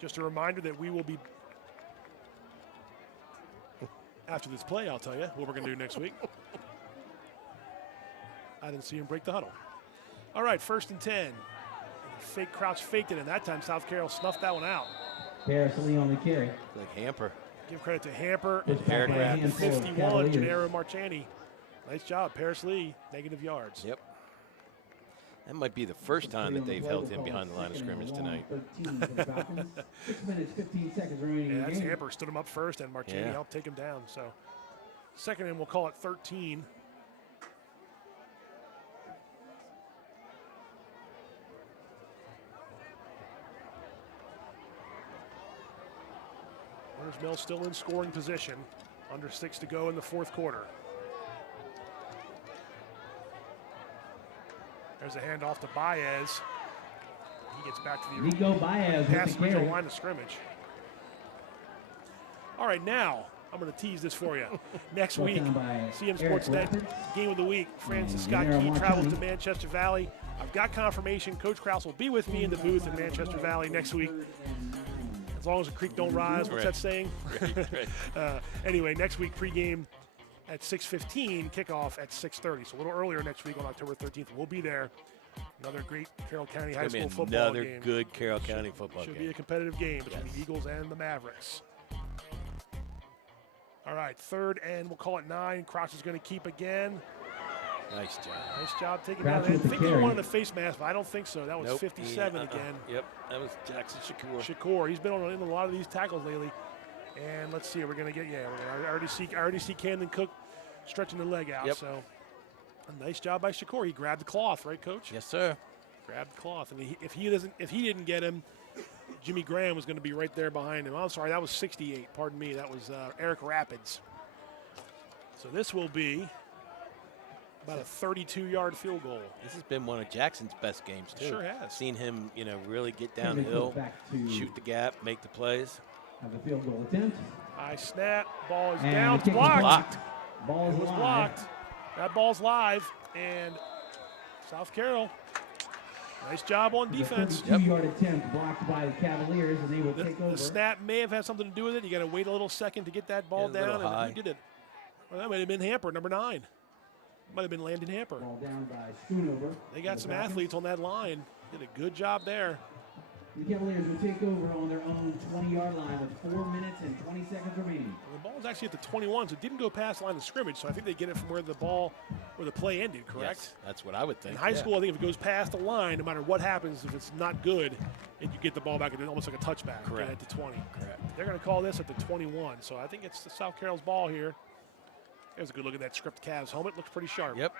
Just a reminder that we will be, after this play, I'll tell you what we're going to do next week. I didn't see him break the huddle. All right, 1st and 10. Fake Crouch faked it, and that time South Carroll snuffed that one out. Paris Lee on the carry. Like Hamper. Give credit to Hamper and and 51, Gennaro Marchani. Nice job, Paris Lee, negative yards. Yep. That might be the first time that they've held him behind the line of scrimmage tonight. 6 minutes, 15 seconds remaining. Yeah, that's Hamper stood him up first, and Marchani helped take him down. So, 2nd and we'll call it 13. Winners Mill still in scoring position. Under 6 to go in the 4th quarter. There's a handoff to Baez. He gets back to the Nico Baez pass original line of scrimmage. All right, now I'm going to tease this for you. Next week, CMSportsNet Game of the Week. Francis Scott Key travels to Manchester Valley. I've got confirmation. Coach Kraus will be with me in the booth in Manchester Valley next week. As long as the creek don't rise. What's that saying? Right. Anyway, next week pregame at 6:15, kickoff at 6:30. So a little earlier next week on October 13th. We'll be there. Another great Carroll County High School football game. Another good Carroll County football game. Should be a competitive game between the Eagles and the Mavericks. All right, 3rd and we'll call it 9. Kraus is going to keep again. Nice job. Nice job taking down. I think he wanted a face mask, but I don't think so. That was 57 again. Yep, that was Jackson Shakur. Shakur, he's been on in a lot of these tackles lately. And let's see, we're going to get, I already see Camden Cook stretching the leg out. Yep. So a nice job by Shakur. He grabbed the cloth, right, Coach? Yes, sir. Grabbed the cloth, and if he didn't get him, Jimmy Graham was going to be right there behind him. I'm sorry, that was 68. Pardon me, that was Eric Rapids. So this will be about a 32-yard field goal. This has been one of Jackson's best games, too. Sure has. Seen him, really get downhill, shoot the gap, make the plays. Have a field goal attempt. High snap, ball is down, it's blocked. Ball was blocked. That ball's live, and South Carroll, nice job on defense. 2-yard attempt blocked by the Cavaliers, and they will take over. The snap may have had something to do with it. You got to wait a little second to get that ball down, and he did it. Well, that might have been Hamper, number 9. Might have been Landon Hamper. Ball down by Schoonover. They got some athletes on that line. Did a good job there. The Cavaliers will take over on their own 20-yard line with 4 minutes and 20 seconds remaining. Well, the ball was actually at the 21, so it didn't go past the line of scrimmage, so I think they get it from where the play ended, correct? Yes, that's what I would think. In high school, I think if it goes past the line, no matter what happens, if it's not good, and you get the ball back, it's almost like a touchback. Correct. At the 20. Correct. They're going to call this at the 21, so I think it's the South Carroll's ball here. There's a good look at that script Cavs helmet. Looks pretty sharp. Yep.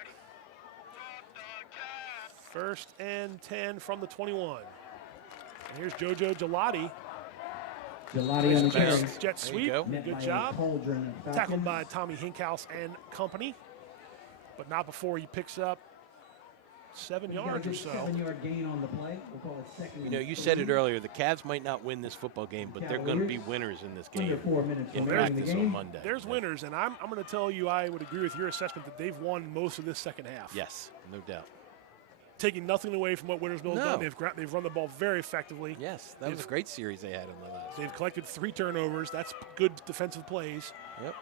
1st and 10 from the 21. And here's JoJo Gelati. Gelati on the carry. Jet sweep. Good job. Tackled by Tommy Hinkhouse and company. But not before he picks up 7 yards or so. 7-yard gain on the play. We'll call it 2nd. You said it earlier. The Cavs might not win this football game, but they're going to be winners in this game. In practice on Monday. There's winners, and I'm going to tell you I would agree with your assessment that they've won most of this second half. Yes, no doubt. Taking nothing away from what Winners Mill's done. They've run the ball very effectively. Yes, that was a great series they had in the last. They've collected 3 turnovers. That's good defensive plays. Yep.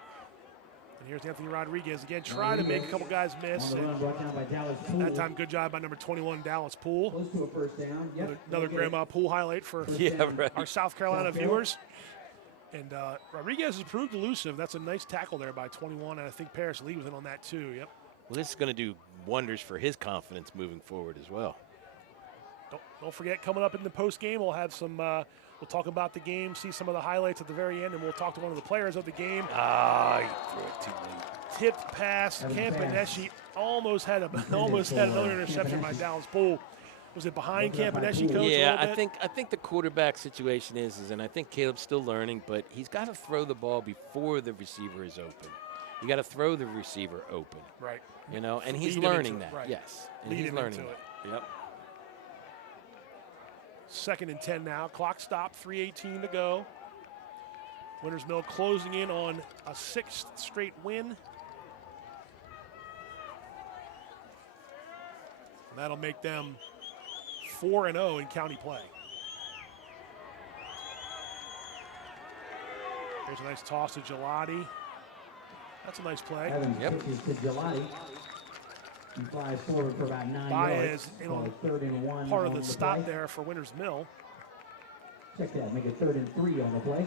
And here's Anthony Rodriguez again, trying to make a couple guys miss. That time, good job by number 21, Dallas Poole. Close to a first down. Yep. Another Grandma Poole highlight for our South Carolina viewers. And Rodriguez has proved elusive. That's a nice tackle there by 21, and I think Paris Lee was in on that too. Yep. Well, this is going to do wonders for his confidence moving forward as well. Don't forget, coming up in the post game, we'll We'll talk about the game, see some of the highlights at the very end, and we'll talk to one of the players of the game. He threw it too late. Tipped pass. Campaneshi almost had another interception by Dallas Poole. Was it behind Campaneshi, Coach? Yeah, I think the quarterback situation is, and I think Caleb's still learning, but he's got to throw the ball before the receiver is open. You got to throw the receiver open. Right. You know, and he's learning that. Right. Yes. And he's learning that. Yep. 2nd and 10 now. Clock stopped. 3:18 to go. Winters Mill closing in on a 6th straight win. And that'll make them 4-0 in county play. Here's a nice toss to Gelati. That's a nice play. Evans pitches to Gelati. He flies forward for about 9 Baez yards. On 3rd and 1 part of the on stop play. there for Winters Mill. Check that, make it 3rd and 3 on the play.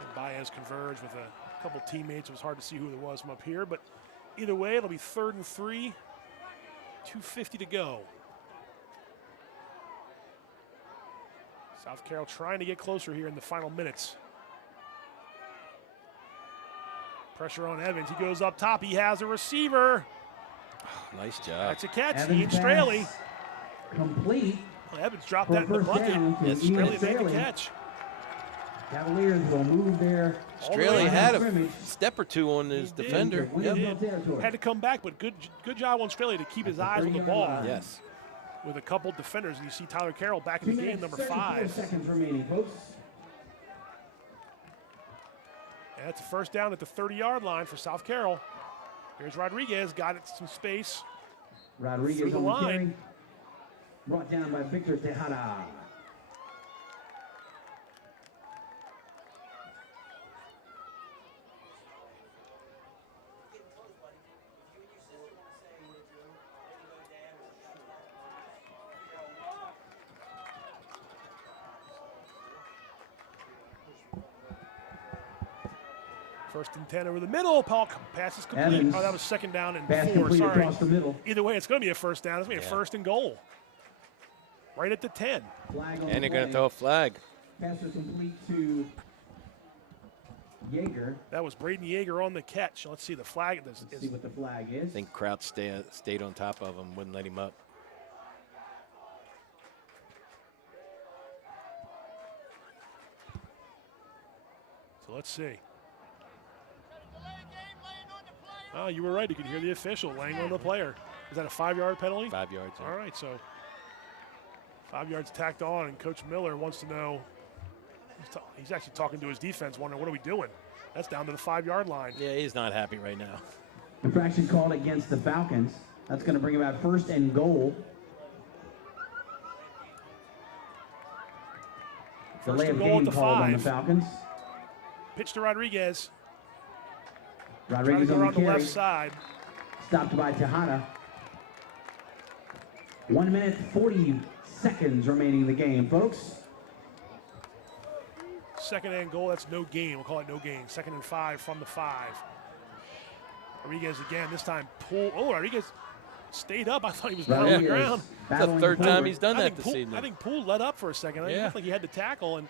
And Baez converged with a couple teammates. It was hard to see who it was from up here, but either way, it'll be 3rd and 3. 2:50 to go. South Carroll trying to get closer here in the final minutes. Pressure on Evans. He goes up top. He has a receiver. Oh, nice job. That's a catch. Evans Ian Straley. pass complete. Well, Evans dropped that in the bucket. Yes, Straley made the catch. Cavaliers will move their Straley had a step or two on his defender. Had to come back, but good job on Straley to keep his eyes on the ball. Yes. With a couple defenders, and you see Tyler Carroll back in the game, number 5. seconds remaining, folks. And that's a first down at the 30-yard line for South Carroll. Here's Rodriguez, got it some space. Rodriguez through the on the line. carry. Brought down by Victor Tejada. First and 10 over the middle. Pass is complete. Evans. Oh, that was 2nd down and Pass 4. complete Sorry. across the middle. Either way, it's going to be a first down. It's going to be a 1st and goal. Right at the 10. Flag on And the they're going to play. throw a flag. Pass is complete to Yeager. That was Braden Yeager on the catch. Let's see the flag. Let's see what the flag is. I think Kraus stayed on top of him, wouldn't let him up. So let's see. Oh, you were right. You can hear the official laying on the player. Is that a 5-yard penalty? 5 yards. Yeah. All right, so 5 yards tacked on, and Coach Miller wants to know. He's actually talking to his defense, wondering, what are we doing? That's down to the 5-yard line. Yeah, he's not happy right now. Infraction called against the Falcons. That's going to bring about 1st and goal. First and Delay goal of at game the called on 5. the Falcons. Pitch to Rodriguez. Rodriguez Trying to go on around the the carry. left side. Stopped by Tejada. 1 minute, 40 seconds remaining in the game, folks. 2nd and goal. That's no gain. We'll call it no gain. 2nd and 5 from the 5. Rodriguez again. This time pull. Oh, Rodriguez stayed up. I thought he was down on the ground. It's the 3rd time he's done that this evening. I think Poole let up for a second. I looked like he had to tackle, and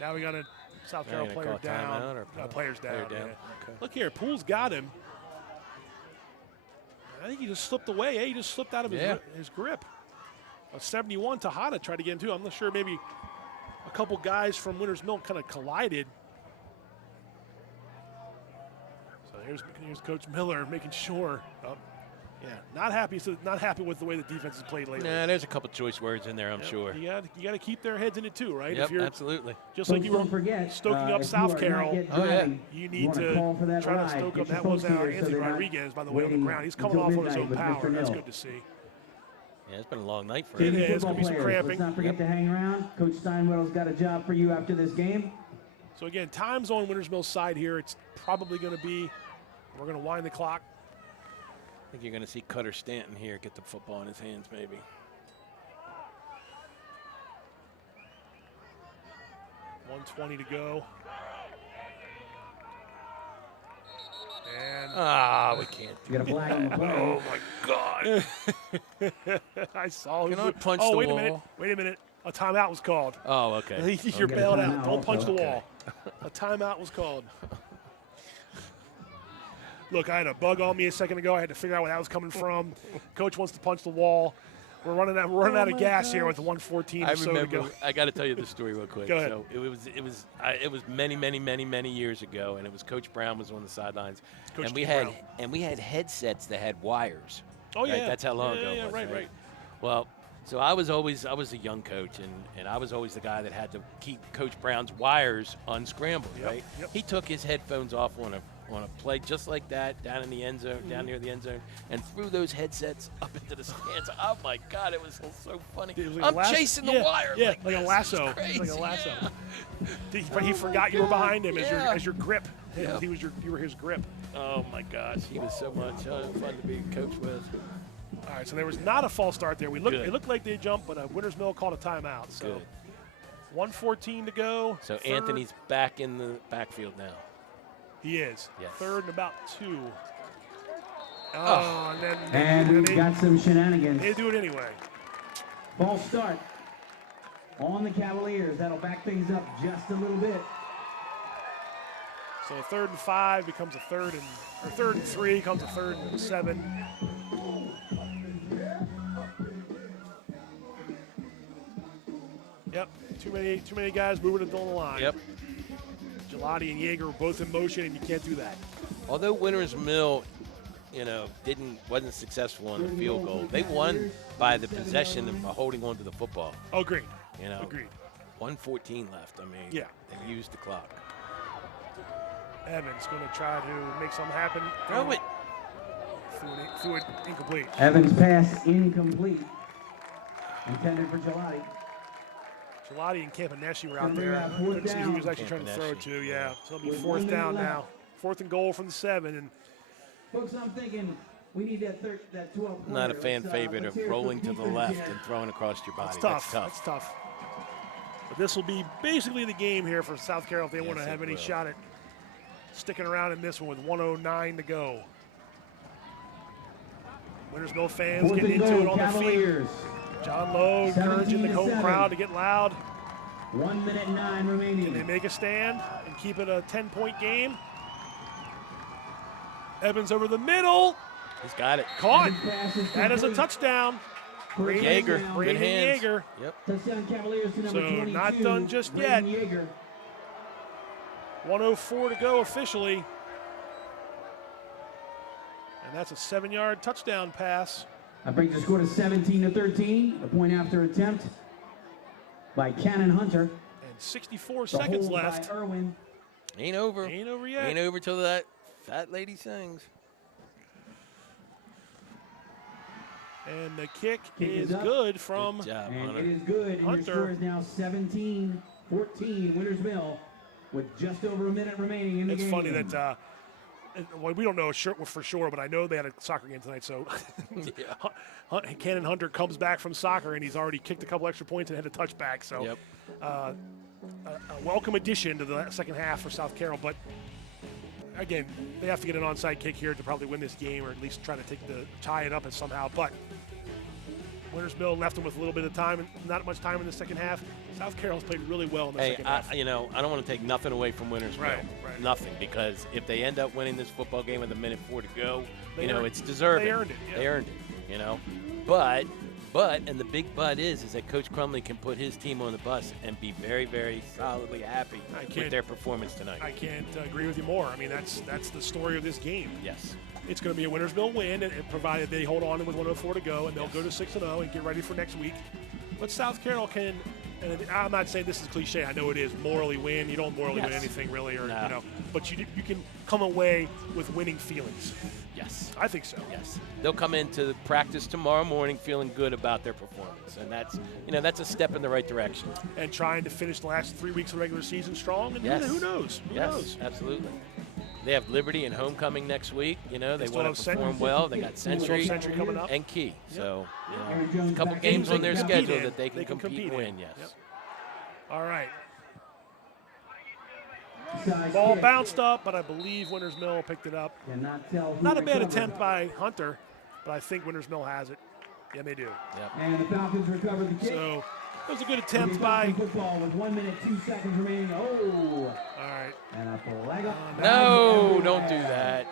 now we got a South Carroll player down. Player's down. Player down. Yeah. Okay. Look here, Poole's got him. I think he just slipped away. He just slipped out of his grip. A 71, Tejada tried to get him too. I'm not sure, maybe a couple guys from Winters Mill kind of collided. So here's Coach Miller making sure. Oh, yeah, not happy with the way the defense has played lately. Nah, there's a couple choice words in there, I'm sure. You got to keep their heads in it too, right? Yep, if you're, absolutely. Just like you were forget, stoking up South Carroll, you need to try to stoke up. That was Anthony Rodriguez, by the way, on the ground. He's coming off on his own power. That's good to see. Yeah, it's been a long night for him. It is going to be some cramping. Let's not forget to hang around. Coach Steinweddle's got a job for you after this game. So again, time's on Winters Mill's side here. It's probably going to be, we're going to wind the clock. I think you're going to see Cutter Stanton here get the football in his hands, maybe. .120 to go. And we can't do Get a flag on the play. Oh, my God. I saw him. Can I punch the wait wall? a minute. Wait a minute. A timeout was called. Oh, okay. You're bailed out. Don't punch the Okay. wall. A timeout was called. Look, I had a bug on me a second ago. I had to figure out where that was coming from. Coach wants to punch the wall. We're running out of gas here with 1:14 or so to go. I got to tell you the story real quick. Go ahead. So it was many years ago, and it was Coach Brown was on the sidelines, Coach and we had headsets that had wires. Oh right? yeah, That's how long ago it yeah, was. right. Well, so I was a young coach, and I was always the guy that had to keep Coach Brown's wires unscrambled. Right. Yep. He took his headphones off on a play just like that down in the end zone, down near the end zone, and threw those headsets up into the stands. Oh my God, it was so funny. I'm chasing the wire. Yeah, like a lasso. Crazy. Like a lasso. Yeah. But he forgot you were behind him as your grip. Yeah. You were his grip. Oh my gosh, he was so much fun to be coached with. All right, so there was not a false start there. Good. It looked like they jumped, but Winters Mill called a timeout. So Good. 1:14 to go. So Third. Anthony's back in the backfield now. He is. Yes. Third and about 2. And we've got some shenanigans. They do it anyway. False start on the Cavaliers. That'll back things up just a little bit. So 3rd and 5 becomes a 3rd and 3 becomes a 3rd and 7. Yep. Too many guys moving it on the line. Yep. Gelati and Yeager were both in motion, and you can't do that. Although Winters Mill, wasn't successful on the field goal, they won by the possession and by holding on to the football. Oh, agreed. Agreed. 1:14 left. I mean, yeah, they used the clock. Evans going to try to make something happen. Throw it. Threw it incomplete. Evans' pass incomplete. Intended for Gelati. Gelati and Campaneschi were out there. Couldn't see who he was actually trying to throw to. Yeah, so it'll be 4th down now. 4th and goal from the 7. And folks, I'm thinking we need that 12. Not a fan favorite of rolling to the left and throwing across your body. That's tough. But this will be basically the game here for South Carroll if they want to have any shot at sticking around in this one with 1:09 to go. Winters Mill fans getting into it on their feet. John Lowe encouraging the home crowd to get loud. 1:09 remaining. Can they make a stand and keep it a 10-point game? Evans over the middle. He's got it. Caught. That is a touchdown. Yeager. Good hands. Yeager. Yep. Touchdown Cavaliers to number 22. Not done just yet. Yeager. 1:04 to go officially. And that's a 7-yard touchdown pass. That brings the score to 17-13. A point after attempt by Cannon Hunter. And 64 seconds left. By Irwin. Ain't over. Ain't over yet. Ain't over till that fat lady sings. And the kick is good from Good job, and Hunter. it is good. And Hunter. your score is now 17-14. Winters Mill with just over a minute remaining in the game. It's funny that well, we don't know for sure, but I know they had a soccer game tonight. So Cannon Hunter comes back from soccer, and he's already kicked a couple extra points and had a touchback. So a welcome addition to the second half for South Carroll. But again, they have to get an onside kick here to probably win this game, or at least try to tie it up somehow. But Winters Mill left them with a little bit of time, and not much time in the second half. South Carroll's played really well in the second half. I don't want to take nothing away from Winters Mill. Right. Nothing, because if they end up winning this football game with 1:04 to go, it's deserving. They earned it. Yeah. They earned it. But and the big but is that Coach Crumley can put his team on the bus and be very, very solidly happy with their performance tonight. I can't agree with you more. I mean, that's the story of this game. Yes. It's going to be a Winters Mill win, and provided they hold on with 1:04 to go, and they'll go to 6-0 and get ready for next week. But South Carroll can, and I'm not saying this is cliche. I know it is, morally win. You don't morally win anything really, but you can come away with winning feelings. Yes. I think so. Yes. They'll come into practice tomorrow morning feeling good about their performance, and that's a step in the right direction. And trying to finish the last 3 weeks of the regular season strong, and who knows? Who knows? Absolutely. They have Liberty and Homecoming next week. They want to perform well. They got Century coming up. and Key. So, a couple games on their schedule that they can compete and win, yes. Yep. All right. Ball bounced up, but I believe Winters Mill picked it up. Not a bad attempt by Hunter, but I think Winters Mill has it. Yeah, they do. Yep. And the Falcons recovered the kick. So it was a good attempt by. Football with 1 minute, 2 seconds remaining. Oh. All right. And a flag up. No, don't do that.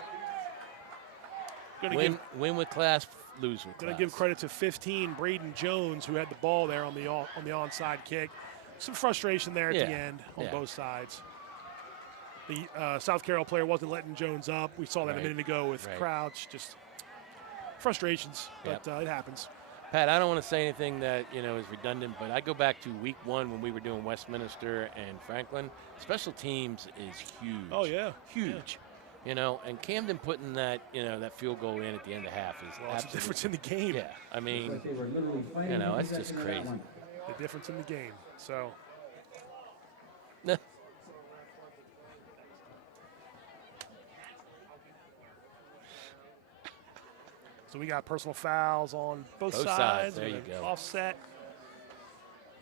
Win with class, lose with class. Going to give credit to 15, Braden Jones, who had the ball there on the onside kick. Some frustration there at the end on both sides. The South Carroll player wasn't letting Jones up. We saw that a minute ago with Kraus. Just frustrations, but it happens. Pat, I don't want to say anything that is redundant, but I go back to week 1 when we were doing Westminster and Franklin. Special teams is huge. Oh yeah, huge. Yeah. And Camden putting that that field goal in at the end of half is that's the difference in the game. Yeah, I mean, it's just crazy. The difference in the game. So. So we got personal fouls on both sides. There you go. Offset.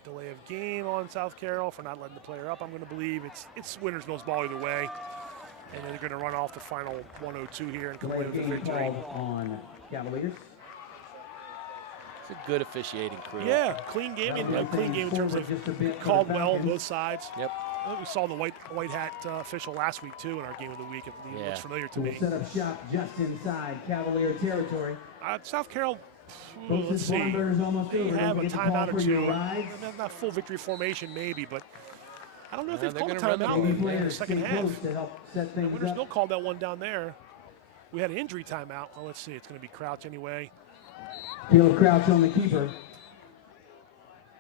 Delay of game on South Carroll for not letting the player up. I'm going to believe it's Winters Mill's ball either way. And then they're going to run off the final 102 here and come away with the victory. On Cavaliers. It's a good officiating crew. Yeah, clean game and clean game in terms of called well on both sides. Yep. I think we saw the white hat official last week too in our game of the week. It looks familiar to me. Set up shop just inside Cavalier territory. South Carroll. Let's see. They have a timeout or two. Not full victory formation, maybe, but I don't know if they've called a timeout in the second half. Winters Mill called that one down there. We had an injury timeout. Well, let's see. It's going to be Crouch anyway. Caleb Crouch on the keeper.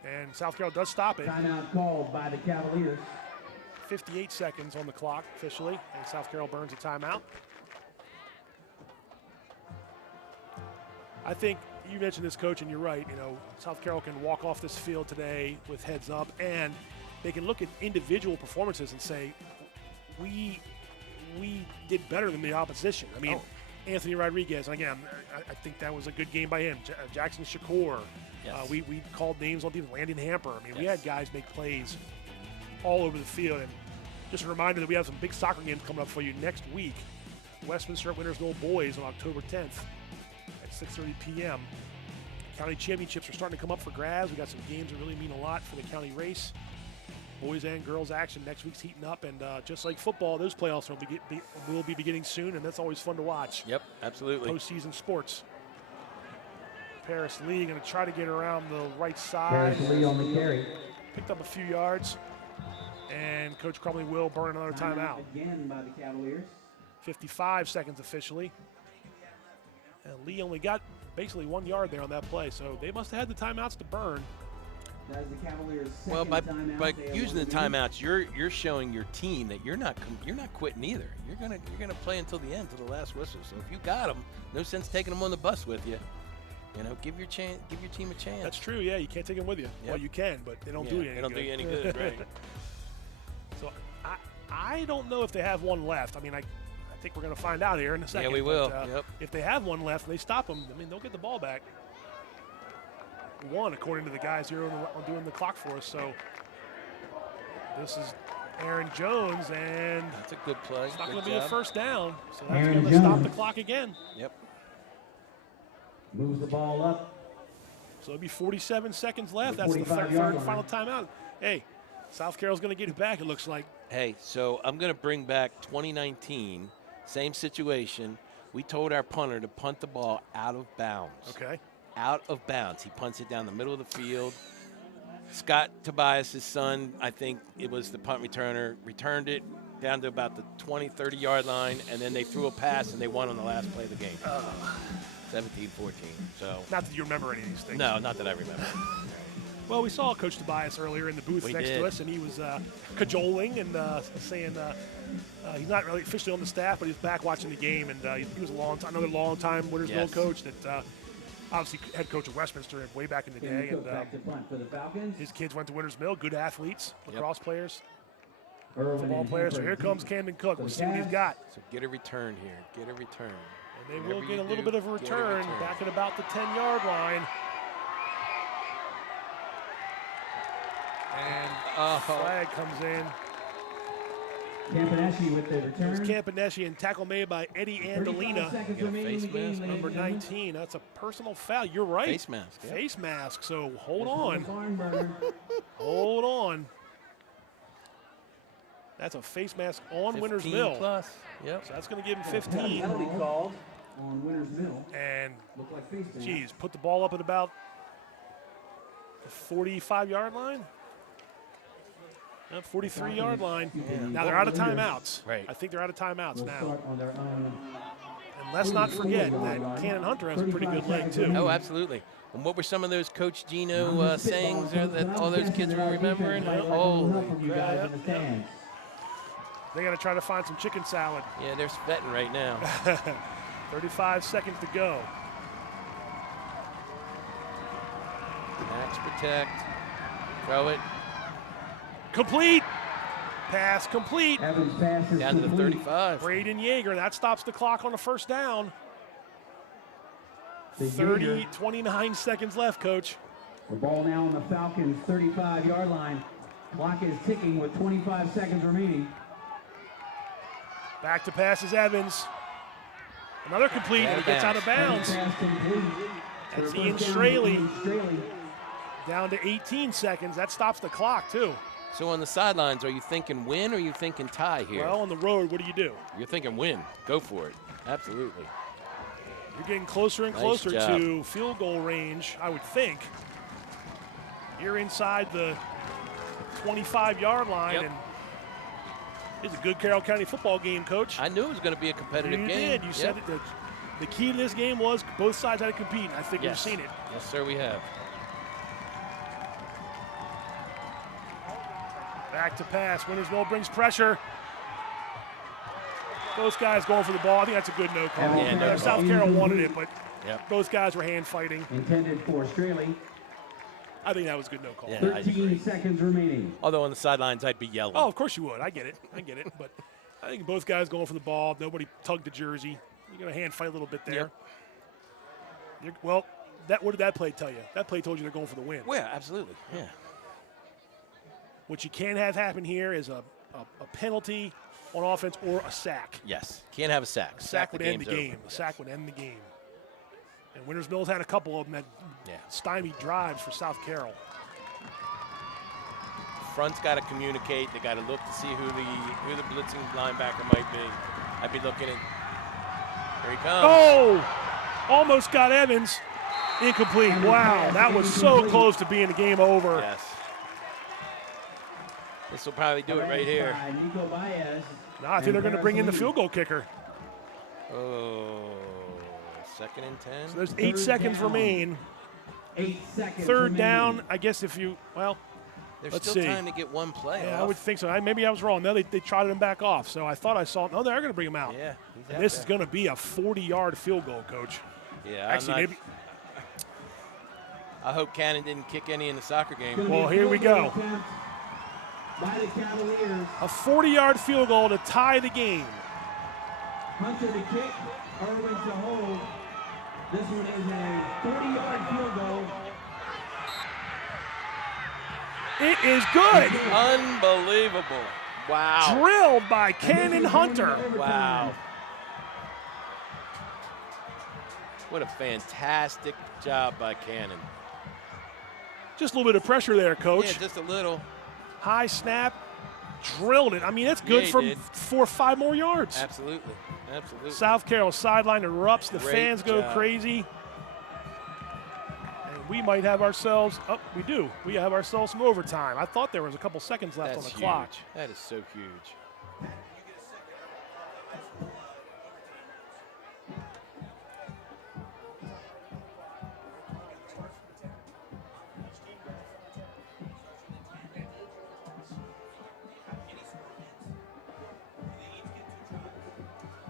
And South Carroll does stop it. Timeout called by the Cavaliers. 58 seconds on the clock officially, and South Carroll burns a timeout. I think you mentioned this, Coach, and you're right. South Carroll can walk off this field today with heads up, and they can look at individual performances and say, we did better than the opposition. I mean, Anthony Rodriguez, again, I think that was a good game by him. Jackson Shakur. Yes. We called names on teams. Landon Hamper. I mean, we had guys make plays all over the field. And just a reminder that we have some big soccer games coming up for you next week. Westminster at Winters Mill boys on October 10th at 6:30 p.m. County championships are starting to come up for grabs. We got some games that really mean a lot for the county race. Boys and girls action next week's heating up, and just like football, those playoffs will be beginning soon, and that's always fun to watch. Yep, absolutely. Postseason sports. Paris Lee going to try to get around the right side. Paris Lee on the carry. Picked up a few yards, and Coach Crumley will burn another timeout. Again by the Cavaliers. 55 seconds officially. And Lee only got basically 1 yard there on that play, so they must have had the timeouts to burn. That is the Cavaliers' second well, by timeout. using the timeouts, you're showing your team that you're not quitting either. You're gonna play until the end, till the last whistle. So if you got them, no sense taking them on the bus with you. Give your team a chance. That's true. Yeah, you can't take them with you. Yep. Well, you can, but they don't do you any good. They don't do you any good, right? So I don't know if they have one left. I mean, I think we're going to find out here in a second. Yeah, we will. But, if they have one left and they stop them, I mean, they'll get the ball back. One, according to the guys here doing the clock for us. So this is Aaron Jones, and that's a good play. It's not going to be a first down, so that's going to stop the clock again. Yep. Moves the ball up. So it'll be 47 seconds left. That's the third and final timeout. Hey, South Carroll's going to get it back, it looks like. Hey, so I'm going to bring back 2019, same situation. We told our punter to punt the ball out of bounds. Okay. Out of bounds. He punts it down the middle of the field. Scott Tobias' son, I think it was the punt returner, returned it down to about the 20, 30-yard line, and then they threw a pass, and they won on the last play of the game. 17-14. So not that you remember any of these things. No, not that I remember. Well, we saw Coach Tobias earlier in the booth next to us, and he was cajoling and saying he's not really officially on the staff, but he's back watching the game, and he was another long-time Winters Mill coach that obviously head coach of Westminster way back in the day. And his kids went to Winters Mill, good athletes, lacrosse players, football players. So here comes Camden Cook. We'll see what he's got. So get a return here. Get a return. And they will get a little bit of a return back at about the 10-yard line. And flag comes in. Campaneschi with the return. There's Campaneschi and tackle made by Eddie Andolina. Face mask. Number 19. That's a personal foul. You're right. Face mask. Yeah. Face mask. So hold on. Hold on. That's a face mask on Winners Mill. Plus. Yep. So that's going to give him 15. Penalty called on Winners Mill. And, Looked like face mask. geez, put the ball up at about the 45-yard line. 43-yard line. Yeah. Now they're out of timeouts. Right. I think they're out of timeouts Will now. start on their own. And let's not forget that Cannon Hunter has a pretty good leg, too. Oh, absolutely. And what were some of those Coach Gino sayings that all those kids were remembering? Holy crap. They got to try to find some chicken salad. Yeah, they're sweating right now. 35 seconds to go. Max protect. Throw it. Complete. Pass complete. Evans pass is Down to the complete. 35. Braden Yeager. That stops the clock on the first down. The 29 seconds left, Coach. The ball now on the Falcons' 35-yard line. Clock is ticking with 25 seconds remaining. Back to pass is Evans. Another complete, and he gets out of bounds. Pass complete. That's For Ian first down, Straley. Ian Straley. Down to 18 seconds. That stops the clock, too. So on the sidelines, are you thinking win or are you thinking tie here? Well, on the road, what do? You're thinking win. Go for it. Absolutely. You're getting closer and Nice closer job. to field goal range, I would think. You're inside the 25-yard line, Yep. and it's a good Carroll County football game, Coach. I knew it was going to be a competitive You game. did. You said Yep. it. The key to this game was both sides had to compete, and I think Yes. we've seen it. Yes, sir, we have. Back to pass. Winners Mill brings pressure. Both guys going for the ball. I think that's a good no call. Yeah, no South call. Carroll wanted it, but Yep. both guys were hand fighting. Intended for Straley. I think that was a good no call. Yeah. I 13 agree. seconds remaining. Although on the sidelines, I'd be yelling. Oh, of course you would. I get it. But I think both guys going for the ball. Nobody tugged the jersey. You're going to hand fight a little bit there. Yep. Well, what did that play tell you? That play told you they're going for the win. Well, absolutely. Yeah. What you can't have happen here is a penalty on offense or a sack. Yes. Can't have a sack. Sack would end the game's game. over. A sack would end the game. And Winners Mill's had a couple of them that stymied drives for South Carroll. Front's got to communicate. They got to look to see who the blitzing linebacker might be. I'd be looking at. Here he comes. Oh! Almost got Evans. Incomplete. Wow, that was so close to being the game over. Yes. This will probably do it right here. Nico Baez. Now I think they're going to bring in the field goal kicker. Oh, 2nd and 10. So there's 8 seconds remain. 8 seconds Third remaining. down, I guess if you, There's let's still see. time to get one play Yeah, off. I would think so. Maybe I was wrong. No, they trotted him back off. So I thought I saw him. No, they're going to bring him out. Yeah. he's And out this there. is going to be a 40-yard field goal, Coach. Yeah, Actually, maybe. I hope Cannon didn't kick any in the soccer game. Gonna be Well, a here we field goal go. attempt By the Cavaliers. A 40-yard field goal to tie the game. Hunter to kick, Irwin to hold. This one is a 40-yard field goal. It is good. Unbelievable. Wow. Drilled by Cannon Hunter. Wow. What a fantastic job by Cannon. Just a little bit of pressure there, Coach. Yeah, just a little. High snap, drilled it. I mean, that's good he for did. 4 or 5 more yards. Absolutely. Absolutely. South Carroll sideline erupts. The Great fans go job. crazy. And we might have ourselves, we do. We have ourselves some overtime. I thought there was a couple seconds left That's on the huge. clock. That is so huge.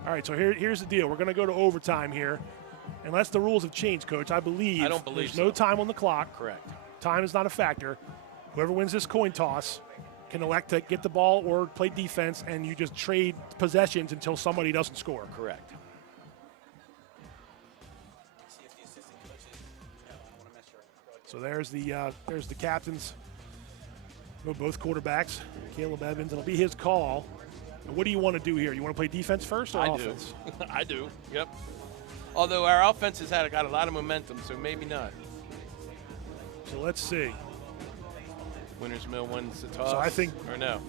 All right, so here's the deal. We're going to go to overtime here. Unless the rules have changed, Coach, I believe, I don't believe there's no so. time on the clock. Correct. Time is not a factor. Whoever wins this coin toss can elect to get the ball or play defense, and you just trade possessions until somebody doesn't score. Correct. So there's the captains, both quarterbacks, Caleb Evans. It'll be his call. What do you want to do here? You want to play defense first or offense? I do. Yep. Although our offense has got a lot of momentum, so maybe not. So let's see. Winners Mill wins the toss. So I think or no.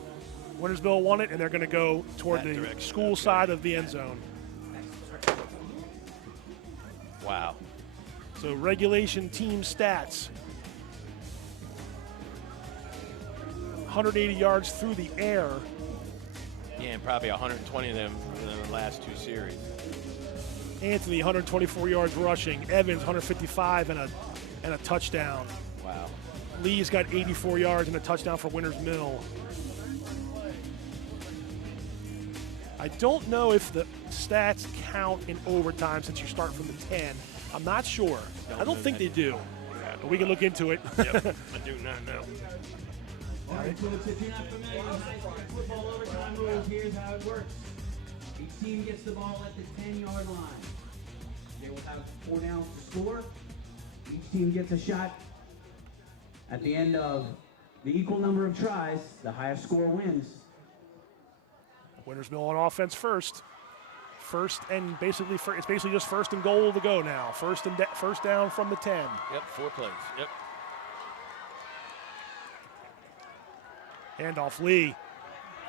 Winners Mill won it, and they're going to go toward the school side of the end zone. Wow. So regulation team stats. 180 yards through the air. Yeah, and probably 120 of them in the last 2 series. Anthony, 124 yards rushing. Evans, 155 and a touchdown. Wow. Lee's got 84 yards and a touchdown for Winners Mill. I don't know if the stats count in overtime since you start from the 10. I'm not sure. I don't think they do. But we can look into it. Yep. I do not know. All right, so if you're not familiar with high school football overtime rules, here's how it works. Each team gets the ball at the 10-yard line. They will have 4 downs to score. Each team gets a shot. At the end of the equal number of tries, the highest score wins. Winners Mill on offense first. It's basically just first and goal to go now. First down from the 10. Yep, 4 plays. Yep. Handoff Lee.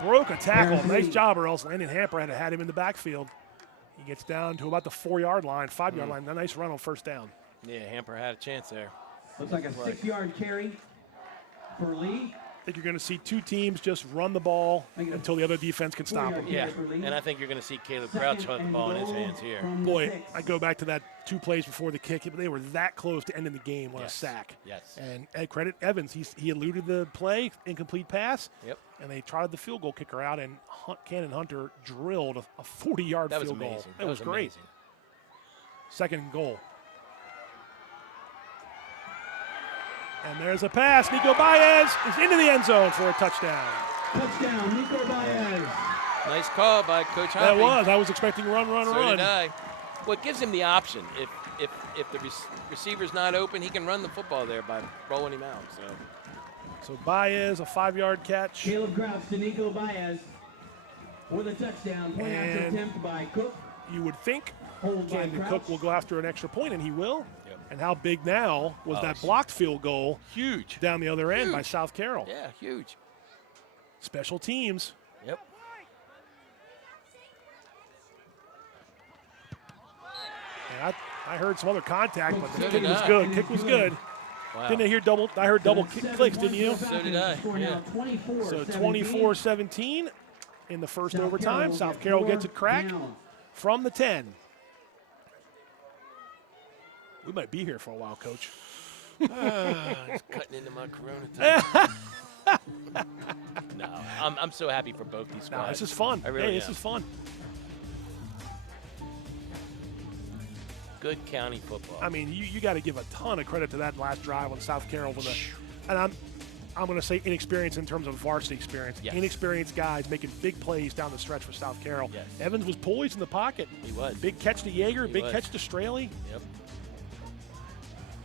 Broke a tackle. Nice job, or else Landon Hamper had him in the backfield. He gets down to about the 4-yard line, 5-yard line. A nice run on first down. Yeah, Hamper had a chance there. Looks like a 6-yard carry for Lee. I think you're going to see 2 teams just run the ball until the other defense can stop them. Yeah, and I think you're going to see Caleb Crouch hold the ball in his hands here. Boy, I go back to that 2 plays before the kick. They were that close to ending the game on a sack. Yes. And credit Evans. He eluded the play, incomplete pass. Yep. And they trotted the field goal kicker out, and Cannon Hunter drilled a 40-yard field goal. Amazing. That was great. Amazing. Second and goal. And there's a pass. Nico Baez is into the end zone for a touchdown. Touchdown, Nico Baez. Nice call by Coach Hoppy. That was. I was expecting run. So did I. Well, it gives him the option. If the receiver's not open, he can run the football there by rolling him out. So Baez, a 5-yard catch. Caleb Kraus to Nico Baez for the touchdown. Point after attempt by Cook. You would think Candon Cook will go after an extra point, and he will. Yep. And how big now was that blocked field goal? Huge. Down the other end by South Carroll. Yeah, huge. Special teams. Yep. And I heard some other contact, but the So kick did was I. good. Kick was good. Wow. Didn't I hear double? I heard double clicks, didn't you? So did I. Yeah. So 24-17 in the first overtime. South Carroll gets it cracked from the 10. We might be here for a while, Coach. He's cutting into my Corona time. No, I'm so happy for both these squads. No, this is fun. I really this is fun. Good county football. I mean, you got to give a ton of credit to that last drive on South Carroll. And I'm going to say inexperience in terms of varsity experience. Yes. Inexperienced guys making big plays down the stretch for South Carroll. Yes. Evans was poised in the pocket. He was. Big catch to Yeager, He big was. catch to Straley. Yep.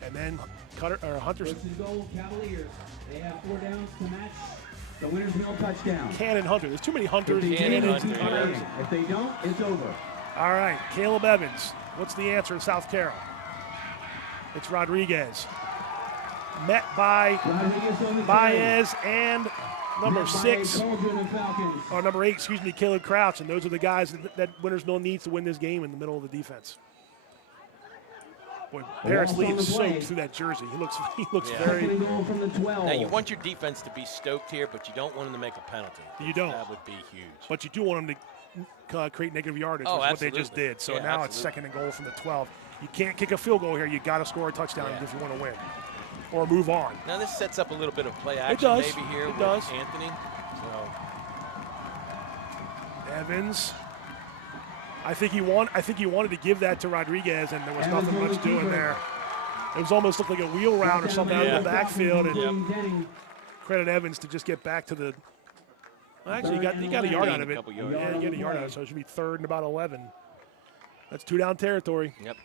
And then Hunter's First and goal, Cavaliers. They have 4 downs to match the Winners Mill touchdown. Cannon Hunter. There's too many Hunters. If they don't, it's over. All right, Caleb Evans. What's the answer in South Carroll? It's Rodriguez. Met by Baez and number 6, or number 8, excuse me, Caleb Crouch. And those are the guys that Winners Mill needs to win this game in the middle of the defense. Boy, Paris Lee is soaked through that jersey. He looks very. Now you want your defense to be stoked here, but you don't want them to make a penalty. You don't. That would be huge. But you do want them to create negative yardage, which is what they just did. So now it's second and goal from the 12. You can't kick a field goal here. You got to score a touchdown if you want to win, or move on. Now this sets up a little bit of play action maybe here with Anthony. So Evans. I think he wanted to give that to Rodriguez, and there was nothing much doing there. It was almost looked like a wheel route or something out of the backfield. And credit Evans to just get back to the. Well, actually, he got a yard out of it. Yeah, he got a yard out of it, so it should be 3rd and about 11. That's 2 down territory. Yep.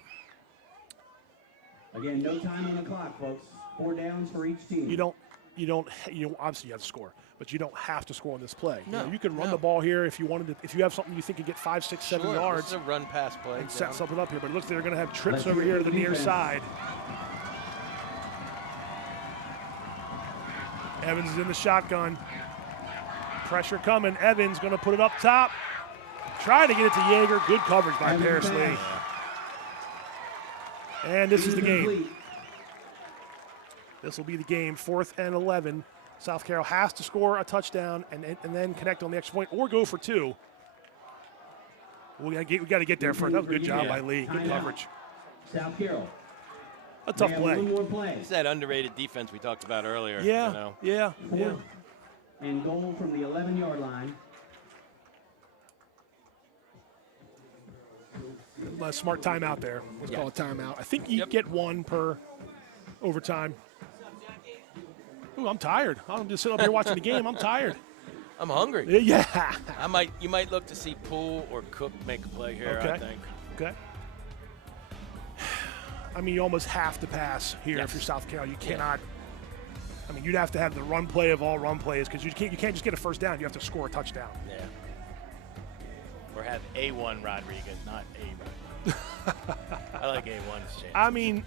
Again, no time on the clock, folks. 4 downs for each team. You don't obviously you have to score, but you don't have to score on this play. No, you can run the ball here if you wanted to. If you have something you think can get 5, 6, 7 yards. This is a run pass play. And set something up here. But it looks like they're going to have trips over here to the near side. Evans is in the shotgun. Pressure coming. Evans going to put it up top. Trying to get it to Yeager. Good coverage by Paris Lee. And this is the game. This will be the game. 4th and 11. South Carroll has to score a touchdown and then connect on the extra point or go for 2. We got to get there first. That was a good job by Lee. Good coverage. South Carroll. A tough play. It's that underrated defense we talked about earlier. Yeah, yeah. And goal from the 11-yard line. A smart timeout there. Let's call it timeout. I think you get 1 per overtime. Ooh, I'm tired. I'm just sitting up here watching the game. I'm tired. I'm hungry. Yeah. You might look to see Poole or Cook make a play here, I think. Okay. I mean, you almost have to pass here if you're South Carolina. You cannot. I mean, you'd have to have the run play of all run plays because you can't just get a first down. You have to score a touchdown. Yeah. Or have A1 Rodriguez, not A. I like A1's change. I mean,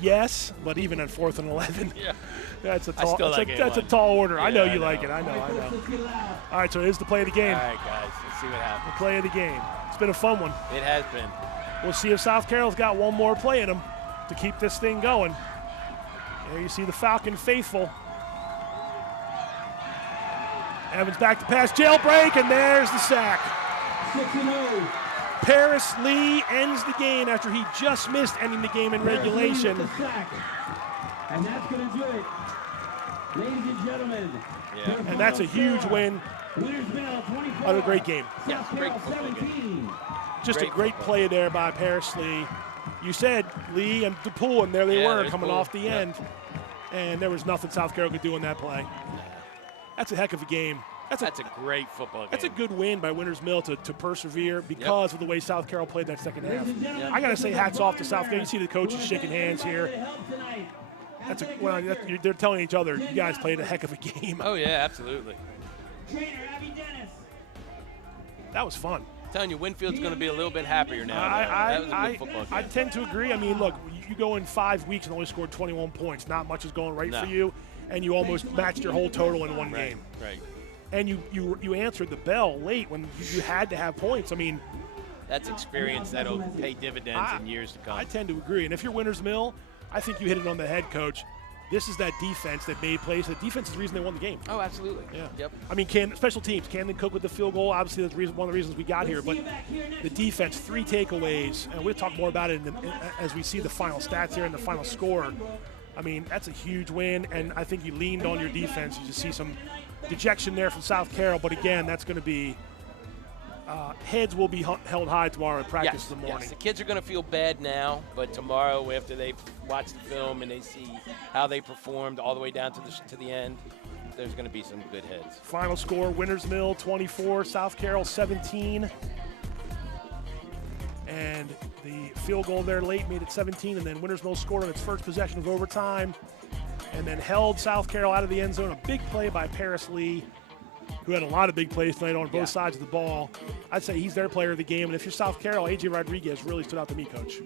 yes, but even at 4th and 11, that's a tall. That's a tall order. Yeah, I know you like it. I know. All right, so here's the play of the game. All right, guys, let's see what happens. The play of the game. It's been a fun one. It has been. We'll see if South Carroll's got one more play in them to keep this thing going. There you see the Falcon faithful. Evans back to pass, jailbreak, and there's the sack. 6-0. Paris Lee ends the game after he just missed ending the game in regulation. And that's going to do it. Ladies and gentlemen. Yeah. And that's a huge win. What a great game. Yeah, great football game. Just a great play there by Paris Lee. You said Lee and DePool, and there they were coming off the end. And there was nothing South Carroll could do in that play. That's a heck of a game. That's a great football game. That's a good win by Winters Mill to persevere because of the way South Carroll played that second half. I got to say hats off to South Carroll. You see the coaches shaking hands here. They're telling each other, you guys played a heck of a game. Oh, yeah, absolutely. That was fun. I'm telling you, Winfield's going to be a little bit happier now. That was a good football game. I tend to agree. I mean, look, you go in 5 weeks and only scored 21 points. Not much is going right for you, and you almost matched your whole total in one game. Right. And you answered the bell late when you had to have points. I mean, that's experience that'll pay dividends in years to come. I tend to agree. And if you're Winters Mill, I think you hit it on the head, Coach. This is that defense that made plays. The defense is the reason they won the game. Oh, absolutely. Yeah. Yep. I mean, special teams, Camden Cook with the field goal. Obviously, that's one of the reasons we got here. But the defense, 3 takeaways, and we'll talk more about it as we see the final stats here and the final score. I mean, that's a huge win, and I think you leaned on your defense. You just see some dejection there from South Carroll. But again, that's going to be heads will be held high tomorrow at practice in the morning. Yes, the kids are going to feel bad now, but tomorrow after they watch the film and they see how they performed all the way down to the end, there's going to be some good heads. Final score, Winters Mill 24, South Carroll 17. And the field goal there late made it 17, and then Winters Mill scored on its first possession of overtime and then held South Carroll out of the end zone. A big play by Paris Lee, who had a lot of big plays tonight on both sides of the ball. I'd say he's their player of the game. And if you're South Carroll, A.J. Rodriguez really stood out to me, Coach.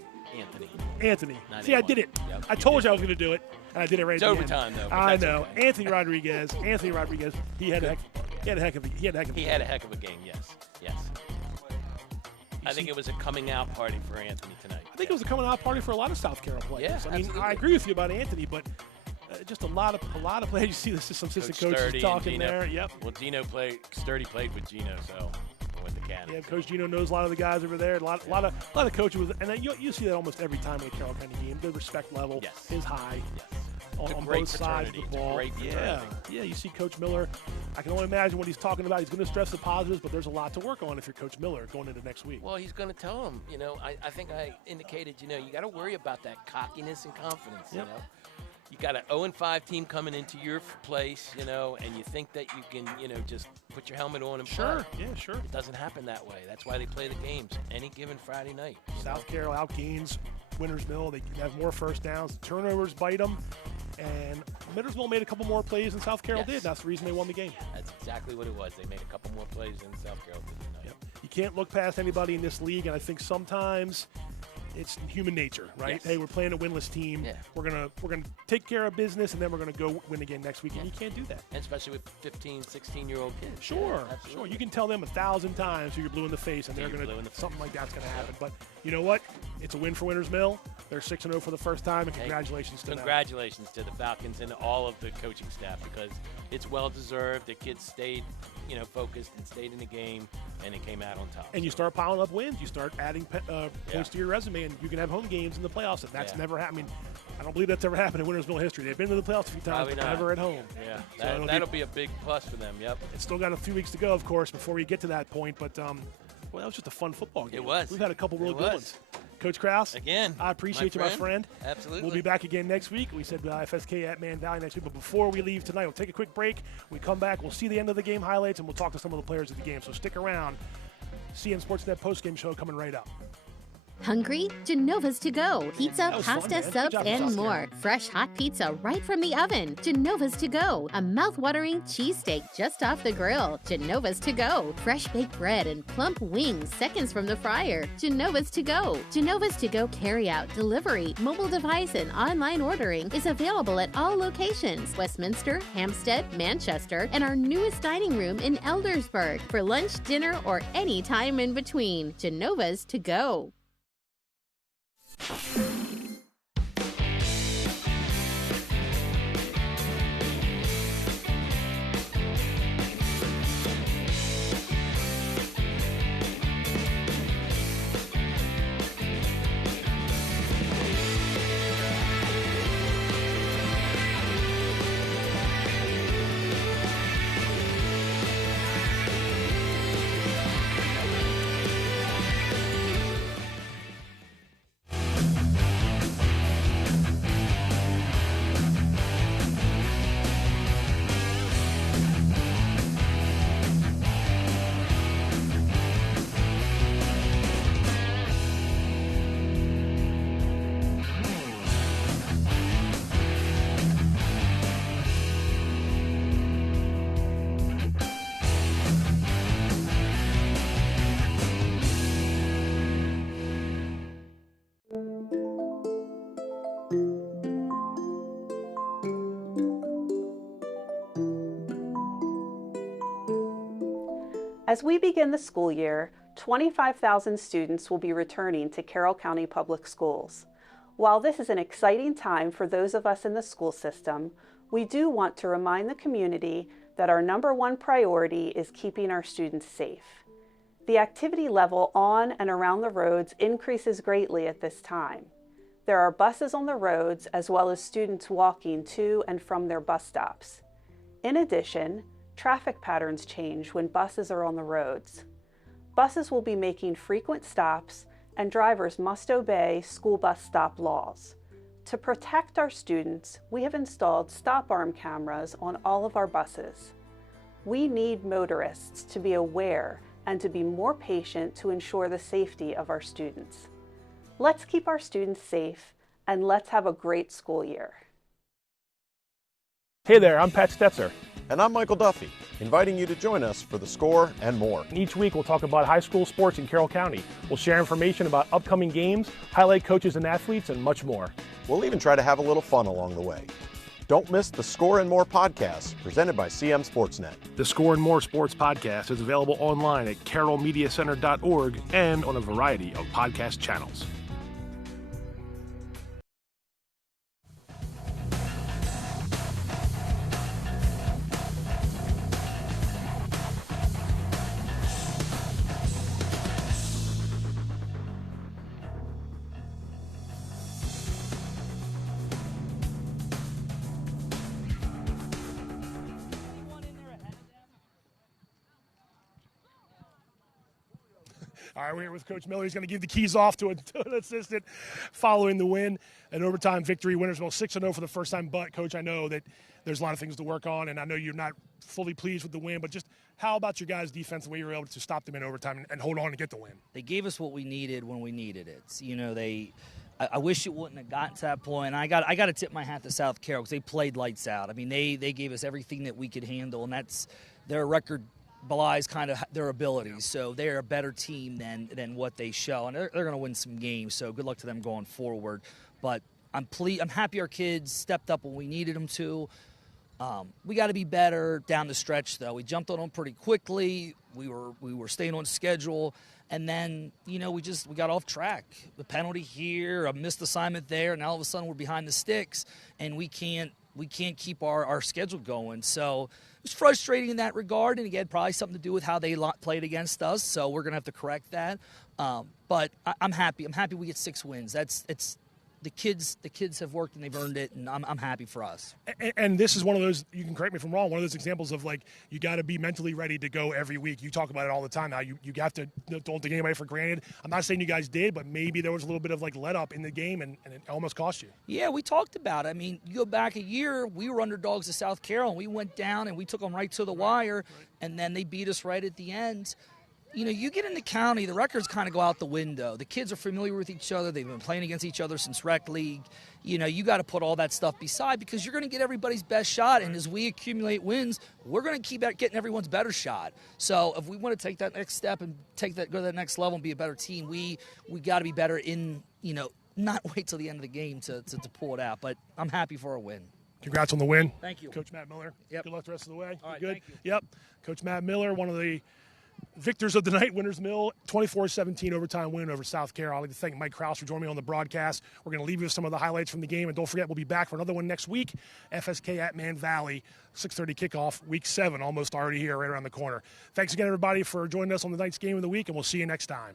Anthony. See, I did it. Yep, I told you I was going to do it, and I did it right at the overtime, end. though. I know. Okay. Anthony Rodriguez. He had a heck of a game. Yes. I think it was a coming out party for Anthony tonight. I think it was a coming out party for a lot of South Carroll players. Yeah, I mean, absolutely. I agree with you about Anthony, but just a lot of players. You see this is some assistant coaches talking there. Yep. Well, Sturdy played with Gino, so with the Cannons. Yeah, Coach Gino knows a lot of the guys over there. A lot of coaches, and you see that almost every time in a Carroll County game. The respect level is high on both sides of the ball. Yeah. You see Coach Miller. I can only imagine what he's talking about. He's going to stress the positives, but there's a lot to work on if you're Coach Miller going into next week. Well, he's going to tell him. I think I indicated. You got to worry about that cockiness and confidence. Yep. You got an 0-5 team coming into your place, and you think that you can, just put your helmet on and play. Sure. It doesn't happen that way. That's why they play the games any given Friday night. South Carroll outgains Winters Mill. They have more first downs. The turnovers bite them. And Middlesbrough made a couple more plays than South Carroll Yes. did. That's the reason they won the game. That's exactly what it was. They made a couple more plays than South Carroll did tonight. Yep. You can't look past anybody in this league, and I think sometimes it's human nature, right? Yes. Hey, we're playing a winless team. Yeah. We're gonna take care of business, and then we're gonna go win again next week. And you can't do that. And especially with 15, 16-year-old kids. Sure, Absolutely. sure. You can tell them 1,000 times who you're blue in the face, and they're gonna something like that's gonna happen. But you know what? It's a win for Winters Mill. They're 6-0 for the first time, and congratulations to them. Congratulations to the Falcons and all of the coaching staff, because it's well deserved. The kids stayed, focused and stayed in the game, and it came out on top. And you start piling up wins. You start adding points to your resume, and you can have home games in the playoffs. And that's never happened. I mean, I don't believe that's ever happened in Winters Mill history. They've been to the playoffs a few times, but never at home. Yeah, So that'll be a big plus for them. Yep. It's still got a few weeks to go, of course, before we get to that point. But well, that was just a fun football game. It was. We've had a couple really good ones. Coach Kraus, again, I appreciate you, my friend. Absolutely. We'll be back again next week. We said FSK at Man Valley next week, but before we leave tonight, we'll take a quick break. When we come back, we'll see the end of the game highlights, and we'll talk to some of the players of the game. So stick around. CMSportsNet postgame show coming right up. Hungry? Genova's to go. Pizza, pasta, subs, and more. Fresh hot pizza right from the oven. Genova's to go. A mouth-watering cheesesteak just off the grill. Genova's to go. Fresh baked bread and plump wings seconds from the fryer. Genova's to go. Genova's to go carry-out, delivery, mobile device, and online ordering is available at all locations. Westminster, Hampstead, Manchester, and our newest dining room in Eldersburg. For lunch, dinner, or any time in between. Genova's to go. As we begin the school year, 25,000 students will be returning to Carroll County Public Schools. While this is an exciting time for those of us in the school system, we do want to remind the community that our #1 priority is keeping our students safe. The activity level on and around the roads increases greatly at this time. There are buses on the roads as well as students walking to and from their bus stops. In addition, traffic patterns change when buses are on the roads. Buses will be making frequent stops, and drivers must obey school bus stop laws. To protect our students, we have installed stop arm cameras on all of our buses. We need motorists to be aware and to be more patient to ensure the safety of our students. Let's keep our students safe, and let's have a great school year. Hey there, I'm Pat Stoetzer. And I'm Michael Duffy, inviting you to join us for The Score and more. And each week we'll talk about high school sports in Carroll County. We'll share information about upcoming games, highlight coaches and athletes, and much more. We'll even try to have a little fun along the way. Don't miss the Score and More podcast presented by CMSportsNet. The Score and More Sports podcast is available online at carrollmediacenter.org and on a variety of podcast channels. All right, we're here with Coach Miller. He's going to give the keys off to an assistant following the win. An overtime victory. Wintersville 6-0 for the first time. But, Coach, I know that there's a lot of things to work on, and I know you're not fully pleased with the win. But just how about your guys' defense, the way you were able to stop them in overtime and hold on and get the win? They gave us what we needed when we needed it. You know, they I wish it wouldn't have gotten to that point. I got to tip my hat to South Carroll because they played lights out. I mean, they gave us everything that we could handle, and that's their record belies kind of their abilities. So they're a better team than what they show, and they're going to win some games. So good luck to them going forward. But I'm happy our kids stepped up when we needed them to. We got to be better down the stretch, though. We jumped on them pretty quickly. We were staying on schedule. And then, we got off track. The penalty here, a missed assignment there, and all of a sudden we're behind the sticks, and we can't keep our schedule going. So it was frustrating in that regard, and again, probably something to do with how they played against us. So we're gonna have to correct that. But I'm happy. I'm happy we get 6 wins. The kids have worked and they've earned it, and I'm happy for us. And this is one of those, you can correct me if I'm wrong, one of those examples of, like, you got to be mentally ready to go every week. You talk about it all the time, how you have to, don't take anybody for granted. I'm not saying you guys did, but maybe there was a little bit of, like, let up in the game, and it almost cost you. Yeah, we talked about it. I mean, you go back a year, we were underdogs to South Carroll, and we went down and we took them right to the wire, and then they beat us right at the end. You get in the county, the records kind of go out the window. The kids are familiar with each other. They've been playing against each other since rec league. You got to put all that stuff beside because you're going to get everybody's best shot. And as we accumulate wins, we're going to keep getting everyone's better shot. So if we want to take that next step and go to that next level and be a better team, we got to be better in, not wait till the end of the game to pull it out. But I'm happy for a win. Congrats on the win. Thank you. Coach Matt Miller. Yep. Good luck the rest of the way. All right, good. Thank you. Yep. Coach Matt Miller, one of the victors of the night, Winters Mill, 24-17 overtime win over South Carroll. I'd like to thank Mike Kraus for joining me on the broadcast. We're going to leave you with some of the highlights from the game, and don't forget, we'll be back for another one next week. FSK at Man Valley, 6:30 kickoff, Week 7, almost already here, right around the corner. Thanks again, everybody, for joining us on the night's game of the week, and we'll see you next time.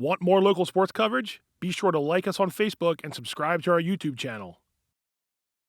Want more local sports coverage? Be sure to like us on Facebook and subscribe to our YouTube channel.